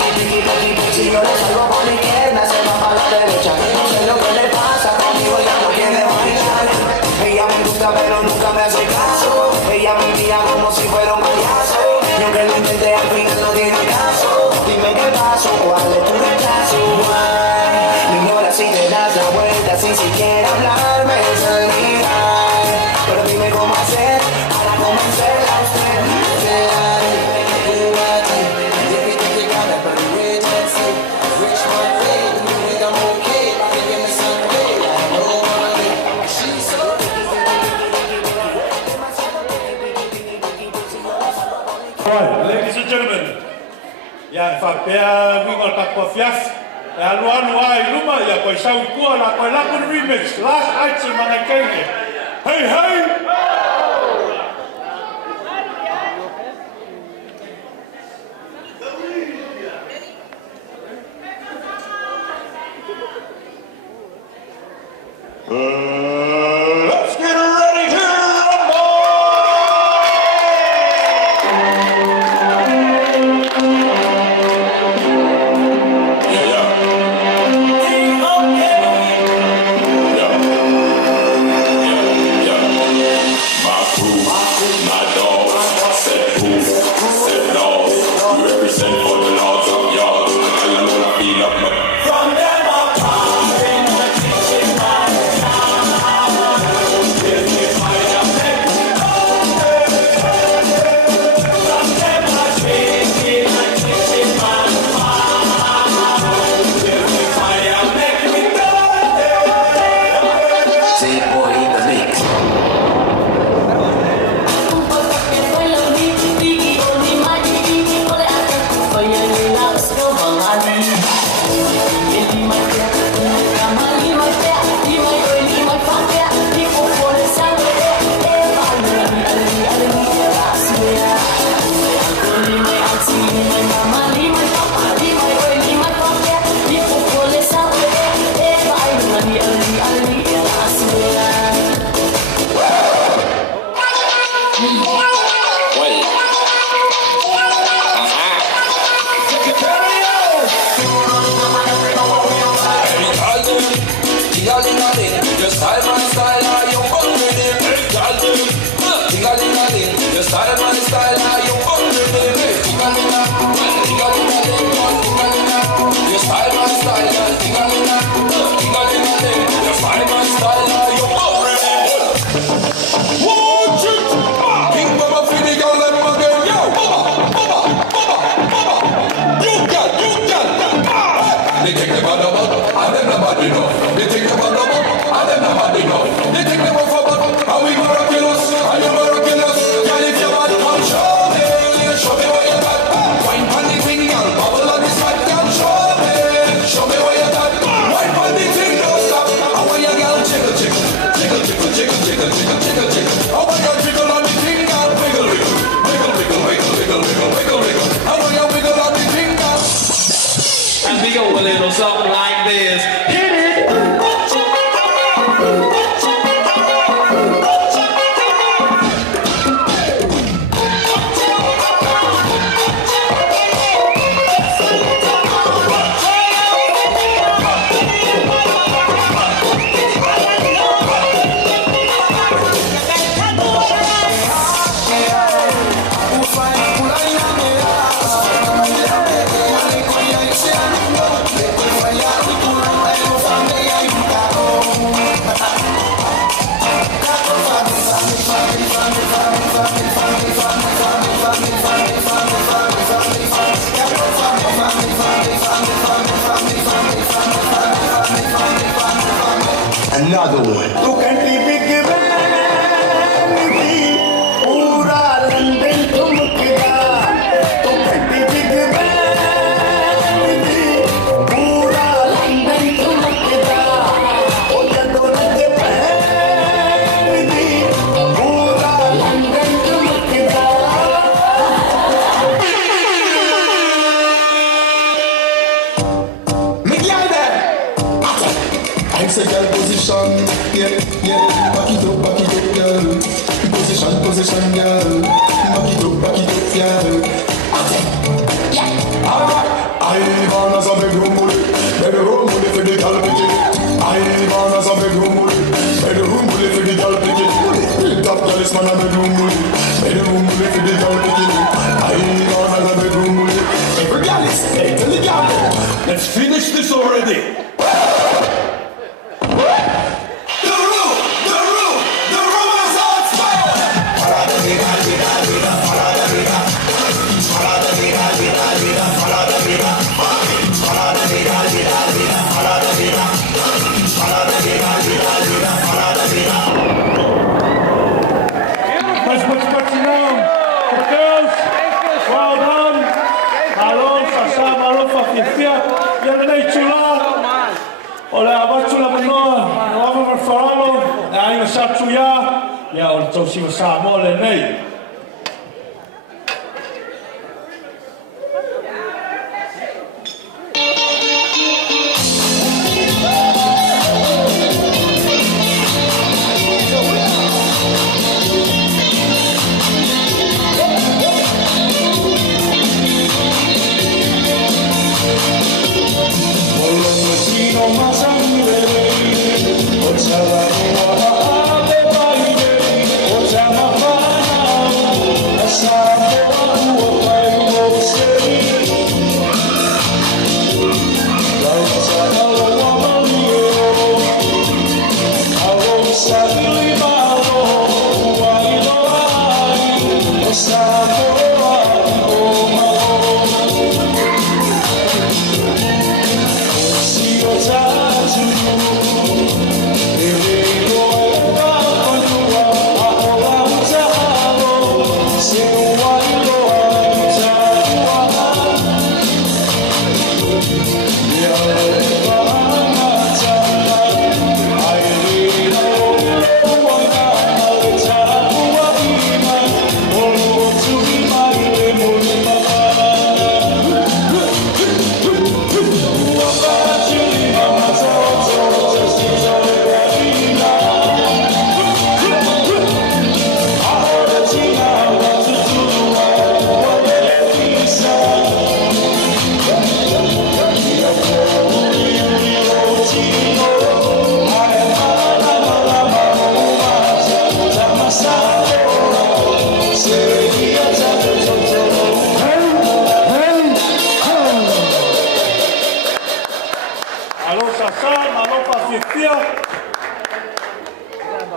Si yo le salgo por la izquierda, se va para la derecha. No sé lo que le pasa, conmigo ella no quiere bailar. Ella me gusta pero nunca me hace caso. Ella me envía como si fuera un payaso. Y aunque lo intenté al final no tiene caso. Dime qué pasó, cuál es tu rechazo. Me ignora si te das la vuelta sin siquiera hablarme de salida. Pero dime cómo hacer para convencerla a usted. Right, ladies and gentlemen, ia whapea winga takwa fiaf, e anu ai luma, ia koe sau kua la koe laku remix, last item mana kenge. Hey! Let's get ready to rumble! Something like this. Hit it! Fire Another one. Tu canti big bang di pura London tumkda. Tu canti big bang di pura London tumkda. O jado nage bang di pura London tumkda. Miguel there. I'm say girl position, yeah, yeah. Back it up, girl. Position, girl. Back it up, girl. Yeah. Alright. I wanna some bedroom bully for the girl picking. I wanna some bedroom bully for the girl picking. Top girl is man a bedroom bully for the girl picking. I wanna some bedroom bully. Every girl is hey, tell the girl. Let's finish this already. Olha, abaixo lá para nós, nova para farolo, aí o satuia, e a o tosi o samole nei.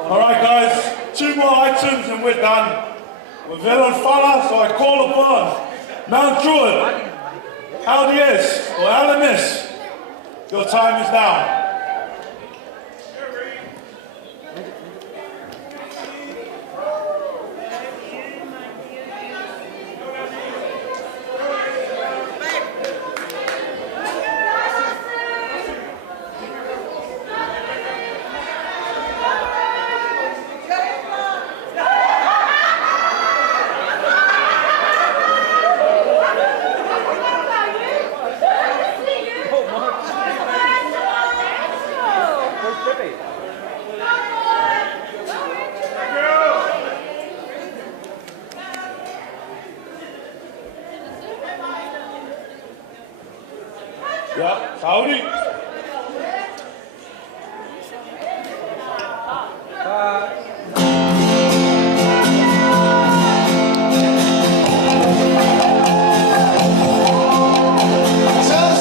All right, guys, 2 more items and we're done. We're very on fire, so I call upon Mount Druid, LDS, or LMS. Your time is now. Yeah, Saudi. What's up,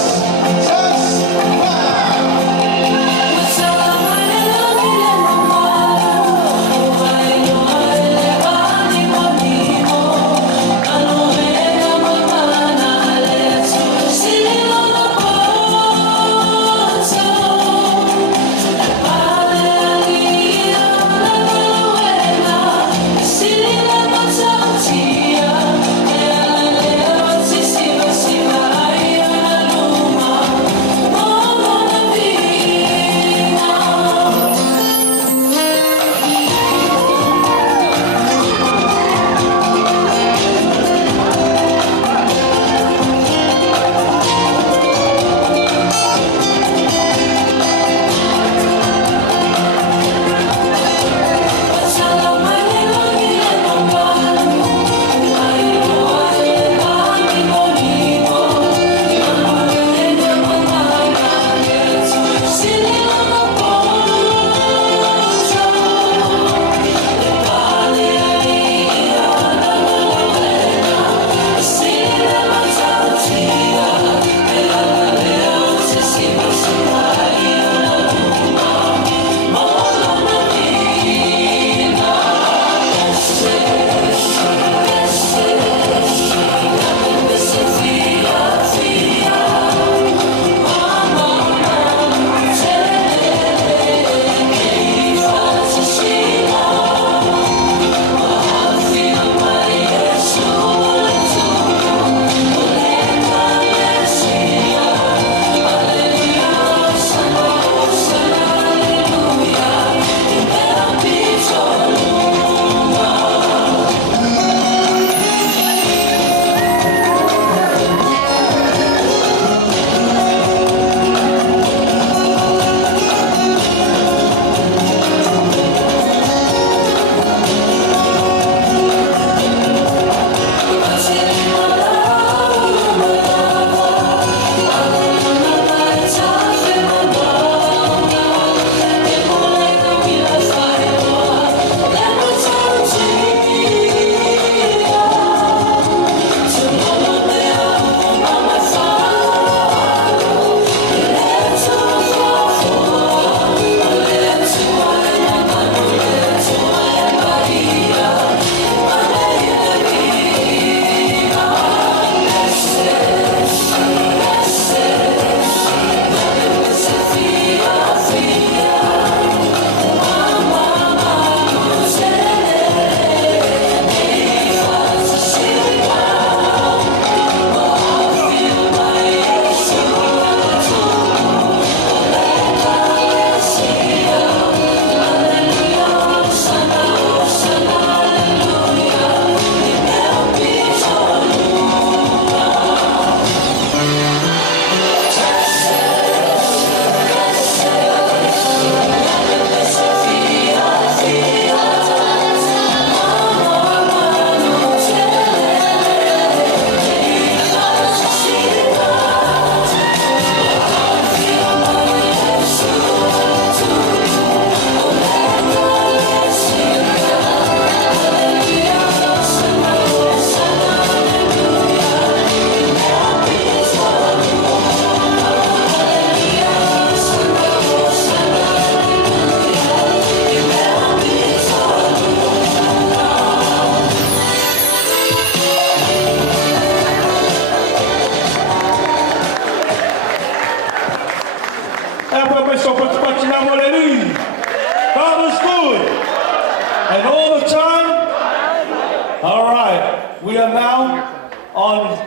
we are now on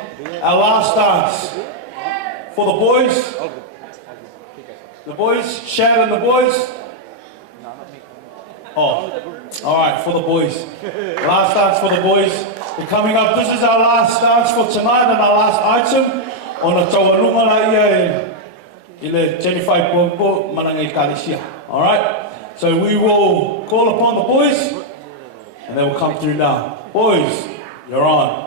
our last dance. For the boys, Shad and the boys. Oh, all right, for the boys. Last dance for the boys. They're coming up. This is our last dance for tonight and our last item. On a tawalunga la ia ile 25 pompo manangai kalisia. All right. So we will call upon the boys, and they will come through now. Boys, you're on.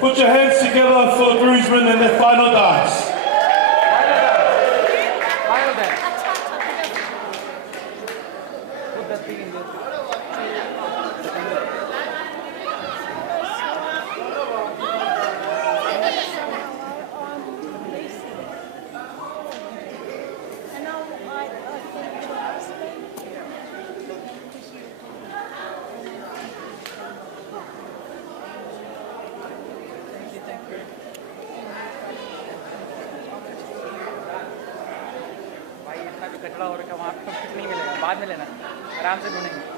Put your hands together for the groomsmen and their final dance. कचरा और का वहाँ पे नहीं मिलेगा, बाद में लेना, आराम से ढूंढेंगे।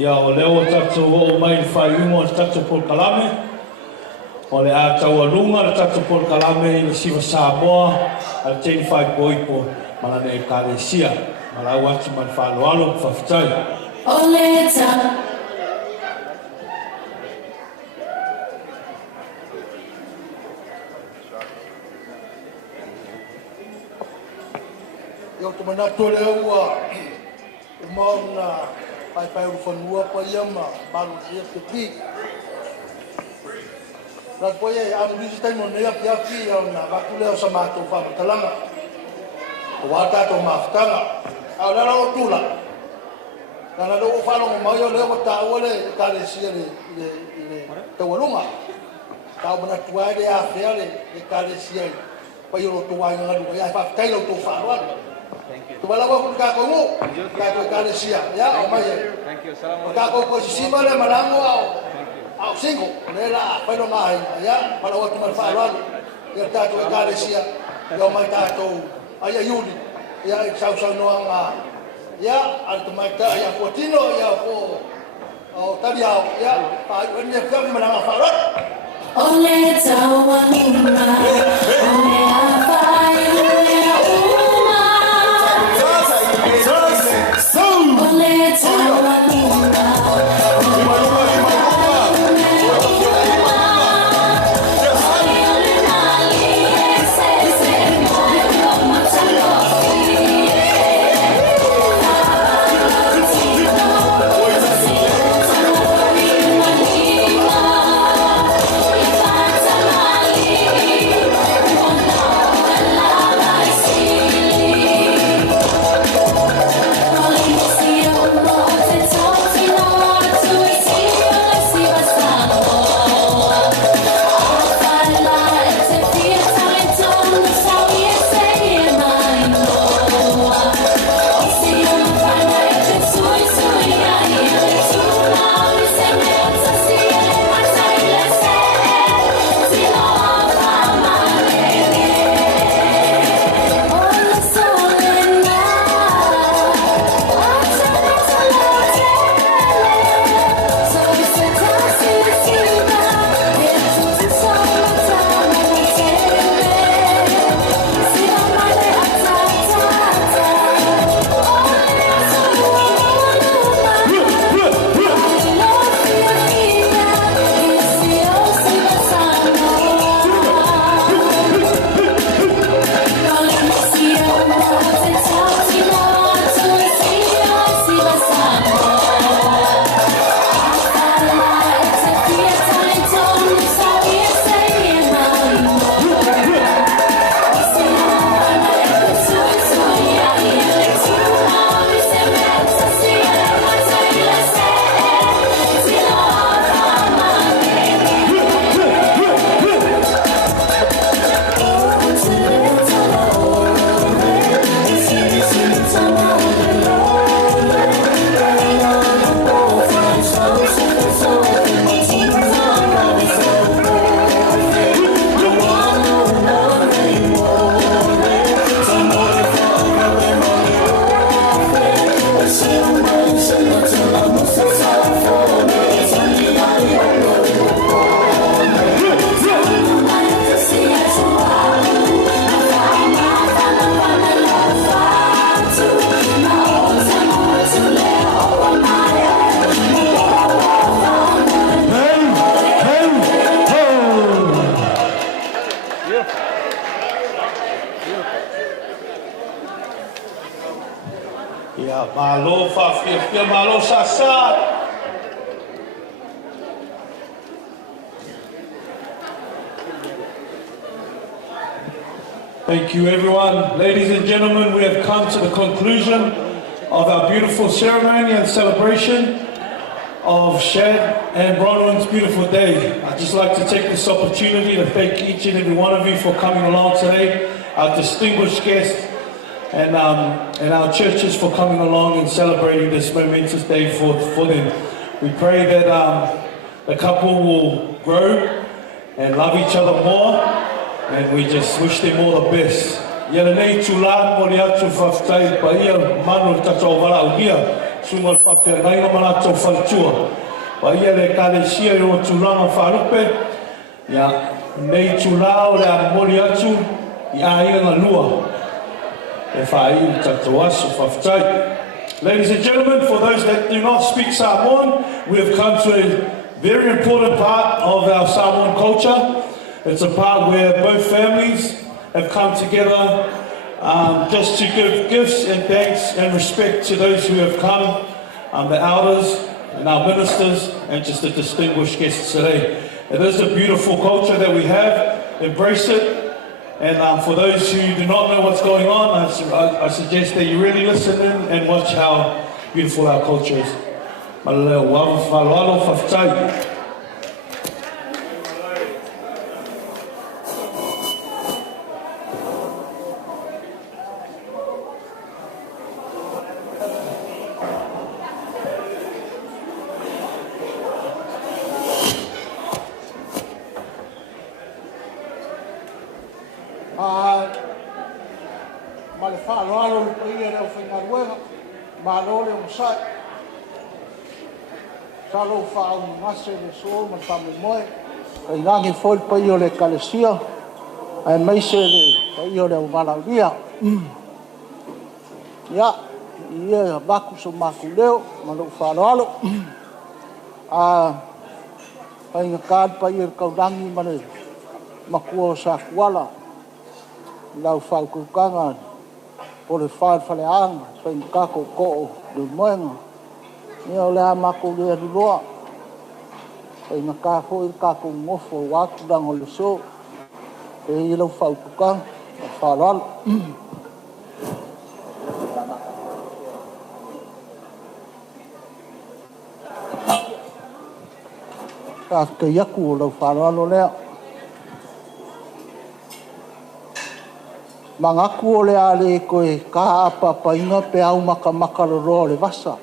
Ia o leo tatu o mai whai ungo tatu por kalame. O le a tau alunga le tatu por kalame i le siwa Samoa. A teni whai poipo malane e kāresia. Malau atu man whalo alo whawhitai. O le ta. Yo te manato le ua mauna pai pai ufanua pa yama baru ia te pi. Rat po ye am disi tai mo nea pia ki na bakule o samato fa talanga. O wata to maftanga. A la ro tula. Na do fa lo mo yo le wata wole ka le sia le te walunga. Ka bona tua de a fele e ka le sia. Pa yo lo tua nga lu ya fa tai lo to fa ro. Tu bala ko ka ko mo ka to ka le sia ya o mai. Thank you. Assalamu Ka ko ko si ma le malango ao. Au singo le la pa lo mai ya para o tu mal fa ro. Ya ta to ka le sia. Yo mai ta to ai yuli. Ya sau sau no nga. Ya al tu mai ta ya ko tino ya ko o tabiao ya pa ni ka mi malanga fa ro. Ole tawanuma, ole afai, ole uma. Ole tawanuma, Ya malo fafia malo sasa. Thank you, everyone. Ladies and gentlemen, we have come to the conclusion of our beautiful ceremony and celebration of Shad and Bronwyn's beautiful day. I'd just like to take this opportunity to thank each and every one of you for coming along today, our distinguished guests, and our churches for coming along and celebrating this momentous day for them. We pray that the couple will grow and love each other more, and we just wish them all the best. Yala nei tula mo le atu whaftai pa ia manu tatou wala ugia sungal whawhia ngai no mana tau whaltua. Pa ia le kale sia o tulanga whalupe, ia nei tula o le a mo le atu i a ia ngā lua. E whai tatou asu whaftai. Ladies and gentlemen, for those that do not speak Samoan, we have come to a very important part of our Samoan culture. It's a part where both families have come together just to give gifts and thanks and respect to those who have come, the elders and our ministers and just the distinguished guests today. It is a beautiful culture that we have. Embrace it. And for those who do not know what's going on, I suggest that you really listen in and watch how beautiful our culture is. Maleo walo whaftai. Ma le whaaloalo le paia reo whaingaruenga, ma lore o sai. Sa lo whaau ngase le sō ma Moimoi, Ai ngangi foi pa i o le kalesia. Ai mai se le pa i o le malauria. Ia, ia baku so maku leo, malo whāroalo. Pai ngā kād pa i o kaurangi mane makua o sa kuala. Lau whaukukanga o le whaleanga, pai ngā kako ko'o le moenga. Ia o le a mako le aruloa. Pai ngā kako i kako ngofo waku dango le so. E i lau whaukukanga, whāroalo. Ka te yaku o lau whāroalo lea. Mangaku o le ale koe ka apa pa inga pe au maka roro le vasa.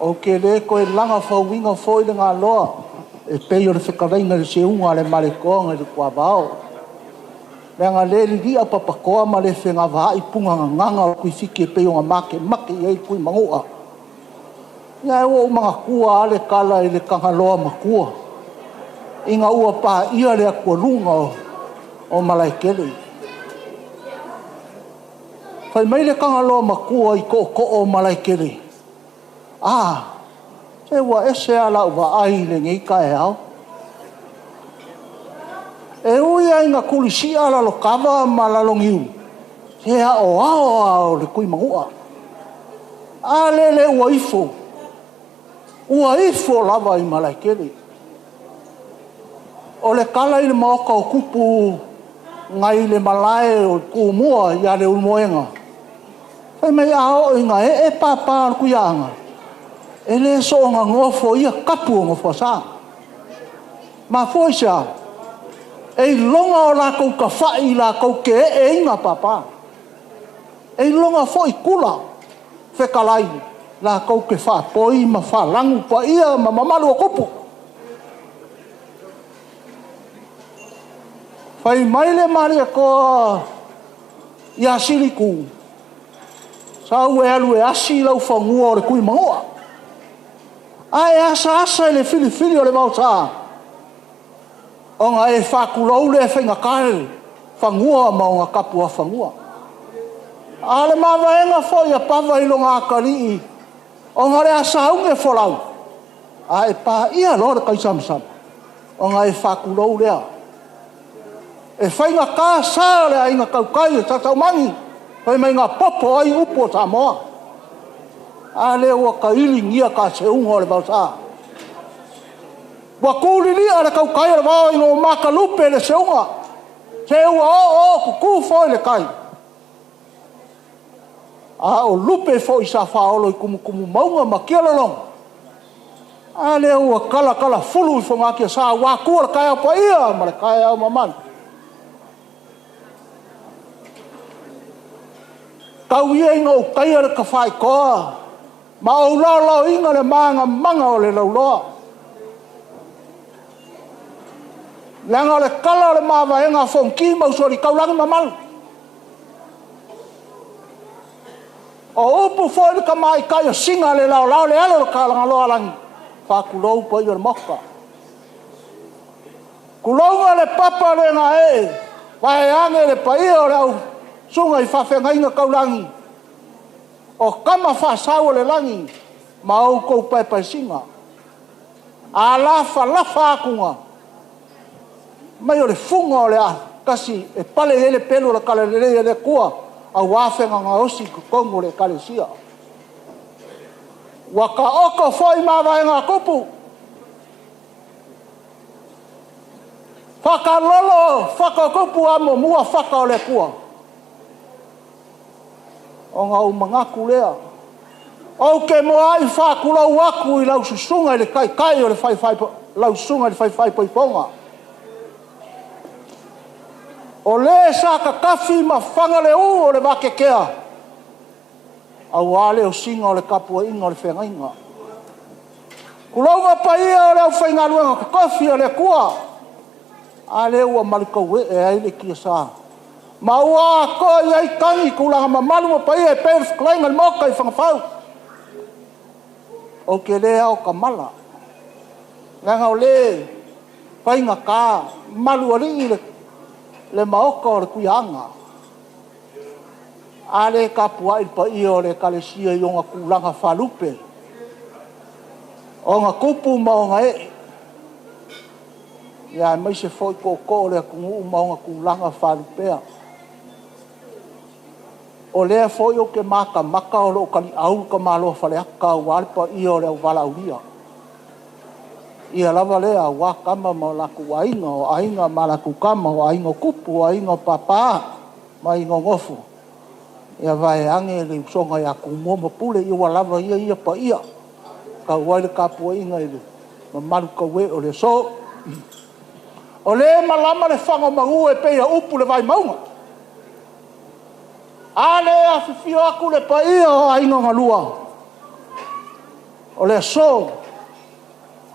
O ke le koe langa whauinga foi le ngā loa. E pei o le whekarainga le se unga le male koanga le kua bao. Le ngā le li a papakoa ma le whenga waa i punga nganga o kui whiki e pei o ngā make i ei kui mangua. Ia e o mga kua ale kala i le kangaloa makua. I ngā ua pā ia le akua runga o malaikele. Whai mai le kangaloa makua i ko o malaikele. Se ua ese ala uwa ai le ngei ka e au. E ui ai ngā kulisi ala lo kawa malalongiu. Se a o ao le kui mangua. Le ua ifo. Ua ifo lava i malaikele. O le kala i le maoka o kupu ngai le malae o kumua i ale ulmoenga. Whai mai ao i ngā e pāpā kui anga. E le so ngā ngofo ia kapu o ngofo sa. Ma foi sa. E longa o lākou ka whai lākou ke e inga pāpā. E longa foi kula whekalai. Lākou ke whapoi ma whalangu pa ia ma mamalu o kupu. Whai mai le maria ko ia siriku. Sau e alu e asi lau whangua o le kui mangoa. Ai asa e le fili o le mauta. O ngā e whakulau le whainga kāre. Whangua ma o ngā kapua whangua. A le mawaenga whoi a pawa ilo ngā karii. O ngā re asa unge wholau. A e pā ia lore kai samsam. O ngā e whakulau lea. E whainga kā sā le a inga kaukai e tatau mangi. Whai mai ngā popo ai upo tā moa. A le ua ka ili ngia ka se unga o le bauta. Wa kūri li a le kaukai le wao ingo maka lupe le se unga. Se ua kuku foi le kai. A o lupe foi sa whaolo i kumu maunga ma kia lalong. A le ua kala fulu i whonga kia sa wakua le kai au pa ia ma le kai au mamani. Kau ia inga o kai are ka whai koa. Ma o lau inga le manga o le lauloa. Langa le kala le mawa enga whonki mausori kaulangi mamalu. O upu fwoi ka mai kai o singa le lau le alo ka langa loa langi. Whakulou pa i o le moka. Kulounga le papa le nga e. Wae ange le pa i o le au. Sunga i whawhenga inga kaulangi. O kama whasau le langi. Ma au kou pai singa. A lafa akunga. Mai o le funga o le a. Kasi e pale ele pelu la kale le le kua. A wafenga ngā osi kukongo le kale sia. Waka oko foi mawa e ngā kupu. Whakalolo, whakakupu amo mua whaka o le kua. O ngā umangaku lea. O ke moa ai whakulau aku I lau susunga I le kai o le lau sunga I le whai poiponga. O le sa ka kafi ma whanga le o le wake kea. Au ale o singa o le kapua inga o le whenga inga. Kulaunga pa ia o le au whainga luenga ka kafi o le kua. Ale ua malikau e aile kia sa. Ma ua ko I ai kangi kulanga ma maluma pa ia e pēr whklainga le moka I whangawhau. O ke le au ka mala. Nganga o le Whainga kā, malu ali le maoka o le kuianga. Ale ka pua pa i o le kalesia i o ngā kulanga whalupe. O ngā kupu ma o ngā e. Ia mai se foi ko le kungu ma o ngā kulanga whalupea. O lea foi o ke maka o lo kali au ka malo whaleaka o alpa i o le au wala uria. Ia lava lea wā kama ma laku ainga o ainga ma laku kama o ainga kupu o ainga papa ma inga ngofu. Ia vai ange le usonga ia kumua ma pule i lava ia pa ia. Ka waile ka pua inga ile. Ma maru ka we o le so. O le malama le whanga mangu e peia upu le vai maunga. Ale a fifio aku le pa ia o ainga ngalua. O le so.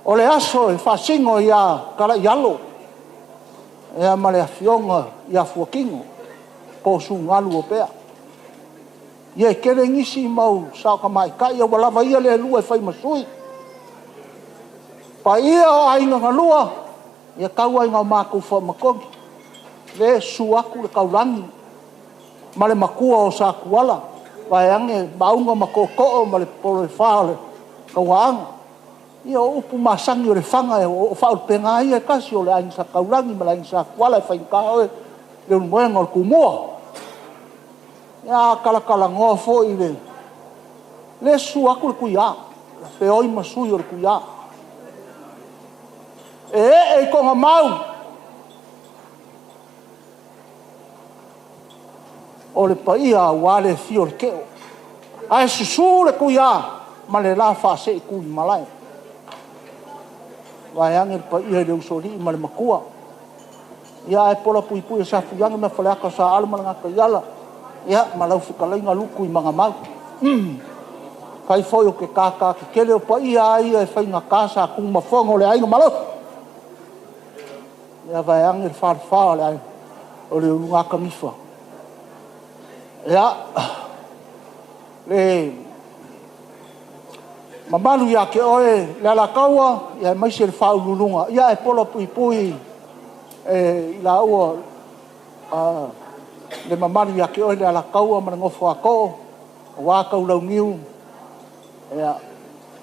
O le aso e whasingo ia kala ialo. Ea ma le afionga ia fuakingo. Po su ngalu o pea. Ia kere ngisi mau sao ka mai kai o walawa ia le lua e whai masui. Pa ia o ainga ngalua. Ia kaua inga o mākou whamakongi. Le su aku le kaulangi. Ma le makua o sa kuala. Vai ange maunga makoko ma le polo e whaale. Kawaanga. Ia o upu masangi o le whanga e o whaul penga ia kasi o le ainga sa kaulangi ma le ainga sa kuala e whainka oe. Le unuenga o le kumoa. Ia kala ngoa fo i le. Le su aku le kuia. Le peoi masui o le kuia. E konga mau. O le paia wale fio le keo. Ai susu le kuia. Ma le la whase i kui malai. Vai ange le paia le usori ma le makua. Ia e pola pui pui sa fuyangi me whaleaka sa alma ngaka iala. Ia malau whikalai ngā luku i mga mau. Kai foi o ke kaka ke kele o paia ai e whai ngā kasa kung mawhonga o le ainga malau. Ia vai ange le whārwha le ai. O le ngaka mifa. Ia. Le. Mamalu ia ke oe le ala kaua. Ia e maise le whaululunga. Ia e pola pui pui. I la ua. Le mamalu ia ke oe le ala kaua ma le ngofo a ko. Wā kaulau niu. Ia.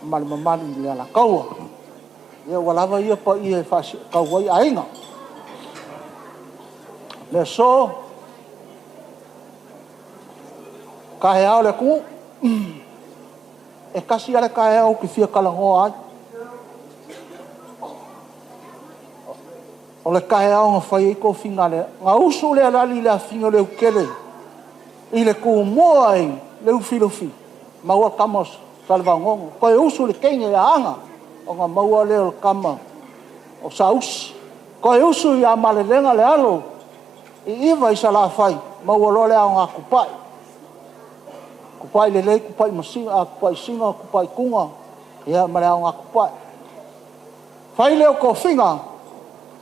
Ma le mamalu le ala kaua. Ia walawa ia pa ia e whasi kauai ainga. Le so. Kahe au le ku. E kasi ale kahe au ki fia kalangoa ai. O le kahe au ngā whai eiko whinga le. Ngā usu le alali le a whinga leu kele. I le ku moa ai leu filofi. Maua kamos salva ngongo. Ko e usu le kenge e anga. O ngā maua leo le kama. O sa usi. Ko e usu i a malelenga le alo. I iwa i sa la whai. Maua lole au ngā kupai. Kupai lelei, kupai masinga, kupai singa, kupai kunga. Ia mare au ngā kupai. Whai leo ko whinga.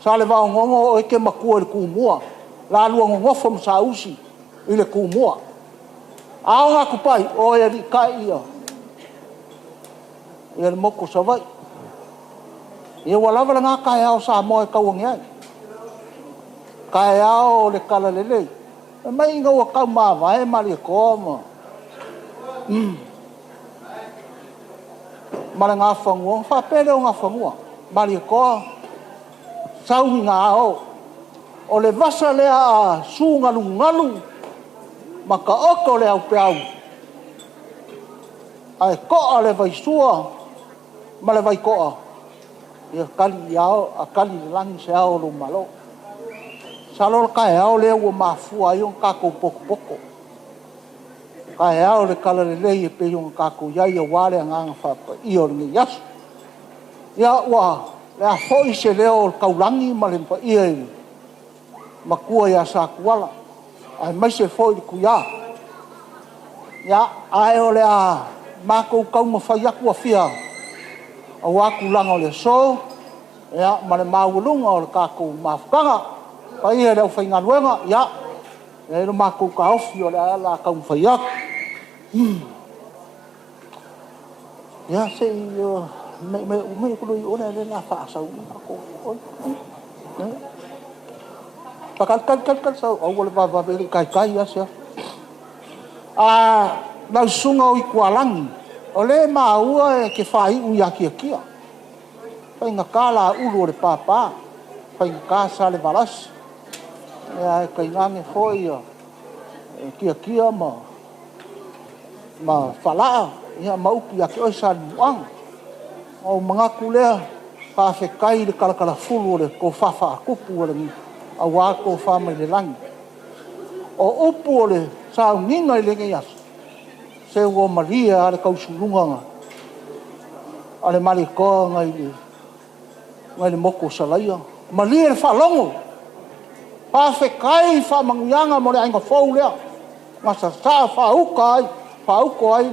Sa le wao ngongo o eke makua le kumua. La lua ngongofo msa usi. I le kumua. Au ngā kupai. O e li kai ia. Ia le moko sa vai. Ia walawa le ngā kai au sa moe kauangi ai. Kai au le kala lelei. E mai inga ua kau maa vai mali e koa ma. Mare ngā whangua. Whapere o ngā whangua. Mari e koa. Sauhi ngā ao. O le vasa lea a su ngalu ngalu. Ma ka oko le au peau. Ai koa le vai sua. Ma le vai koa. Ia kali ao. A kali le langi se ao lo malo. Salo kai ao lea ua mafua i on kako poko poko. Kai ao le kala le lei e pe on kako iai a wale a nganga whapa i o ringi yasu. Ia ua le a foi se leo o kaulangi ma le mpa ia i. Ma kua ia sa kuala. Ai mai se foi li kuia. Ia ai o le a mako kau ma whai aku a fia. A waku langa o le so. Ia ma le maulunga o le kako mafukanga. Pa ia leo whai ngaluenga. Ia. Ia ilo mako ka ofi o le ala kau whai aku. Ia se i me kulo i ona le na wha asau. Pakal sa awal baba beli kai asia. Na sunga o Ikualangi. Ole maua ke fai u ya kia. Pai ngakala ulu le papa. Pai ngakasa le balas. Ya kai ngange foi kia ma fala ia mau ki ake o san muang o mangaku lea pa fe kai le kala fulu le ko fafa kupu le a wa ko fa me le lang o upu le sa ninga le ngia se wo maria le kau sulunga ale mali ko ngai le moko salaia maria le fa longo pa fe kai fa mangianga mo le ainga fou lea masa sa fa ukai Pauko ai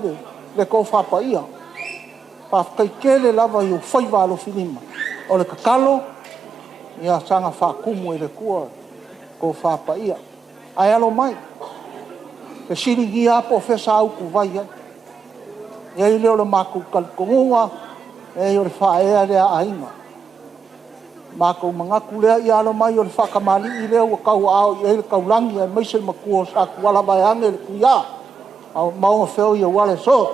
le ko whapa ia. Pa kai kele lava i o whaiwalo filima. O le kakalo, ia sanga whakumu e le kua ko whapa ia. Ai alo mai. Ke siringi a po whesa au ku vai ai. Ia i leo le maku kalkongunga, e i o le whaea lea ainga. Maku mangaku lea i alo mai o le whakamali i leo o kau au i le kaulangi ai maise makua sa kuala mai ange le kuia. Mau feo ia wale so.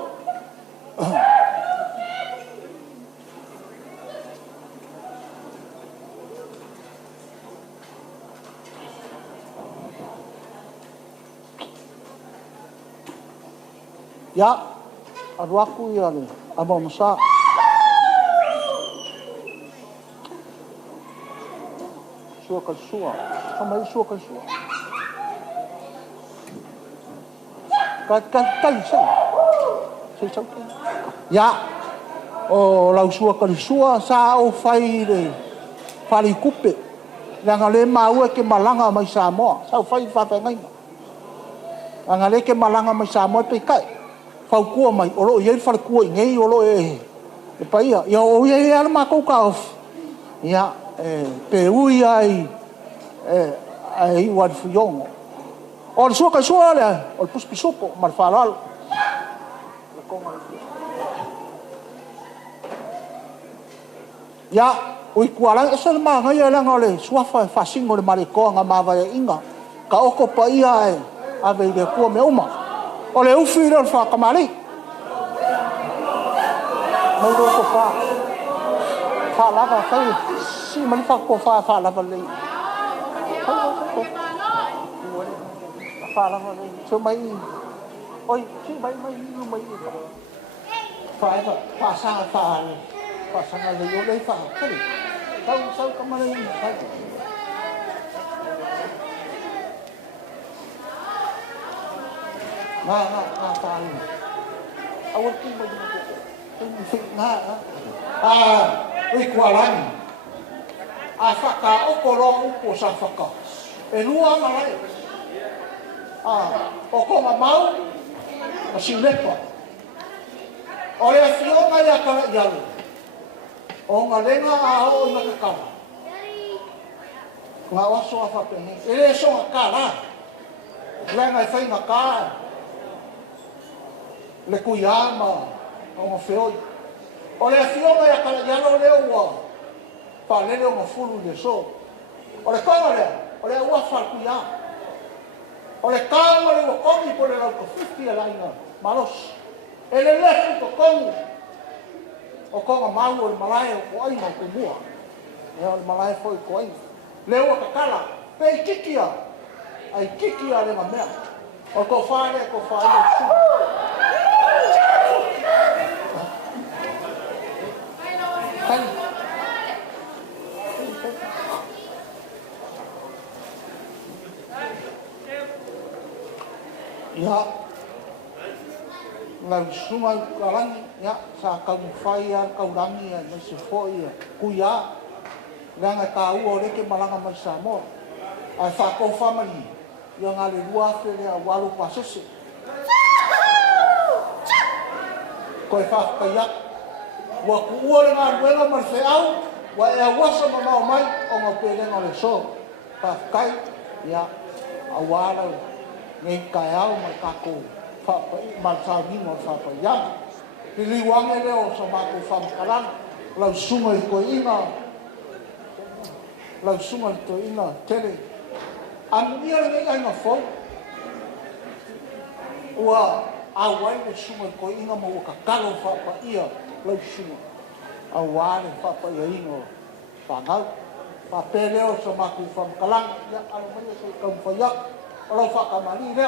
Ya, aduh aku ya le, abang masa. Suakan sama suakan suah. Kan sai ya o lau sua ka sua sa o fai le fali kupe nga le mau ke malanga mai sa mo sa fai fa fa ngai nga le ke malanga mai sa mo pe kai fa ku mai o lo ye fa ku ngai o lo e pa ia o ye ya ma ko ka ya pe u ai ai wa fu yong o le suaka sua le o le puspisopo ma le falal ya o Ikualangi esa le magai e laga o le suafa e fasigo le malekoaga mavaeaʻiga ka oko paia e ave i le kua me uma o le ufi i le o le faakamali mai lo ko faalava fai si ma le faakofa faalava lei fala mà số mấy ôi chứ mấy phải sang là vô lấy phá cái gì sao có mà lấy phải na phá awal tu na Ikualangi afaka okoro upo sa faka elua malai o konga mau o silepa o le fionga ia kala ialu o nga lenga a o ina kakala nga waso a whapene e le so nga kala lenga i whainga ka le kuyama o nga whioi o le fionga ia kala ialu leo ua whalele o nga fulu le so o le konga lea o le ua whalkuyama o le kama le wakongi po le rauka 50 a laina malos e le lefu ko kongu o konga mau o le malae o ko aina o kumua e o le malae foi ko aina le ua kakala pe kikia ai kikia le ngamea o ko whare ko whaia su kani ya lau sunga Ikualangi ya sa kau whai ar kau rangi ai se foi kuia langa ka u o le ke malanga mai sa mo ai fa ko family ia ngā le rua where a walu pasese koe whakaiak wa ku ua le ngā ruenga mar se au wa e awasa ma mau mai o ngā pērenga le so whakai ia a wala ngai kai au mai kako mal sa vingo whapaiak te liwange leo sa mako whamakalang lau sunga I koe inga lau sunga le to ina tele am ia le ai na fo ua awai le sunga ko ina mo ka kalo fa pa ia lau sunga awale fa pa ia ino fa ngau fa pele o so maku fa kalang ya al mai so ka fa ya lau fa ka mani le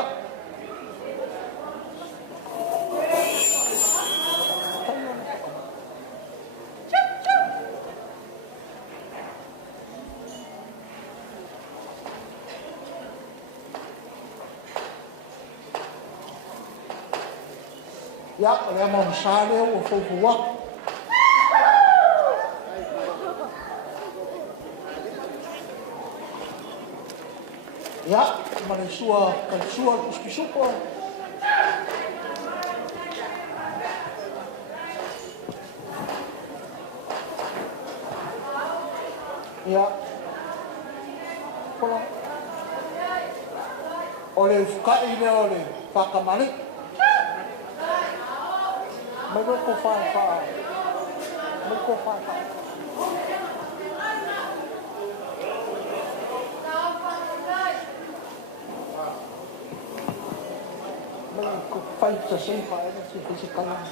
ya le mo sale o fo fo ya mane sua kan sua ispisupo ya pola ole fukai le ole pakamaniไม่รู้กูฟังฟ้าไม่กูฟังฟ้าไม่กูฟังจะเส้นฟ้าเนี่ยสิฟิสิกส์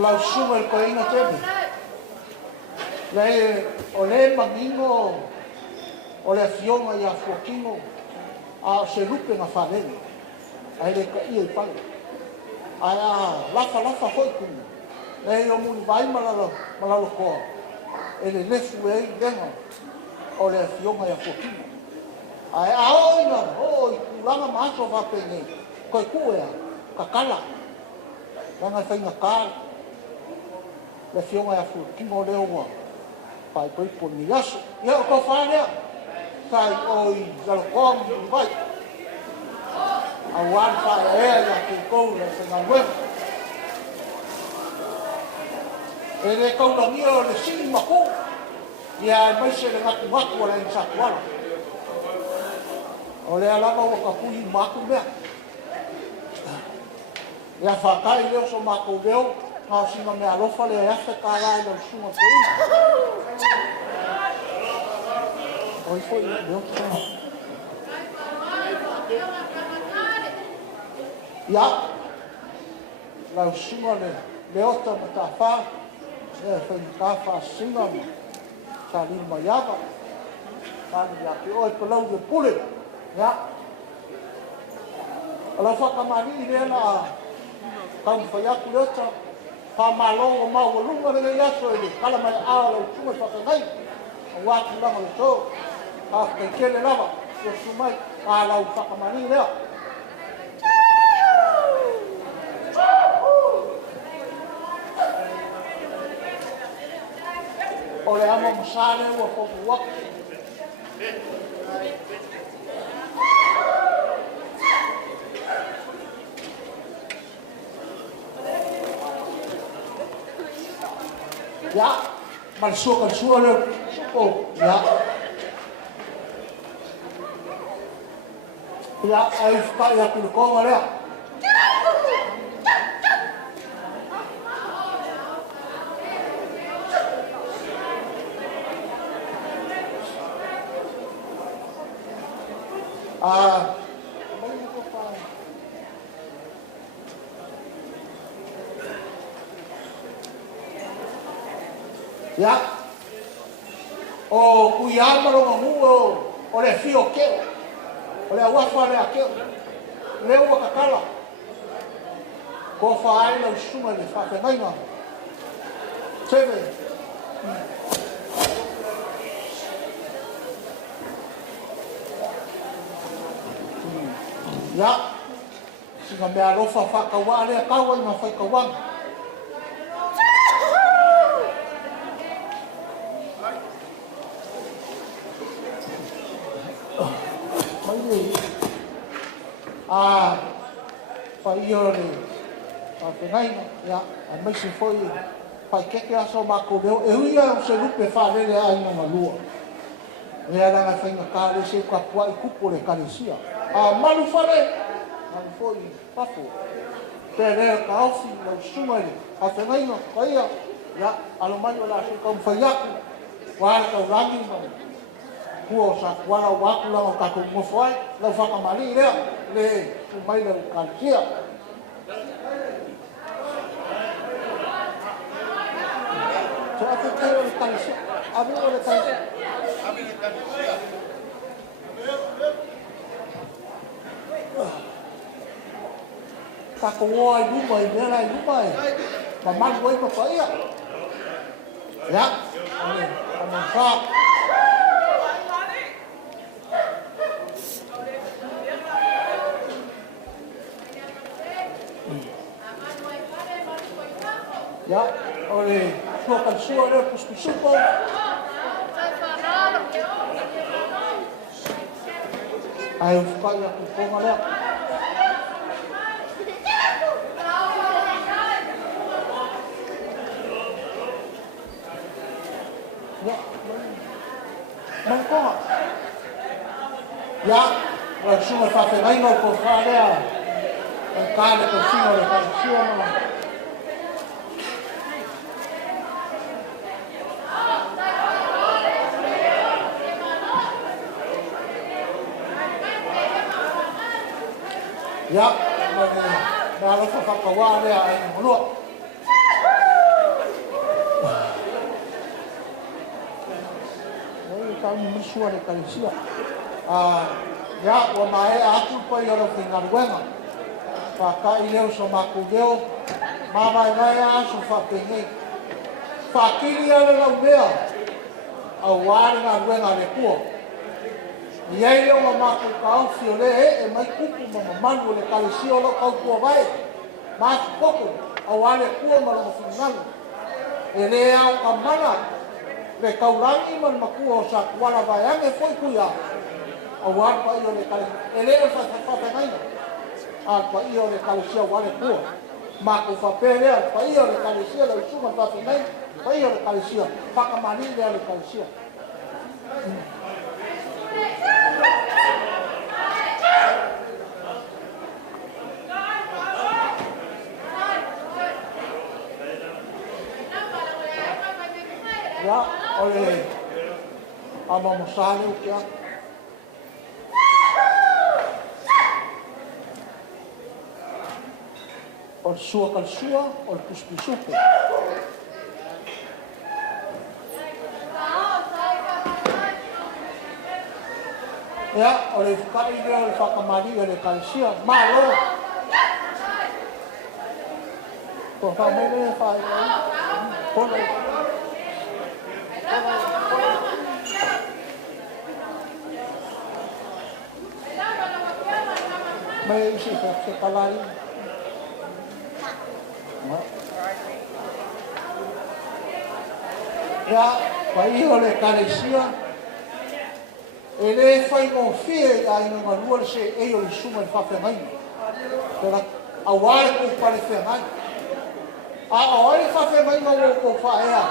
เราสู้มันก็ยังเจ็บเลยโอเล่บางนิโง่o le fionga ia fuakingo a se lupe na whanene ai le ka ia i pai ai a lafa hoi kunga nei o muni vai malalo koa e le lefu e i lenga o le fionga ia fuakingo ai a oina hoi kulanga maaso whapene koi kuea ka kala langa whainga kala le fionga ia fuakingo leo wa pai poipo ni yaso ia o ko whanea sai oi zalo kom vai a wan fa e ya ke ko le se na we e le ko la mio le sini ma ko ya mai se le ngatu ngatu wala in sa wala o le ala ko ka pu i ma ku me ya fa kai le so ma ko veo ha si ma me alo fa le ya se ka la le su ma ko oi foi deu ya la usuma le ota mata fa e foi ka fa singa sa li ma ya ba sa ya ki oi ko lau de pule ya ala fa ka mani le na ka fa ya ku ota fa ma lo ma wo lu ma le ya so le kala mai a la usuma fa ka ngai wa ku la ma to a ke kele lava yo sumai a la ufakamani leo ole amo msale wa fofu wak ya man suka suole oh ya ya ai fa ya ku ko mare ya o ku ya maro mu o le fio ke o le wafa le akeo le o kakala ko fa ai no suma le fa pe ngai no teve ya singa me alo fa ka wa le ka wa no fa ka wa fa iore fa penai ya a mai se foi fa que aso ma ko veo e ia se lupe fa le ai na lua e ala na fa na ka le se ka pua i kupo le kalesia a malu fare Ang foi papo. Tere ka ofi no sumari. A te ngai no kaia. Ya alo mai ola se kom faiaku. Wa ka rangi mo. Kuo sa wala waku la o ka ko mo foi. La fa ka mali le le mai le ka kia. So aku kaya le ka sia. Abi ole ka sia. Abi le ka sia. Ta ko ngoi du mai ne lai du mai. Ma man wei ma fa ia. Ya. Ama fa. Ya, ole so kan so le puspisupo. Ai fa ya ku ko mala. Ya, mangko. Ya, la suma fa fe mai no ko fa le. Ang kale ko sino le ka sio mo. Ya, na lo fa ka wa le ai mo. Kami bersua di Malaysia. Ya, wa mai aku pa yo fingal wenga. Pa ka ileo so makugeo. Mama ngai aso fa penge. Fa kili ala la bea. Awar nga wenga le ko. Ia ile o maku ka ofio le e mai kuku mama manu le Malaysia lo ka ko vai. Mas poko awale ko ma lo fingal. Ele au amana. Le kaurangi man makuo sa wala bayang e foi kuya. Awar pa iyo le kali. Ele o sa fa ngai. Pa iyo le kali sia wale kuo. Maku fa pele pa iyo le kali sia le suma fa ngai. Pa iyo le kali sia. Pa ka mani le kali sia. Ya, oleh ama musale o kia. Ol sua kal sua, ol puspi supe. Ya, oleh kai dia oleh fakamali oleh kalsia, malo. Kau faham ni faham? Kau may isip sa kalay. Ya, paiho le Malaysia. Ele fai con fie ai no manual se e o suma fa fermai. Pero awal ko para fermai. Awal fa fermai no ko fa ya.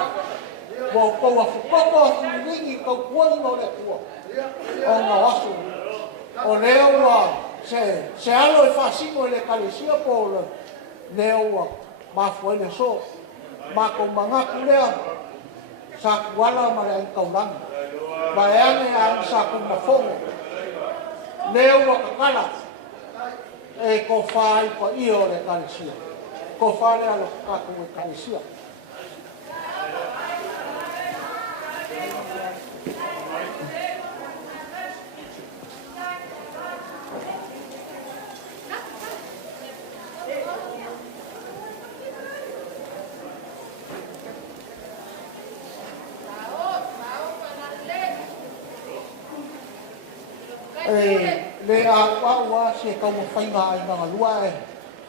Wo ko wa ko ni ko ko no le ko. O no asu. O leo wa se alo e fascino le Malaysia por leo ma foi le so. Ma ko manga kulea. Sa wala ma le kaurang. Bayang ang sa kung mafongo. Leo wa kakala. E ko fai pa iyo le Malaysia. Ko fai alo ka ko Malaysia. Le a wa se ka mo fai nga ai nga lua e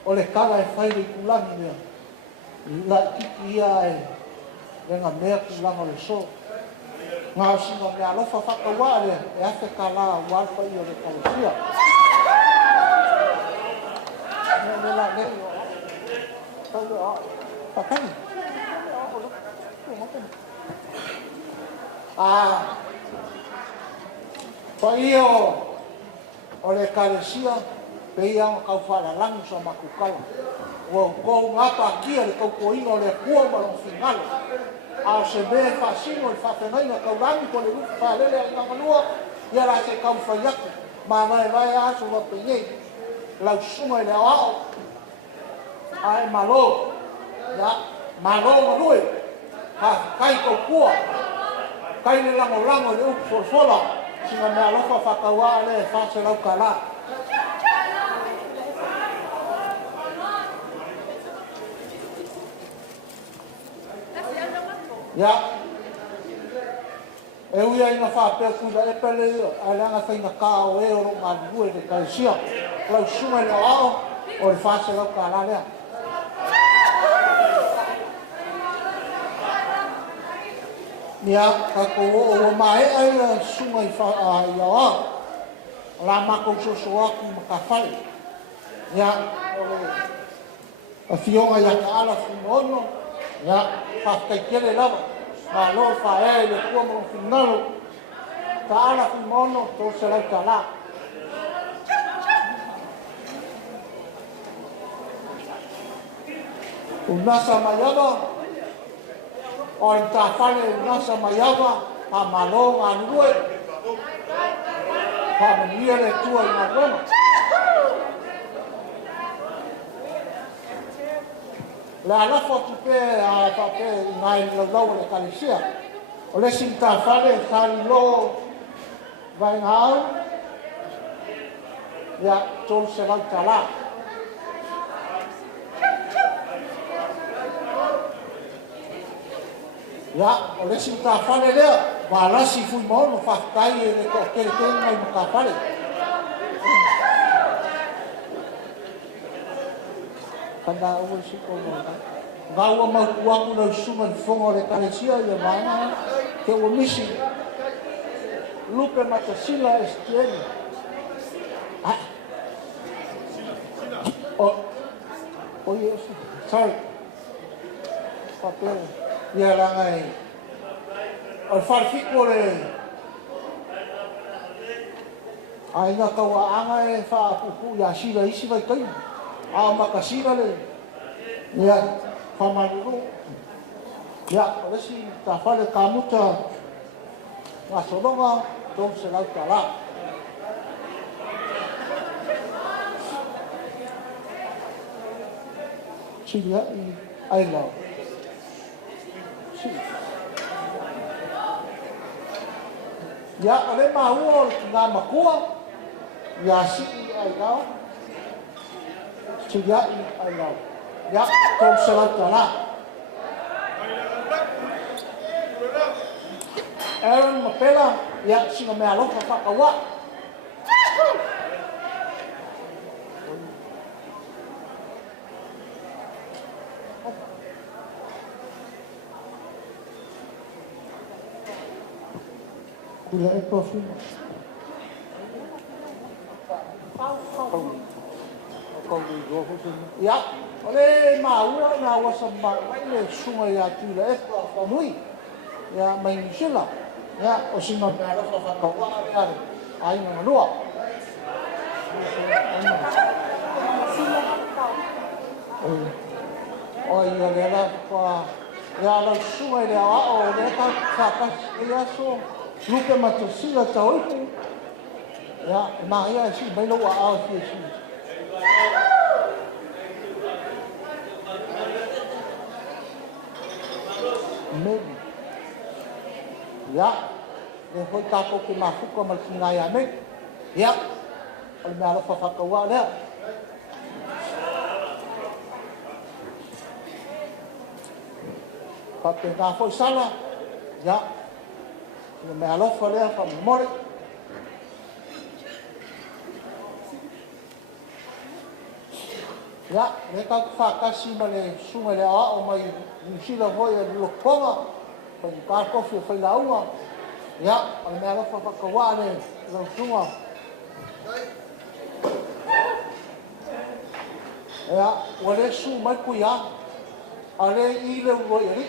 o le kala e fai le kulangi mea la kiki ia e le nga mea kulango le so nga singa me alofa whaka wa le e afe ka la wa fai o le Malaysia me la le o tau le o pakani pa io o le Malaysia Pei ang kau whara langu sa makukala. Wa kou ngapa kia le kau koinga le kua malong fingalo. Ao se mea whasino i whawhenaina kau langu ko le rupu whalele a inganganua. Ia la se kau whaiaku. Ma vai vai aso wa pengei. Lau sunga i le ao. Ai malo. Ya, malo manui. Ha, kai kau kua. Kai le lango lango le upu folfola. Singa mea lofa whakaua le whase lau kala. Ya, uia ina whapea kuila e pele ia, ai langa whainga kao e oro ngā bue de kaisia, lau sunga le ao, o le whase lau ka la lea. Nia, kako o mae ai sunga i ao, la mako soso aku makawhai. Nia, a fionga ia ka ala fumono, ya, whakai kere lava, ma lo whae le kua mo finalo, ka ala fimono to se lau ka la. Unasa mayava, o i ta whane unasa mayava, ha malo ngā nue, ha mania le tua i ngā rona. Le alafa tu pe a pape ngai lau le kalisia. O le sinta fale sali lo vai ngau. Ya tol se lau tala. Ya o le sinta fale le va la si fu mo no fa kai le ko ke ngai mo fale. Kana o si ko mo gawa ma kuaku na suma fongo le kalesia ia mana ke o misi lupe matasila estieni o yes sorry papel ia la ngai o farfiko le ai na kawa anga e fa ku ya sila isi vai kai a makasira le ya famalo ya olesi ta fale kamuta wasodonga don se la kala chilia ai la ya ole mahuo nga makua ya si ai la chilia ai la ya con se la kala Aaron mapela ya singa me alo fa kawa Kula e perfume ya ole maua na wasa ma le sunga ya tula e pa mui ya mai misela ya o singa para fa ka wa ya ai na lua o ya le la pa ya la sunga le a o le ka ka ya so lupe matosila tauipu ya ma ya si mai lo a si maybe ya le foi tapo ke mafuko mal singa ya me ya al me ala fa ka wa le pa pe na foi sala ya le me ala fa le fa more ya le ka fa ka si male sunga le a o mai sila foi e lo ponga pa ka kofi foi la uma ya al me ala fa ka wa le lo sunga ya wale su mai ku ya ale i le wo ri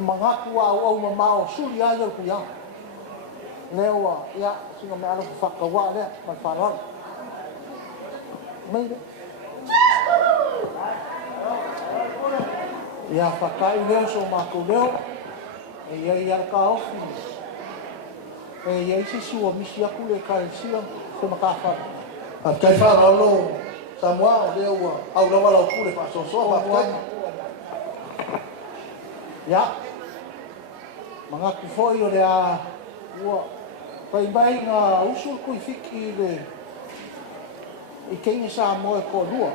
manga ku au ma o su ya le ku ya lewa ya singa me ala fa ka wa le ma fa ron mai ia whakai leo so mātou leo e ia ka ofi e ia isi sua misi aku le karesia te makawha a kai wharalo Samoa o leo ua au lawa lau pule whasosoa whakai ia mga kufoi o le a ua pai mai ngā usul kui fiki le i keingi Samoa e ko lua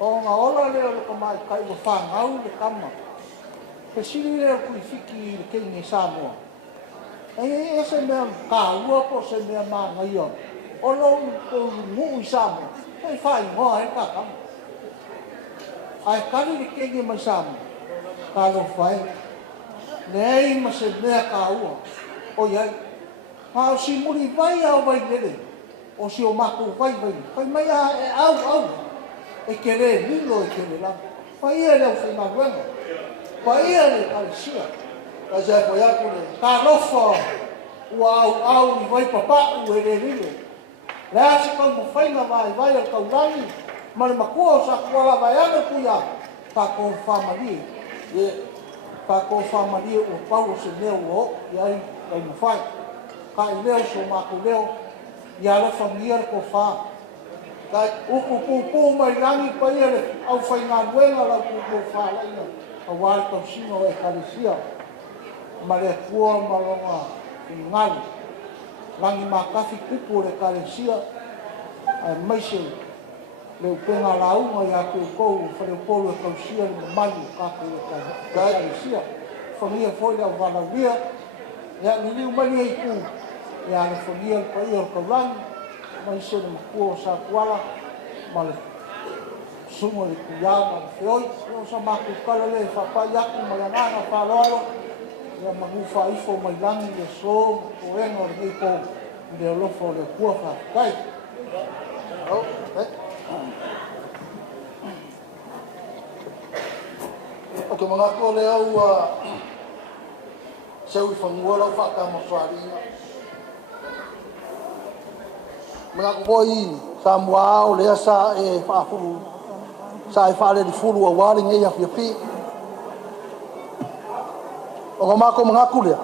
o ngā ola leo le kamai kai ua whangau le kama pe siri leo kui fiki le keingi Samoa e se mea ka ua po se mea maa ngai o o lo ngu i Samoa e whai ngoa e ka kama ai kari le keingi mai Samoa ka lo whai nei ma se mea ka ua o iai ma o si muri vai au vai lele o si o maku vai vai mai a e au e kere lilo e kere la pa ia le whi ma wema pa ia le karesia a zai po iaku le ka lofa ua au i vai papa u e le lilo le ase kau mo whainga vai al kau langi ma le makua o sa kuala vai ane kuia pa ko whamali pa ko whamali o Paula se leo o iai ai mo whai ka i leo so maku leo ia le familia ko wha kai uku mai rangi pa ia le au whai ngā nuenga la ko wha laina a wāi tau sino e karesia ma le kua malonga i ngali rangi mā kafi kupu le karesia ai maise le upenga launga ia ke ukou whare upolu e kausia le mali kaku e karesia familia foi le au walauria ia ni liu mani e ku ia le familia pa ia o kaulangi mai se le makua o sa kuala ma le sumo le kuia ma le feoi o sa maku kala le whapai aku ma le ngana whalolo ia magu whaifo mai langi le so o engo le heipo le olofo le kua whakai ok mga ko le au seu i whangua lau whakamaswarina mga kupoi Samoa o lea sa e whaafuru sa e whaale di furu a wāring e a whiapi o ngā mako mga kulea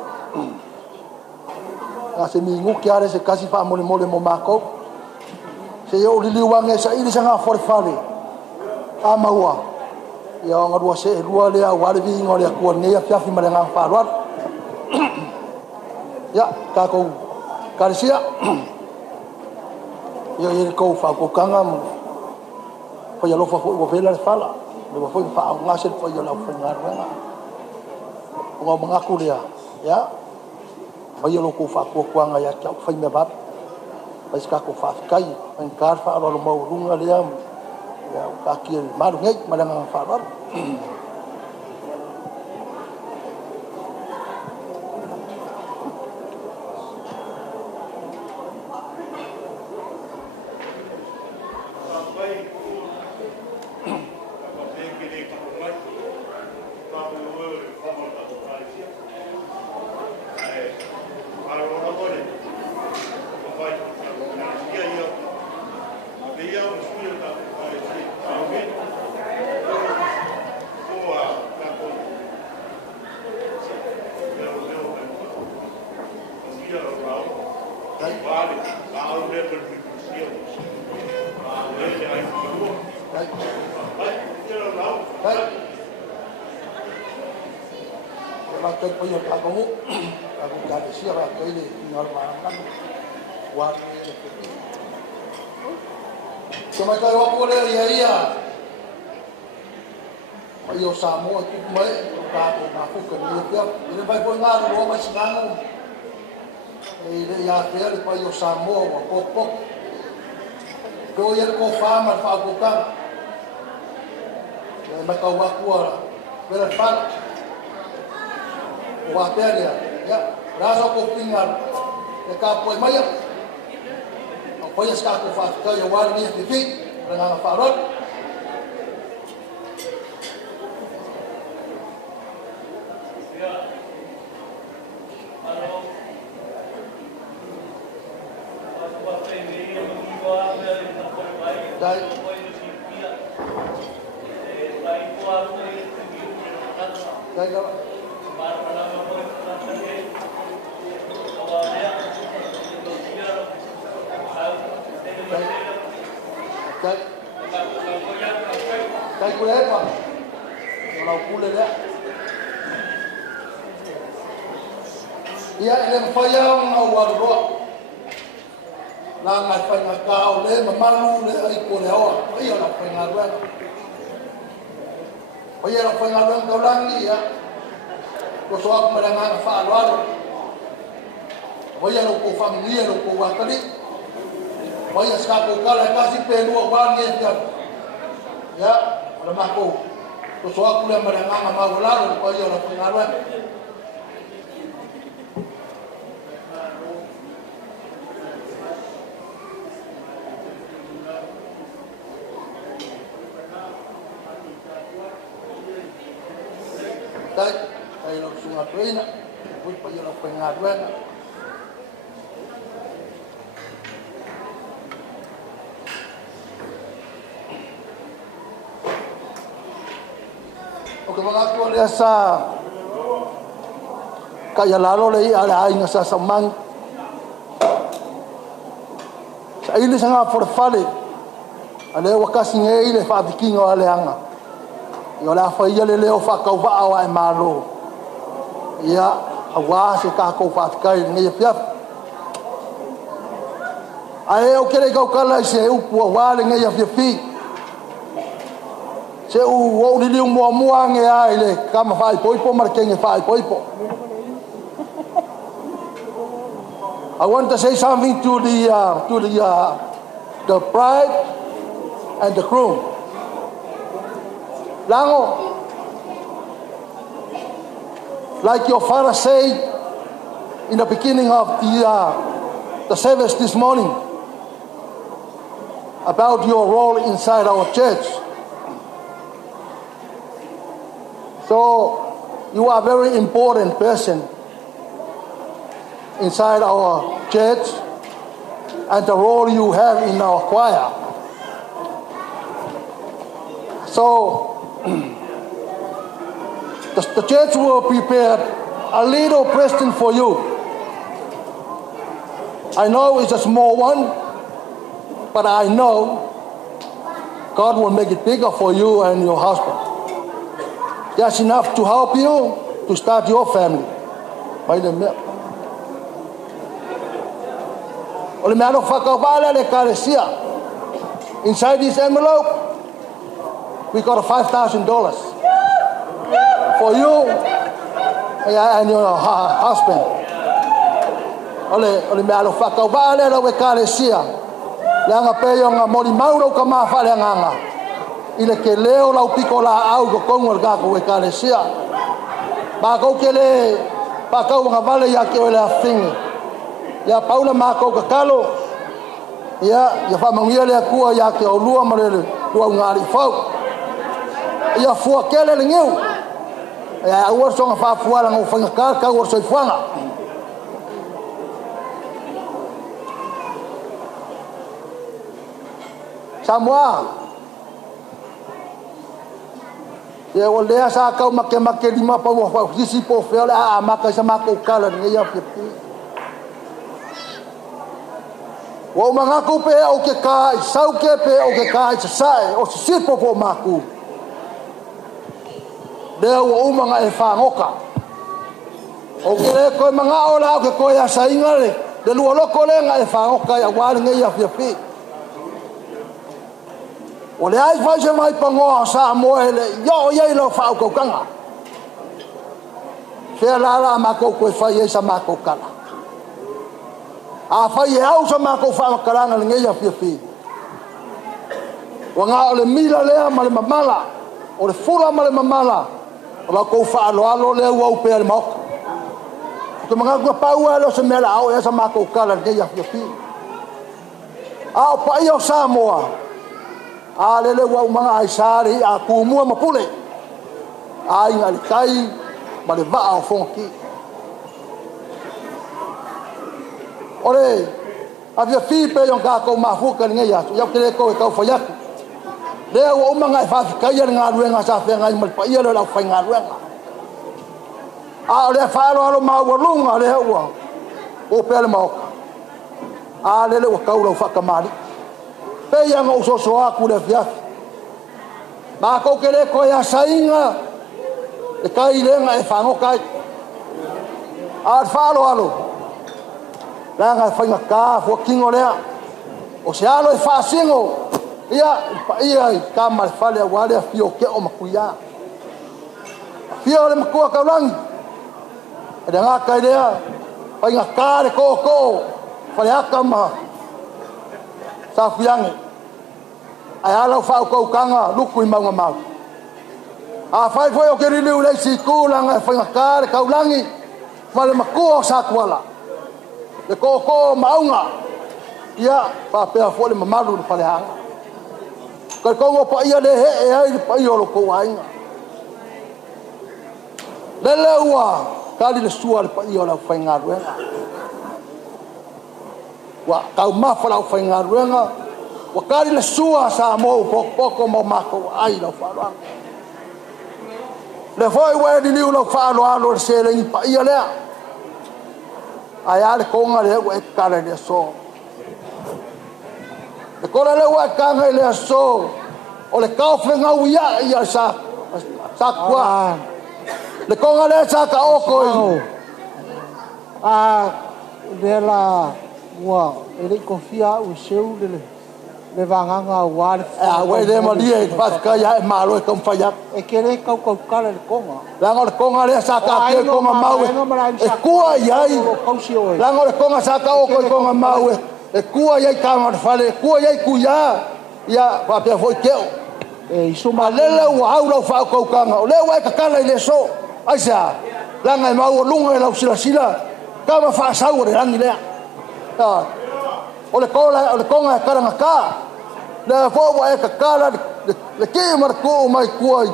ngā se mi nguki are se kasi wha mole mole mo mako se o li liwange sa ili sa ngā whare whale a maua ia o ngā rua se e rua lea wale vi ingo lea kua ngea whiafi ma le ngā wharuar ia kākou karesia ia e kou whakokanga mo whai alofa fo ua vela le whala le wa fo i wha au ngase le whai alau whai ngā ruenga o ngā mga kulea ia whai alo kou whakokuanga ia kia whai mea bat whai ska kou whaafikai whai kār wha alo mau runga lea ia ka kia maru ngei ma le ngā wharar Samoa tu mai ka ko na ko ka ni pia ni vai ko nga ro ma sinano e le ya pia le pa yo Samoa wa popo ko ya ko fama fa ko ka e ma ka wa ko vera fa wa pia ya raso ko pingar e ka po mai ya ko ya ska ko fa ka ya wa ni fi nga fa ro Well, Dai. Dai ka. Dai. Dai ku le pa. Kalau ku le dia. Ia ele fayang awal roa. Lang at pangakao le mamalu le ay ko le awa. Ia la pangaruan. Ia la pangaruan kau lang ia. Ko soak madangan fa alwalo. Ia lo ko familia lo ko wakali. Ia ska ko kala kasi pelua wangi dia. Ya, ada mako. Ko soak le madangan mawalalo ko ia la pangaruan. Tayo lang sungatuin na. Uy pa yun ang pangaduan na. Okay, mga kuwala sa kaya lalo na iaalaay nga sa samang sa ilis nga forfale ale wakas nga ile fabiking o aleanga yo la fa ia le leo fa kau va awa e malo ia awa se ka ko fa kai ngai pia ai o kere kau kala se u pu wa le ngai pia fi se u o li mo mo nge ai le kama fa poi po mar kenge fa poi po. I want to say something to the bride and the groom. Lango, like your father said in the beginning of the service this morning about your role inside our church. So you are a very important person inside our church and the role you have in our choir. So the church will prepare a little present for you. I know it's a small one, but I know God will make it bigger for you and your husband. Just enough to help you to start your family. Inside this envelope, we got $5,000 for you and your husband. Ole me alo whakawale lo we kalesia. Leanga peyo nga mori mauro ka mawhale nganga. Ile ke leo lau piko la au ko kongo kako we kalesia. Ba ko kele pa ka nga vale ya ke ole afing. Ya Paula ma ko ka kalo. Ya fa mangia le ku ya ke o lua malele lua ngari fau. Ya fua kele le ngeu. Ya awor so nga fa fua la ngo fanga ka wor so fanga. Samoa. Ya o le sa ka make lima pa wa sisi po fe la maka sa mako kala nge ya piti. Wa manga ko pe o ke ka sau ke pe o ke ka sai o si po po maku. De o manga e fa ngoka. O ke ko manga o la ke ko ya sai ngale. De lu lo ko le nga e fa ngoka ya wa nge ya piti. O le ai vai se mai pangoa sa moele yo ye lo fa ko kanga fe la ma ko ko fa ye sa ma ko kala a fa ye au sa ma ko fa kala nga nge ya fi o nga o le mila le ma le mamala o le fula ma le mamala o la ko fa lo le wo pe le mo ko manga ko pa wa lo se mela au ya sa ma ko kala nge ya fi a pa yo sa moa alele wa mga aisari a kumua mapule ai ngali kai male va o fonki ore Avia fi pe yon ka ko mafuka ngai ya. Ya kele ko ka fa yak. Le o manga fa ka ya nga ruenga sa fe ngai mal pa ia lo la fa nga ruenga. A le fa lo ma wo lunga le wa. O pe le ma. A le wa ka lo fa ka mali. Pe ya ngo so aku le fia. Ma ko kele ko ya sainga. E kai lenga e fa ngo kai. A fa lo alo. La nga fa nga ka fo kingo le. O se alo e fa singo. Ia ka mal fa le wa le fio ke o makuya. Fio le makua ka lang. E nga kai le. Fa nga ka le ko. Fa le akama. Sa fiange. Ai ala fa ko kanga luku i maunga mau. A fai foi o ke rilu le si kula nga fa nga ka le kaulangi. Fa le makua sa kuala. Le ko maunga. Ia pa pe fo le mamalu fa le hanga. Ka ko pa ia le he ai pa ia lo ko ainga. Le ua kali le sua le pa ia la fa nga ruenga. Wa kau mafa la fa nga ruenga. Wa kali le sua sa mo poko mo mako ai la fa ruenga. Le foi wa di liu la fa lo se le pa ia le. Ai ale ko nga le wa kala le so. Le kola le wa kanga le so. O le kau fenga uia ia sa kwa. Le konga le sa ka oko i. Le la wa ele confia o seu le vanganga wa. Wa le malia i pas ka ya malo e kom faya. E kere kau kala le konga. La ngol konga le sa ka ke konga mau. E kua ia i. La ngol konga sa ka oko i konga mau. E kua ia ka ma fale, kua ia kuia. Ia pa pe foi keo. E iso ma lele wa au lo fa ko kanga. Le wa ka kala le so. Ai sa. La ngai mau lunga e la sila. Ka ma fa sa ore rangi le. Ta. O le konga e karanga ka. Le fo wa e ka kala le ke mar ko mai kuai.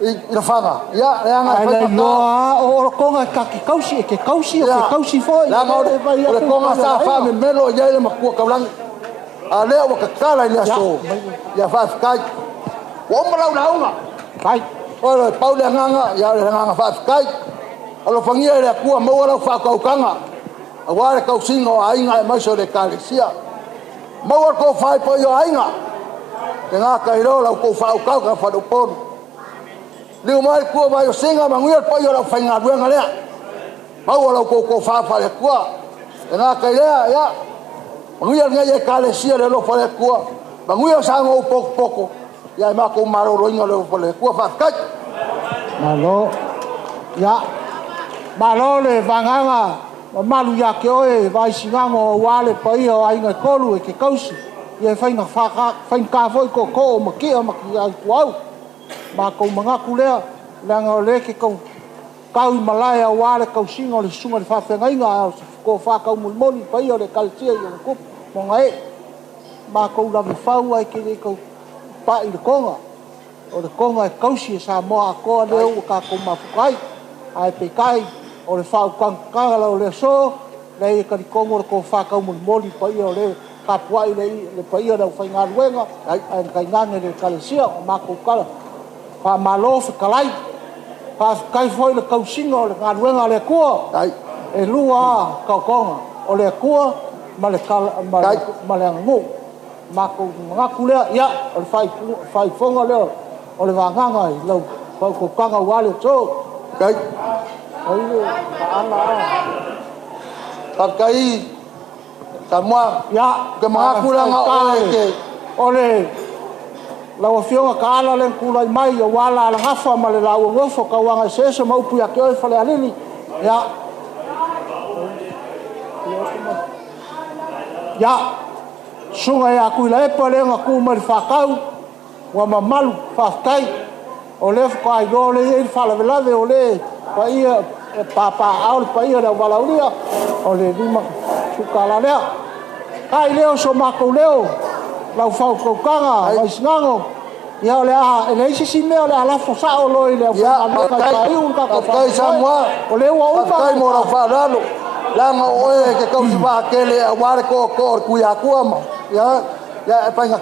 I la fanga. Ya, ya nga fa ka. O konga ka ki kausi ke kausi foi. La le konga sa fa me melo ya le makua ka lang. A le wa ka kala le so. Ya fa kai. Wo mala una. Kai. O le Paula nganga, ya le nganga fa kai. Alo fangia le kua mo la fa ka kanga. A wa le ka singo ainga mai so le kalesia. Mo ko fa po yo ainga. Nga ka iro la ko fa ka fa do pon. Liu mai kua mai singa manguia po yo la fa nga ruenga le. Mau la ko fa le kua. Nga ka ira ya. Manguia nga ye kalesia le lo fa le kua. Manguia sa ngo poko. Ya ma ko maro roinga le fa le kua fa kai. Malo. Ya. Malo le vanganga. Malu ya ke oe vai singango wale pa ia ai nga kolu e ke kausi. Ia fai nga fai ka foi ko ma ki ai kuau. Ma ko manga kulea langa le ke ko kau malaya wale kausingo le sunga le fa fenga inga ko fa ka mulmoni pa ia le kaltia ia le kup mo ngai. Ma ko la fau ai ke ko pa i le konga. O le konga e kausi sa mo a ko le o ka ko mafukai. Ai pe kai o le whau kangala o le so, le ka kongo ko whakau moli pa ia o le kapuai le pa ia rau whai ngā ruenga, ai kai ngange le kalesia o mako kala. Wha malo kalai, wha kai foi le kausinga o le ngā ruenga le kua, e lua kau konga, o le kua ma le angu. Mako ngaku lea, ia, o le whai fonga leo, o le wanganga i lau, whau ko kanga wale so. Kai. Pakai semua ya ke mengaku langa ole la ofio ka ala len kula mai o wala la hafa ma le la o ngofo ka wanga sese ma upu ya ke o fale alili ya sunga ya ku la e pole nga ku ma fakau wa mamalu fakai ole ko ai dole e fala velave ole pa ia papa au pa ia da valauria ole lima sukala lea kai leo so mako leo lau fau ko kanga mai singango ia ole a ele si me ole ala fo sa o loi le ya kai un ka kai samwa ole wa u kai mo ra fa lalo langa oe ke kau si wa kele a ware ko ku ya kuama ya ya panga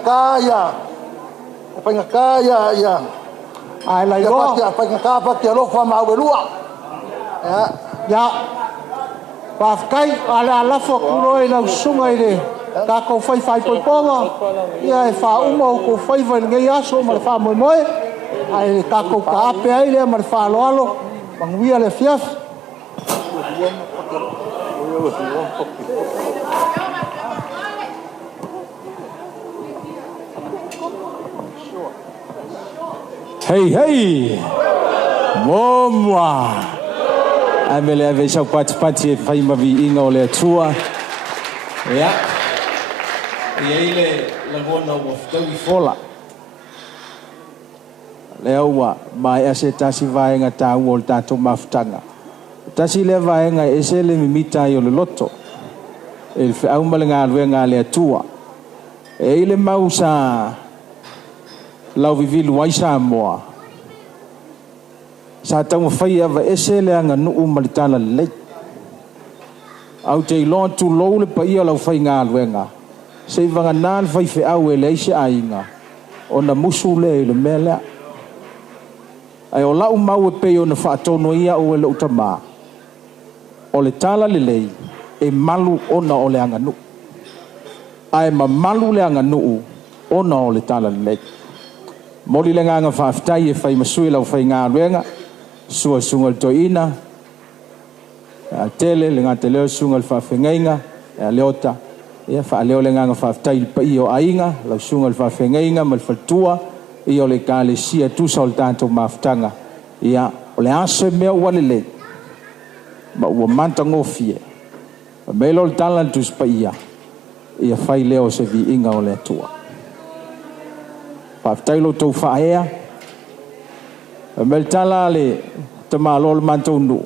kaya ya ai lai ya go pa panga ka pa ke lo fa ma welua ya pa kai ala fo kulo e na sunga ide ka ko fai po ponga ya e fa umo ko fai ngai aso ma fa moimoi ai ka ko ka pe ai le ma fa lo manguia le fiaf Hey, Moimoi. Amele ave shau pati fai mavi inga o le atua. Ya. Ile la gona o ftawi fola. Leo wa mai ase tasi vaenga tau o tato maftanga. Tasi le vaenga ese le mimita yo le loto. El fe au malenga luenga le atua. E ile mausa lau vivilu waisa moa. Sa tau fai ava ese le anga nuu malitala lei. Au te ilon tu lou le pa ia lau fai ngā luenga. Se vanga nāl fai fe au e leise ainga. O na musu le mea lea. Ai o lau mau e peo na whaatono ia o e lau tamā. O le tala le lei e malu ona o le anga nuu. Ai ma malu le anga nuu ona o le tala le lei. Moli le nganga whaafitai e whai masui lau whai ngā luenga. Sua sungal toina. Tele le ngā te leo sungal whaafengainga. Leota. Ia wha leo le nganga whaafitai pa i o ainga. Lau sungal whaafengainga mal whaltua. I o le kāle sia tusa o le tātou maafutanga. Ia o le ase mea wale le. Ma ua manta ngofie. Me lo le talantus pa ia. Ia whai leo se vi inga o le atua. Whaafitai lo tau whaea. Me le tala le te malo le mantou nu.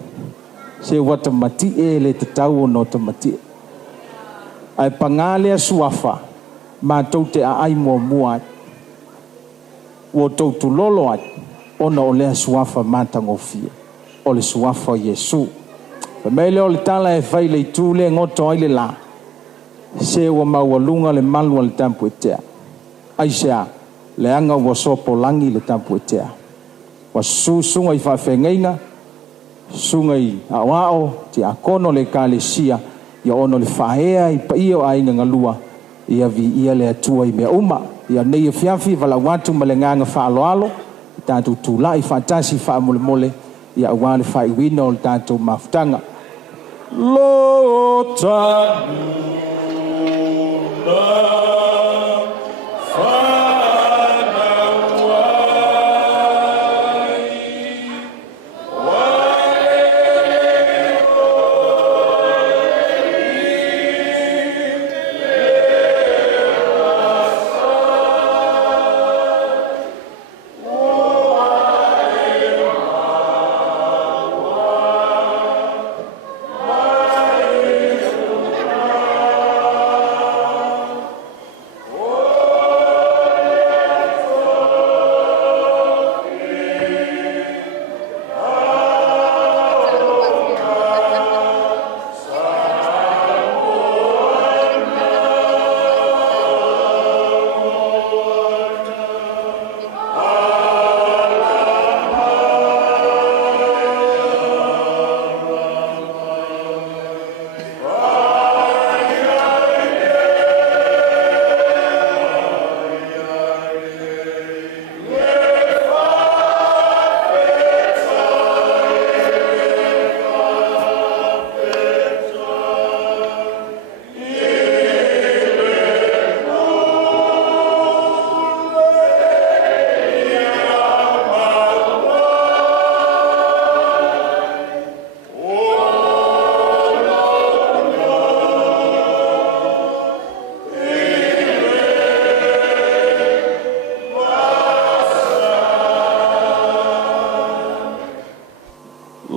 Se wata mati e le te tau o no te mati. Ai pangale a suafa. Mantou te a ai mua mua. O tau tu lolo ai. Ona o lea suafa matangofia. O le suafa Yesu. Me le o le tala e whai le tu le ngoto ai le la. Se wa maualunga le malu le tampu etea. Aisea. Le anga wa sopo langi le tampu etea. Wa sunga i whawhengainga. Sunga i awao. Ti akono le kālesia. Ia ono le whahea i pa iyo ainga ngalua. Ia vi ia le atua i mea uma. Ia nei e fiafi wala watu ma le nganga whaaloalo. Tātou tūla i whatasi whaamole mole. Ia awale whaiwina o le tātou mafutanga. Lota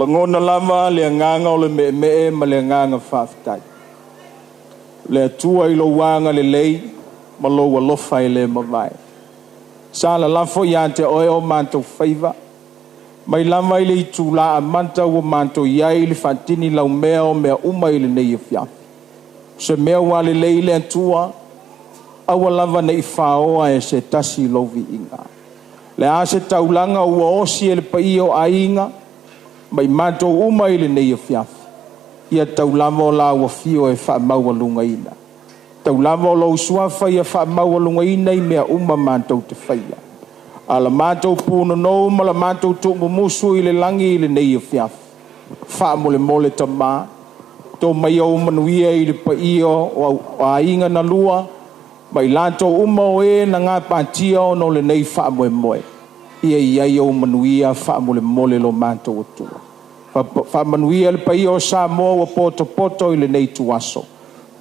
ngona lama le nganga o le me ma le nganga whaafitai. Le atua i lo wanga le lei, ma lo wa lofa i le mawai. Sa la lafo i ante oe o mantou whaiva, Mai lama i le itula a manta ua manto iai le whantini lau mea o mea uma i le nei e fia. Se mea wale lei le antua, awa lava nei whaoa e se tasi lovi inga. Le a se taulanga ua osi e le pai o a inga, mai manto uma i le nei e fia. Ia taulama o la ua fio e wha maua lunga ina. Taulama o lau suafa ia wha maua lunga ina i mea uma manto te whaia. Ala manto puno no ma la manto tu musu i le langi i le nei e fia. Wha mole mole ta maa. Tō mai au manuia i le paio o a inga na lua, mai lanto uma o e na ngā pātia o no le nei wha moe moe. Ia iai au manuia wha mole mole lo manto o tua. Wha manuia le paio o sa moa o poto poto i le nei tuaso.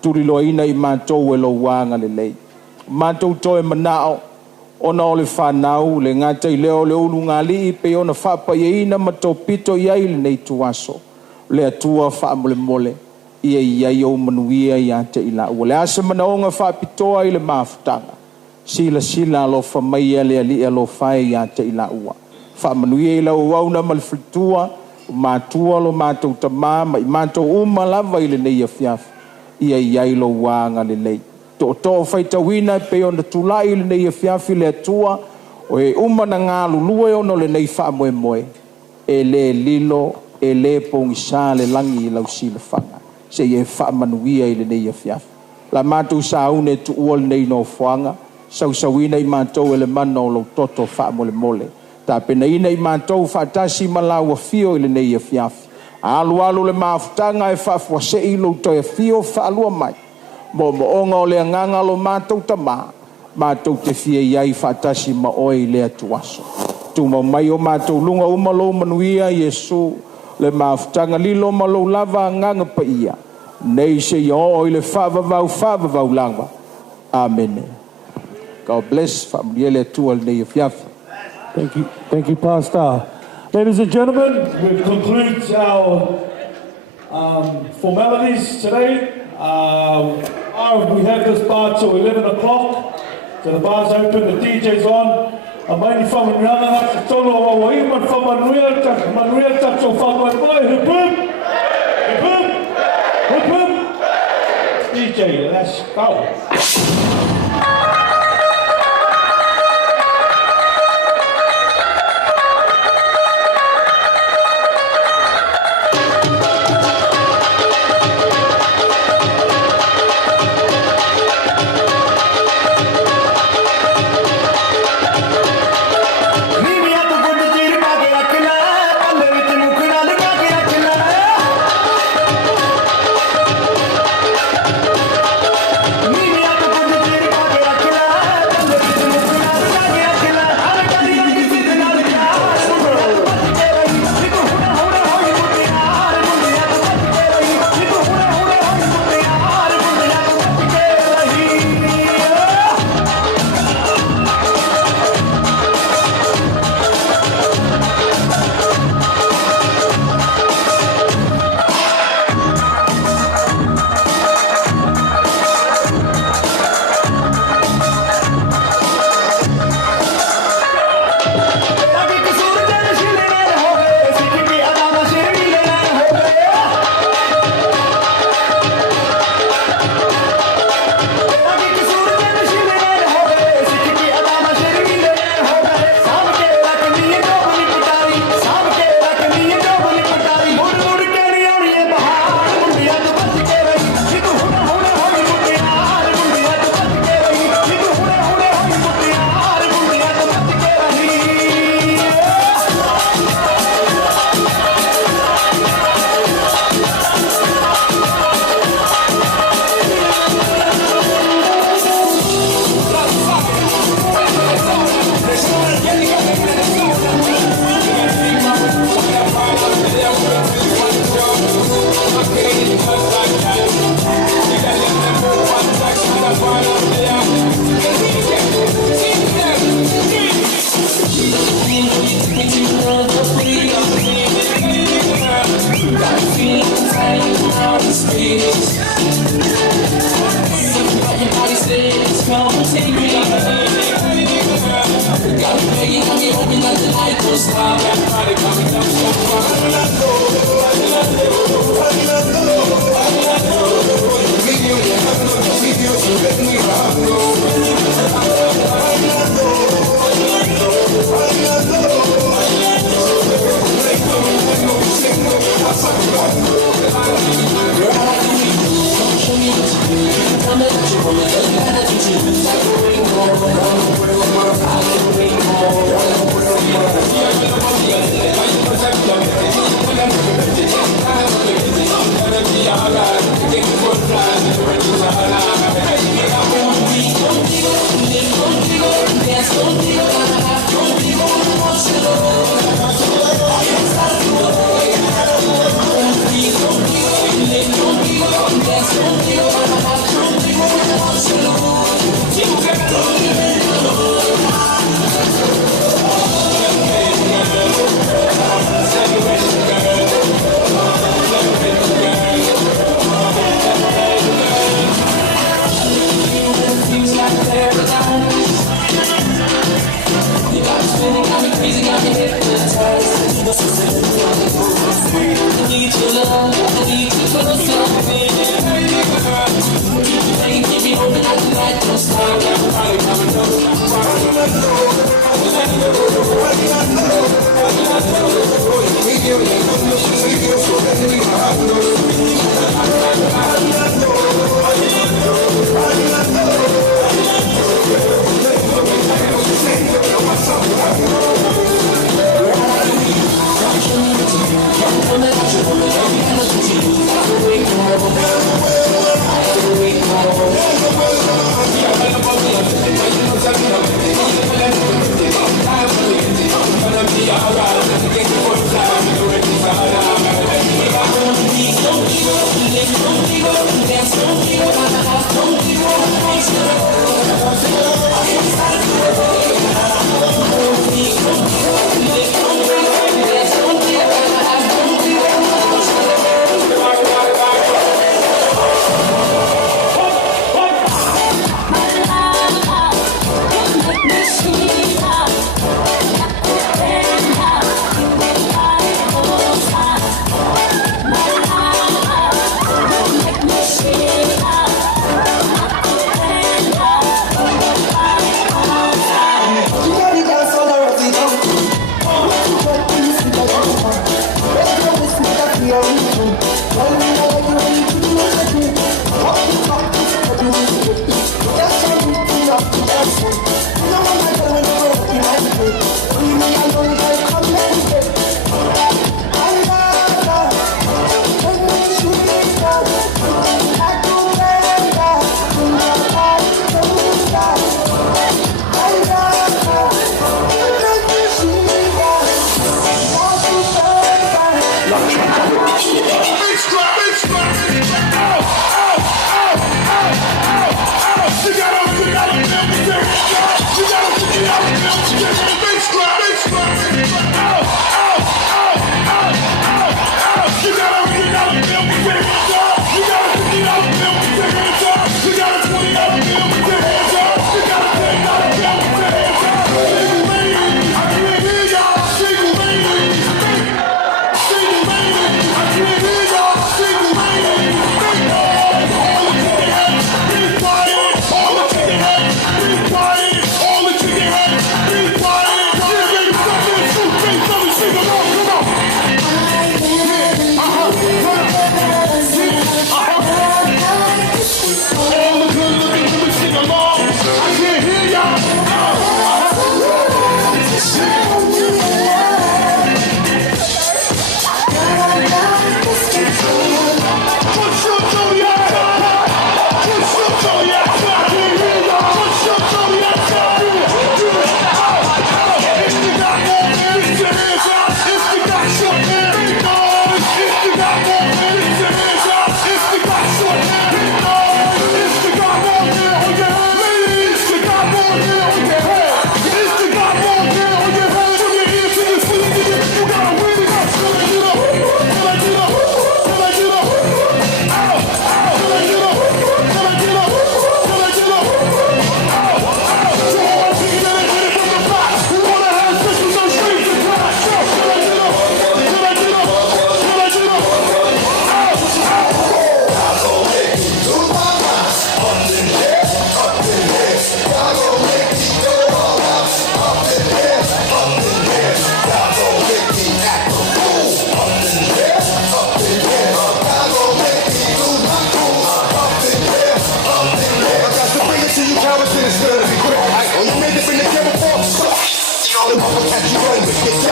Turi loa ina i manto e lo wanga le lei. Manto toe manao, ona o le whanau, le ngata i leo le ulu ngā li i pe ona whapa i ina ma tō pito iai le nei tuaso. Le atua wha mole mole. Ia iai au manuia i ate i la ua. Le asa manaonga whapitoa i le mafutanga. Sila sila alo whamaia le ali alo whae i ate i la ua. Whamanuia i la uauna ma le fritua, mātua lo mātou tamā, ma i mātou uma lava i le nei a fiafu. Ia iai lo wanga le lei. Tō tō whaitawina pe ona tula i le nei a fiafu le atua, o e uma na ngā lulua e ono le nei wha moe moe. E le lilo, e le pongisā le langi i lau sila whanga. Se ye wha manuia i le nei a fiafu. La mātou sa aune tu ua le nei no whanga, sau sauina i mātou e le mana o lau toto wha mole mole. Tā pena ina i mātou whaatasi malaua fio i le nei a fiafu. Alu alu le mafutanga e wha se i lau toi a fio wha alua mai. Mo onga o le anganga lo mātou tamā. Mātou te fia iai whaatasi ma oi le atuaso. Tu mai o mātou lunga umalo manuia Yesu. Le mafutanga lilo malo lava nganga pa ia. Nei se yo i le whavavau langa. Amen. God bless family le tual nei fiafi. Thank you, Pastor. Ladies and gentlemen, we've concluded our formalities today. We have this bar till 11 o'clock. So the bar's open, the DJ's on. A maini whamanuranga na te tono o wai man whamanuia tato whamanui hupum DJ, let's go. Mimi stop. Everybody coming down so far. All the chicken heads,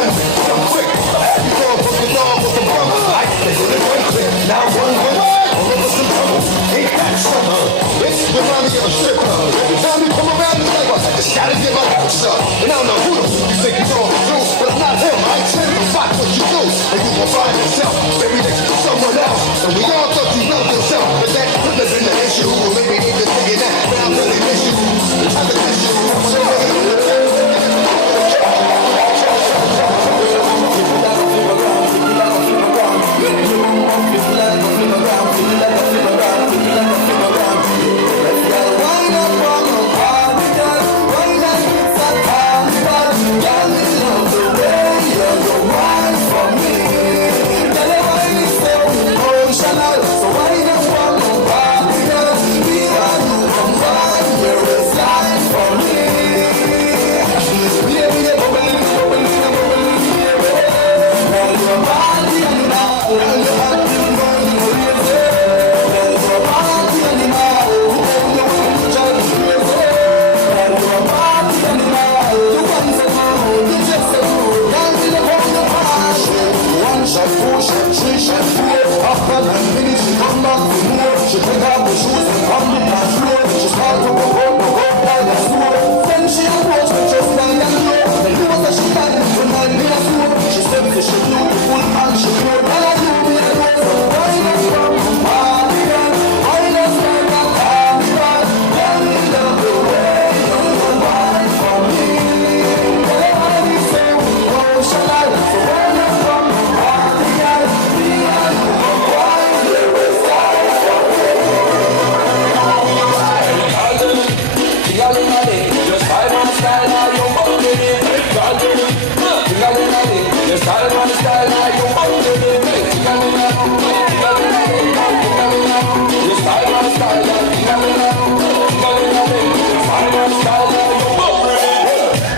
I'm quick. You go fuck your dog with the brother. I stay in the one click. Now one all over some trouble. Ain't that summer? It's remind me of a strip club. Every time you come around, it's like, I just gotta get my house up. And I don't know who you think you're going to do, but I'm not him. I tell you, watch what you do, and you will find yourself maybe next to someone else. And we all thought you loved yourself, but that could have been the issue. Or maybe they just thinking that, but I really miss you. I could miss you.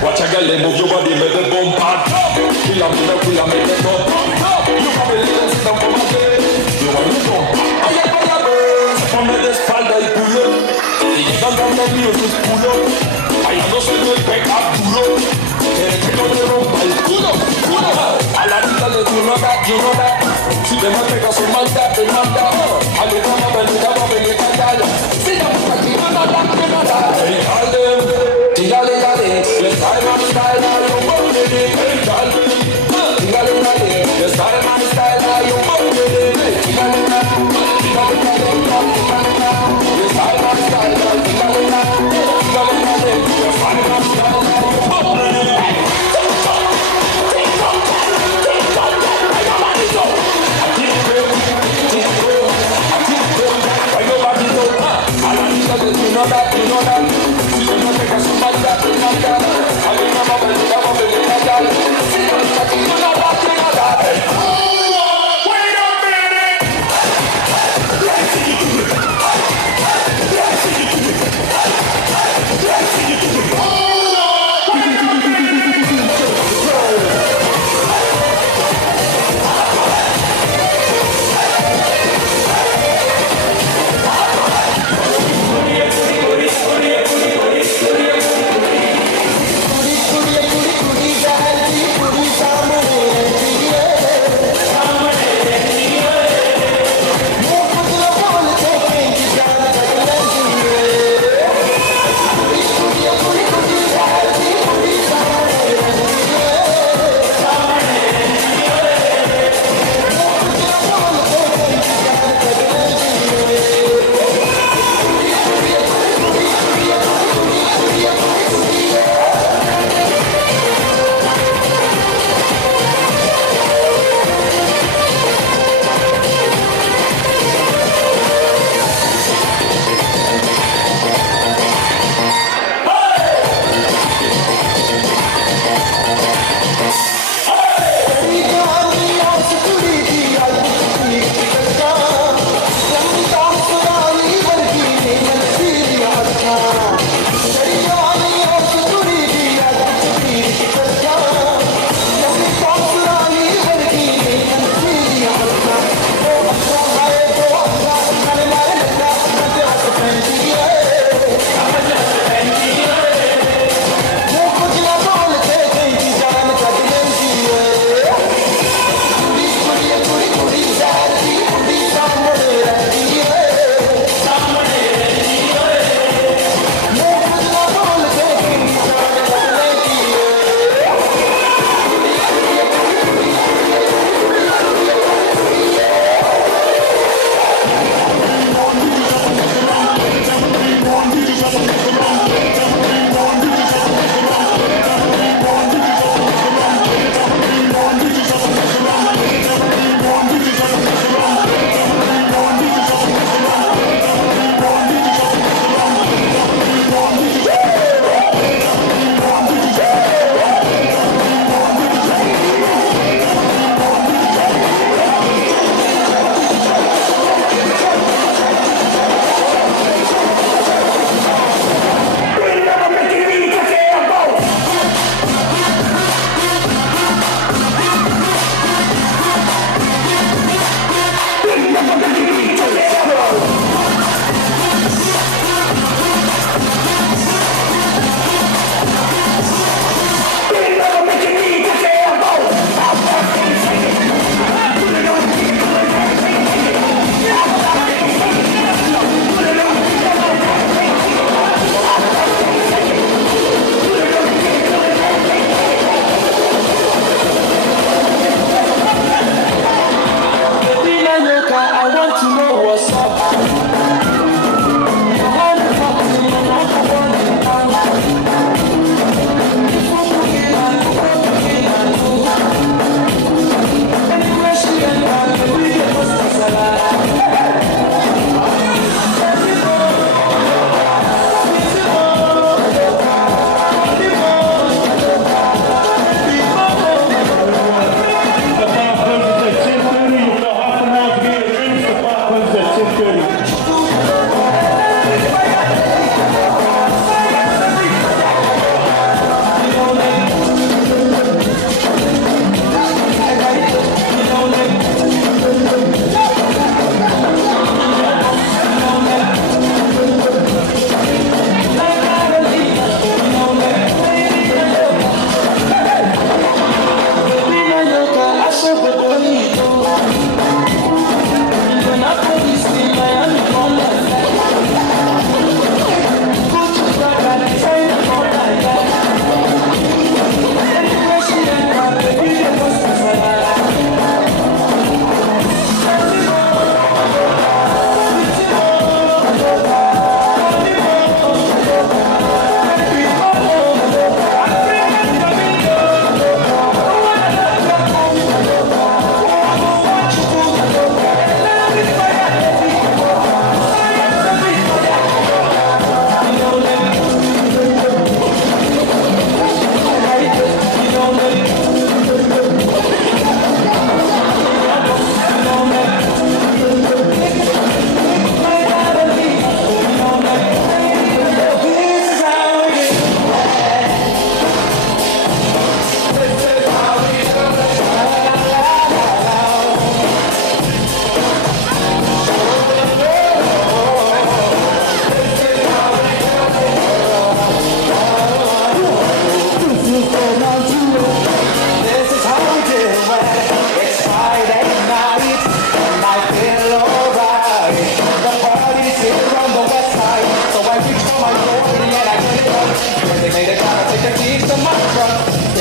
Watch a girl, move your body, make the bump and top. Kill 'em, make the top. You probably listen to them from a day. You want to go? Fire burns. From the espalda y pull up. Y llegan dando music pull up. Bailándose en el back pull up. Que no le rompa el culo. A la vida le you know that. Si te me pegas su maldad, te manda. A lo que me venga calla. Si no me aquí, no da. Hey, Alden. Tingale, let's style my style now, you're bumping it. Hey, Alden. Tingale, let's style my style now, you're bumping it. Tingale, let's style my style now, tingale, let's style my style.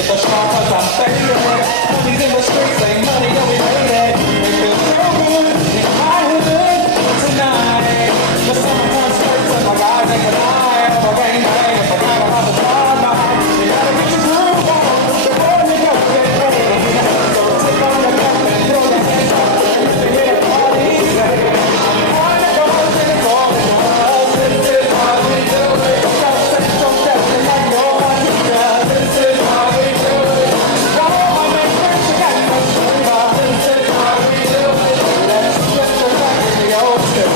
hit the shop 'cause I'm faded. Money's in the streets, ain't money, and we made it. It feels so good in my hood tonight. The summer comes first and my guys ain't tonight. The rain rain, I forgot about the job night. You gotta get your groove on before you go get ready. So take on your cup and throw your hands up. If you hit a party, I'm on the go, it's all in the world. This is how we do it. Don't say, don't tell me like nobody does. This is how we do it. Come on, make friends, you got no sugar. This is how we do it. Let's get the back in the old school.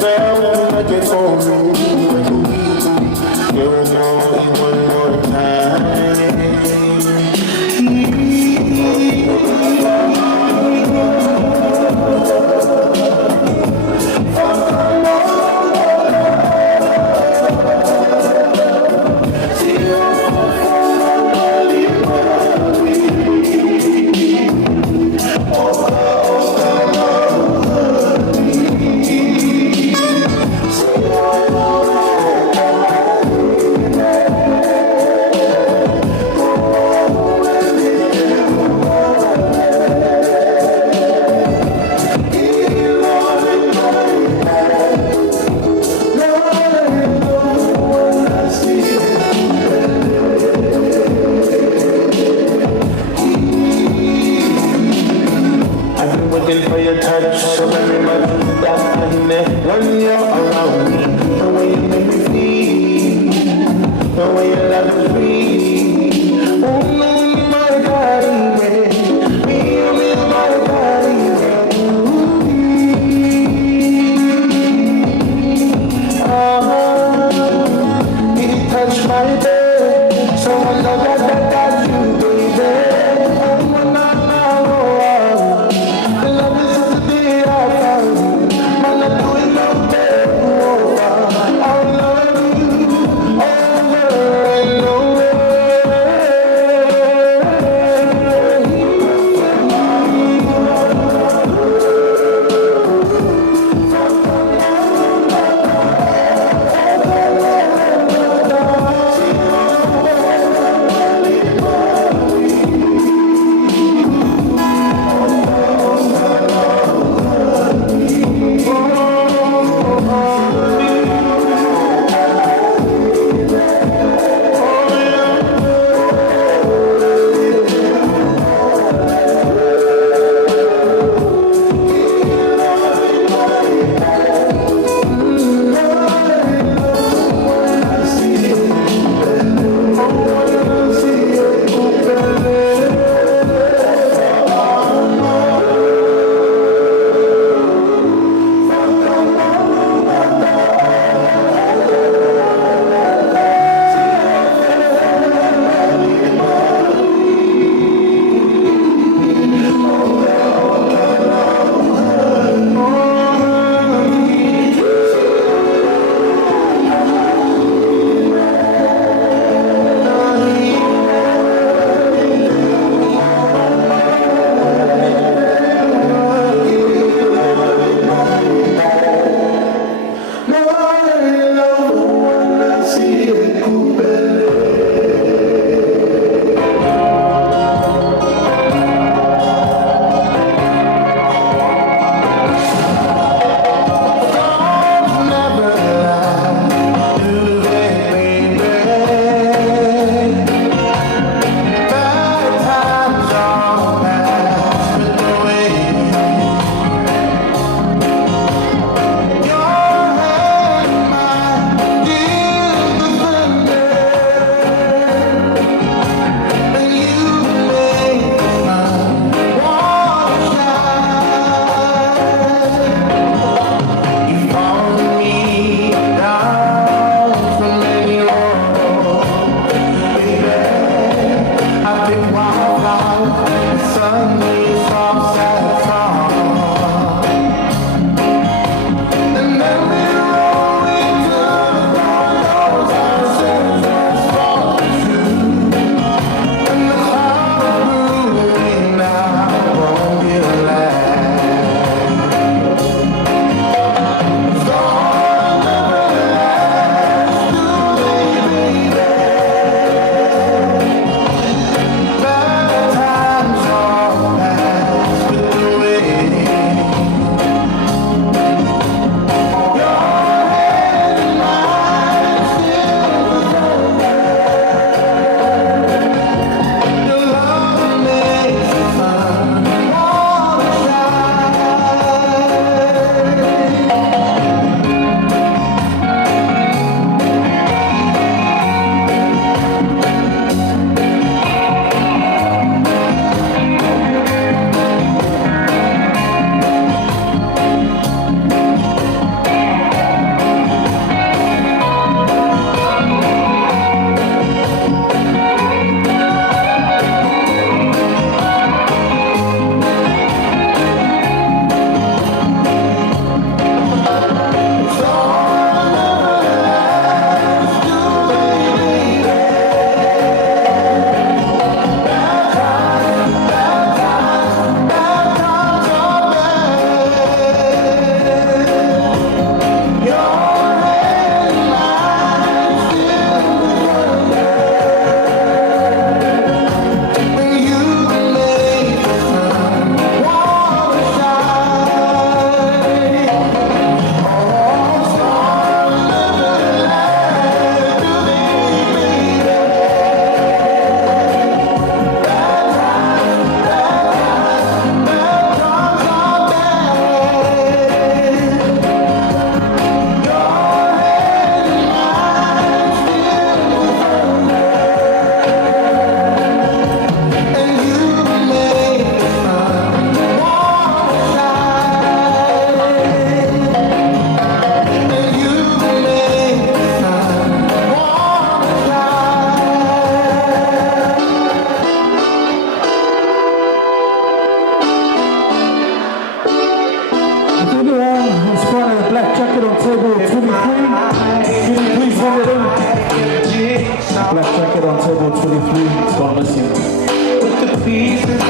Girl, like it for me. You know it one more time. For your touch, so very much that I met when you're around me. The way you make me feel, the way your love is free. Oh, no, my body, yeah. Me, my body, yeah. He touched my bed, so I love that you, baby. please hand it in? Black jacket on table 23. God bless you. With the pieces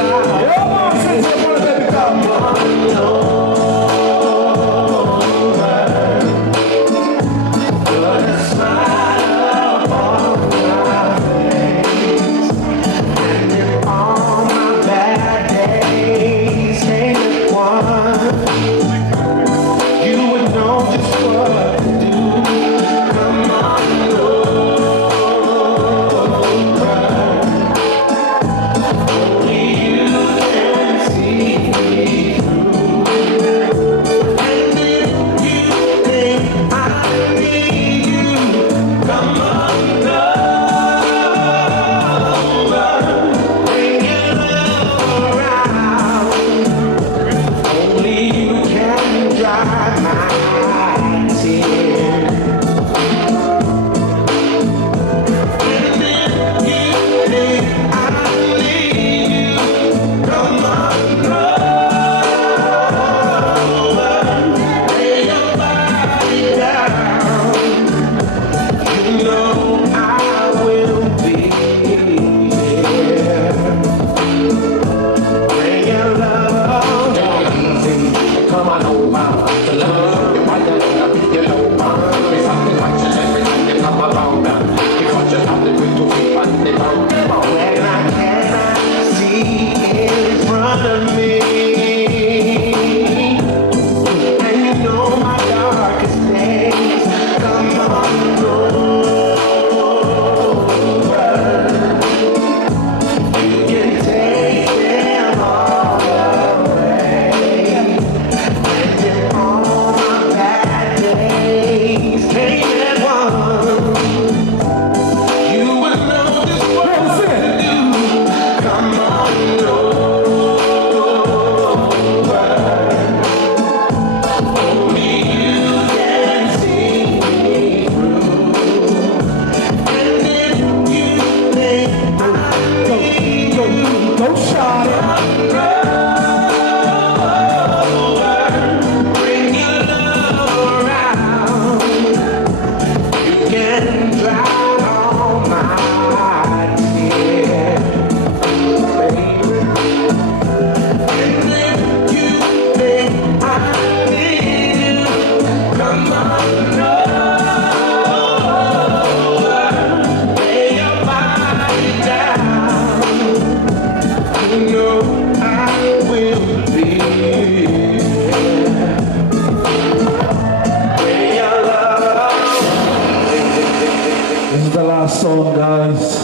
song, guys.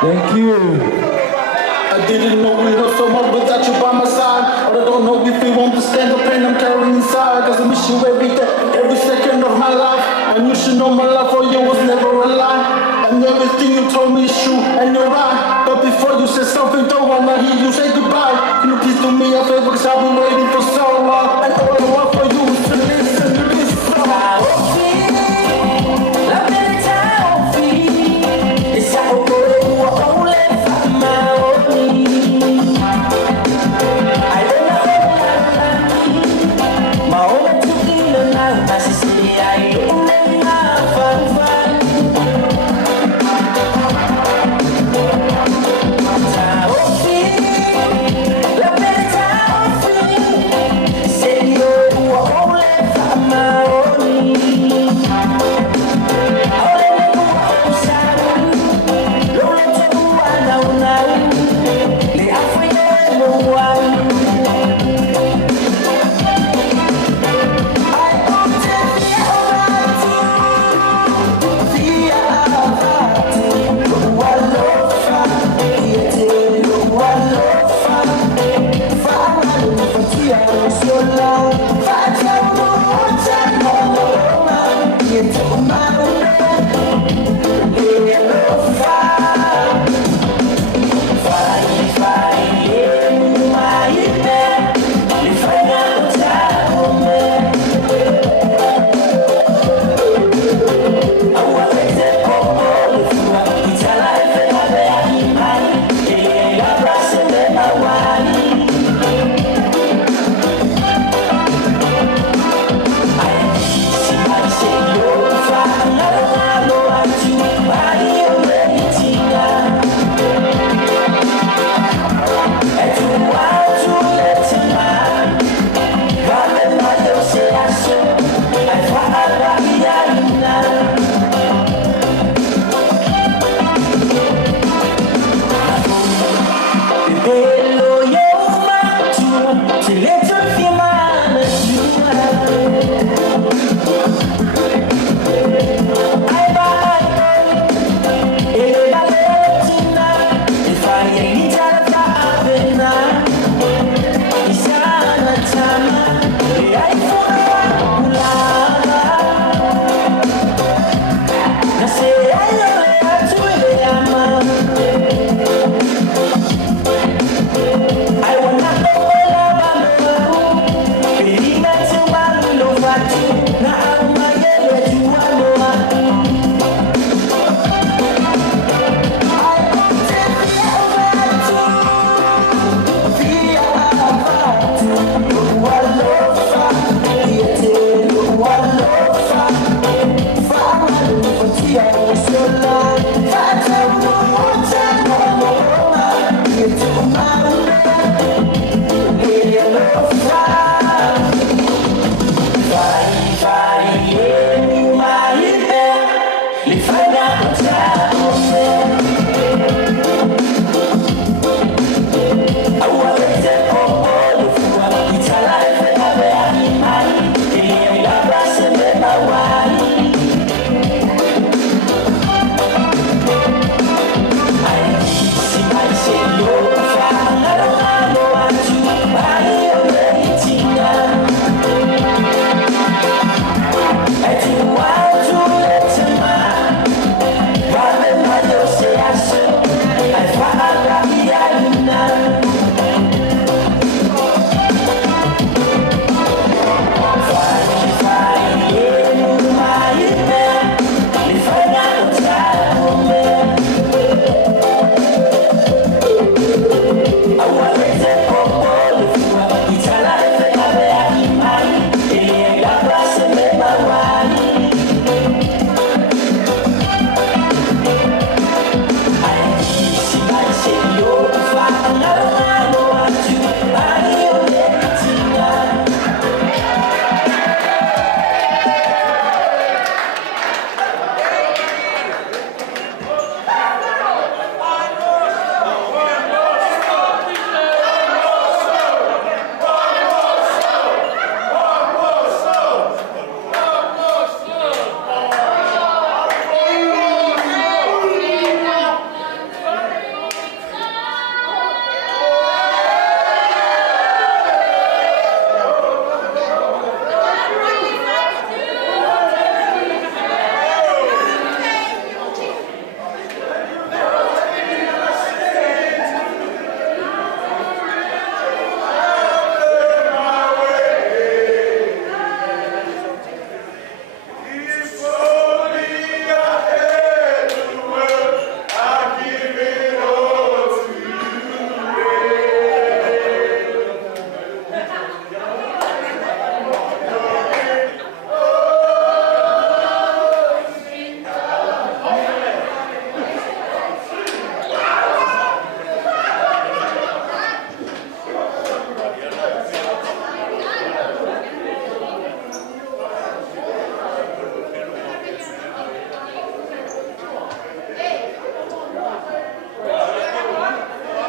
Thank you. I didn't know we were so much without you by my side. But I don't know if you understand the pain I'm carrying inside. Cause I miss you every day, every second of my life. And you should know my love for you was never a lie. And everything you told me is true and you're right. But before you say something, don't wanna hear you say goodbye. Can you please do me a favor, cause I've been waiting for so long. And all I want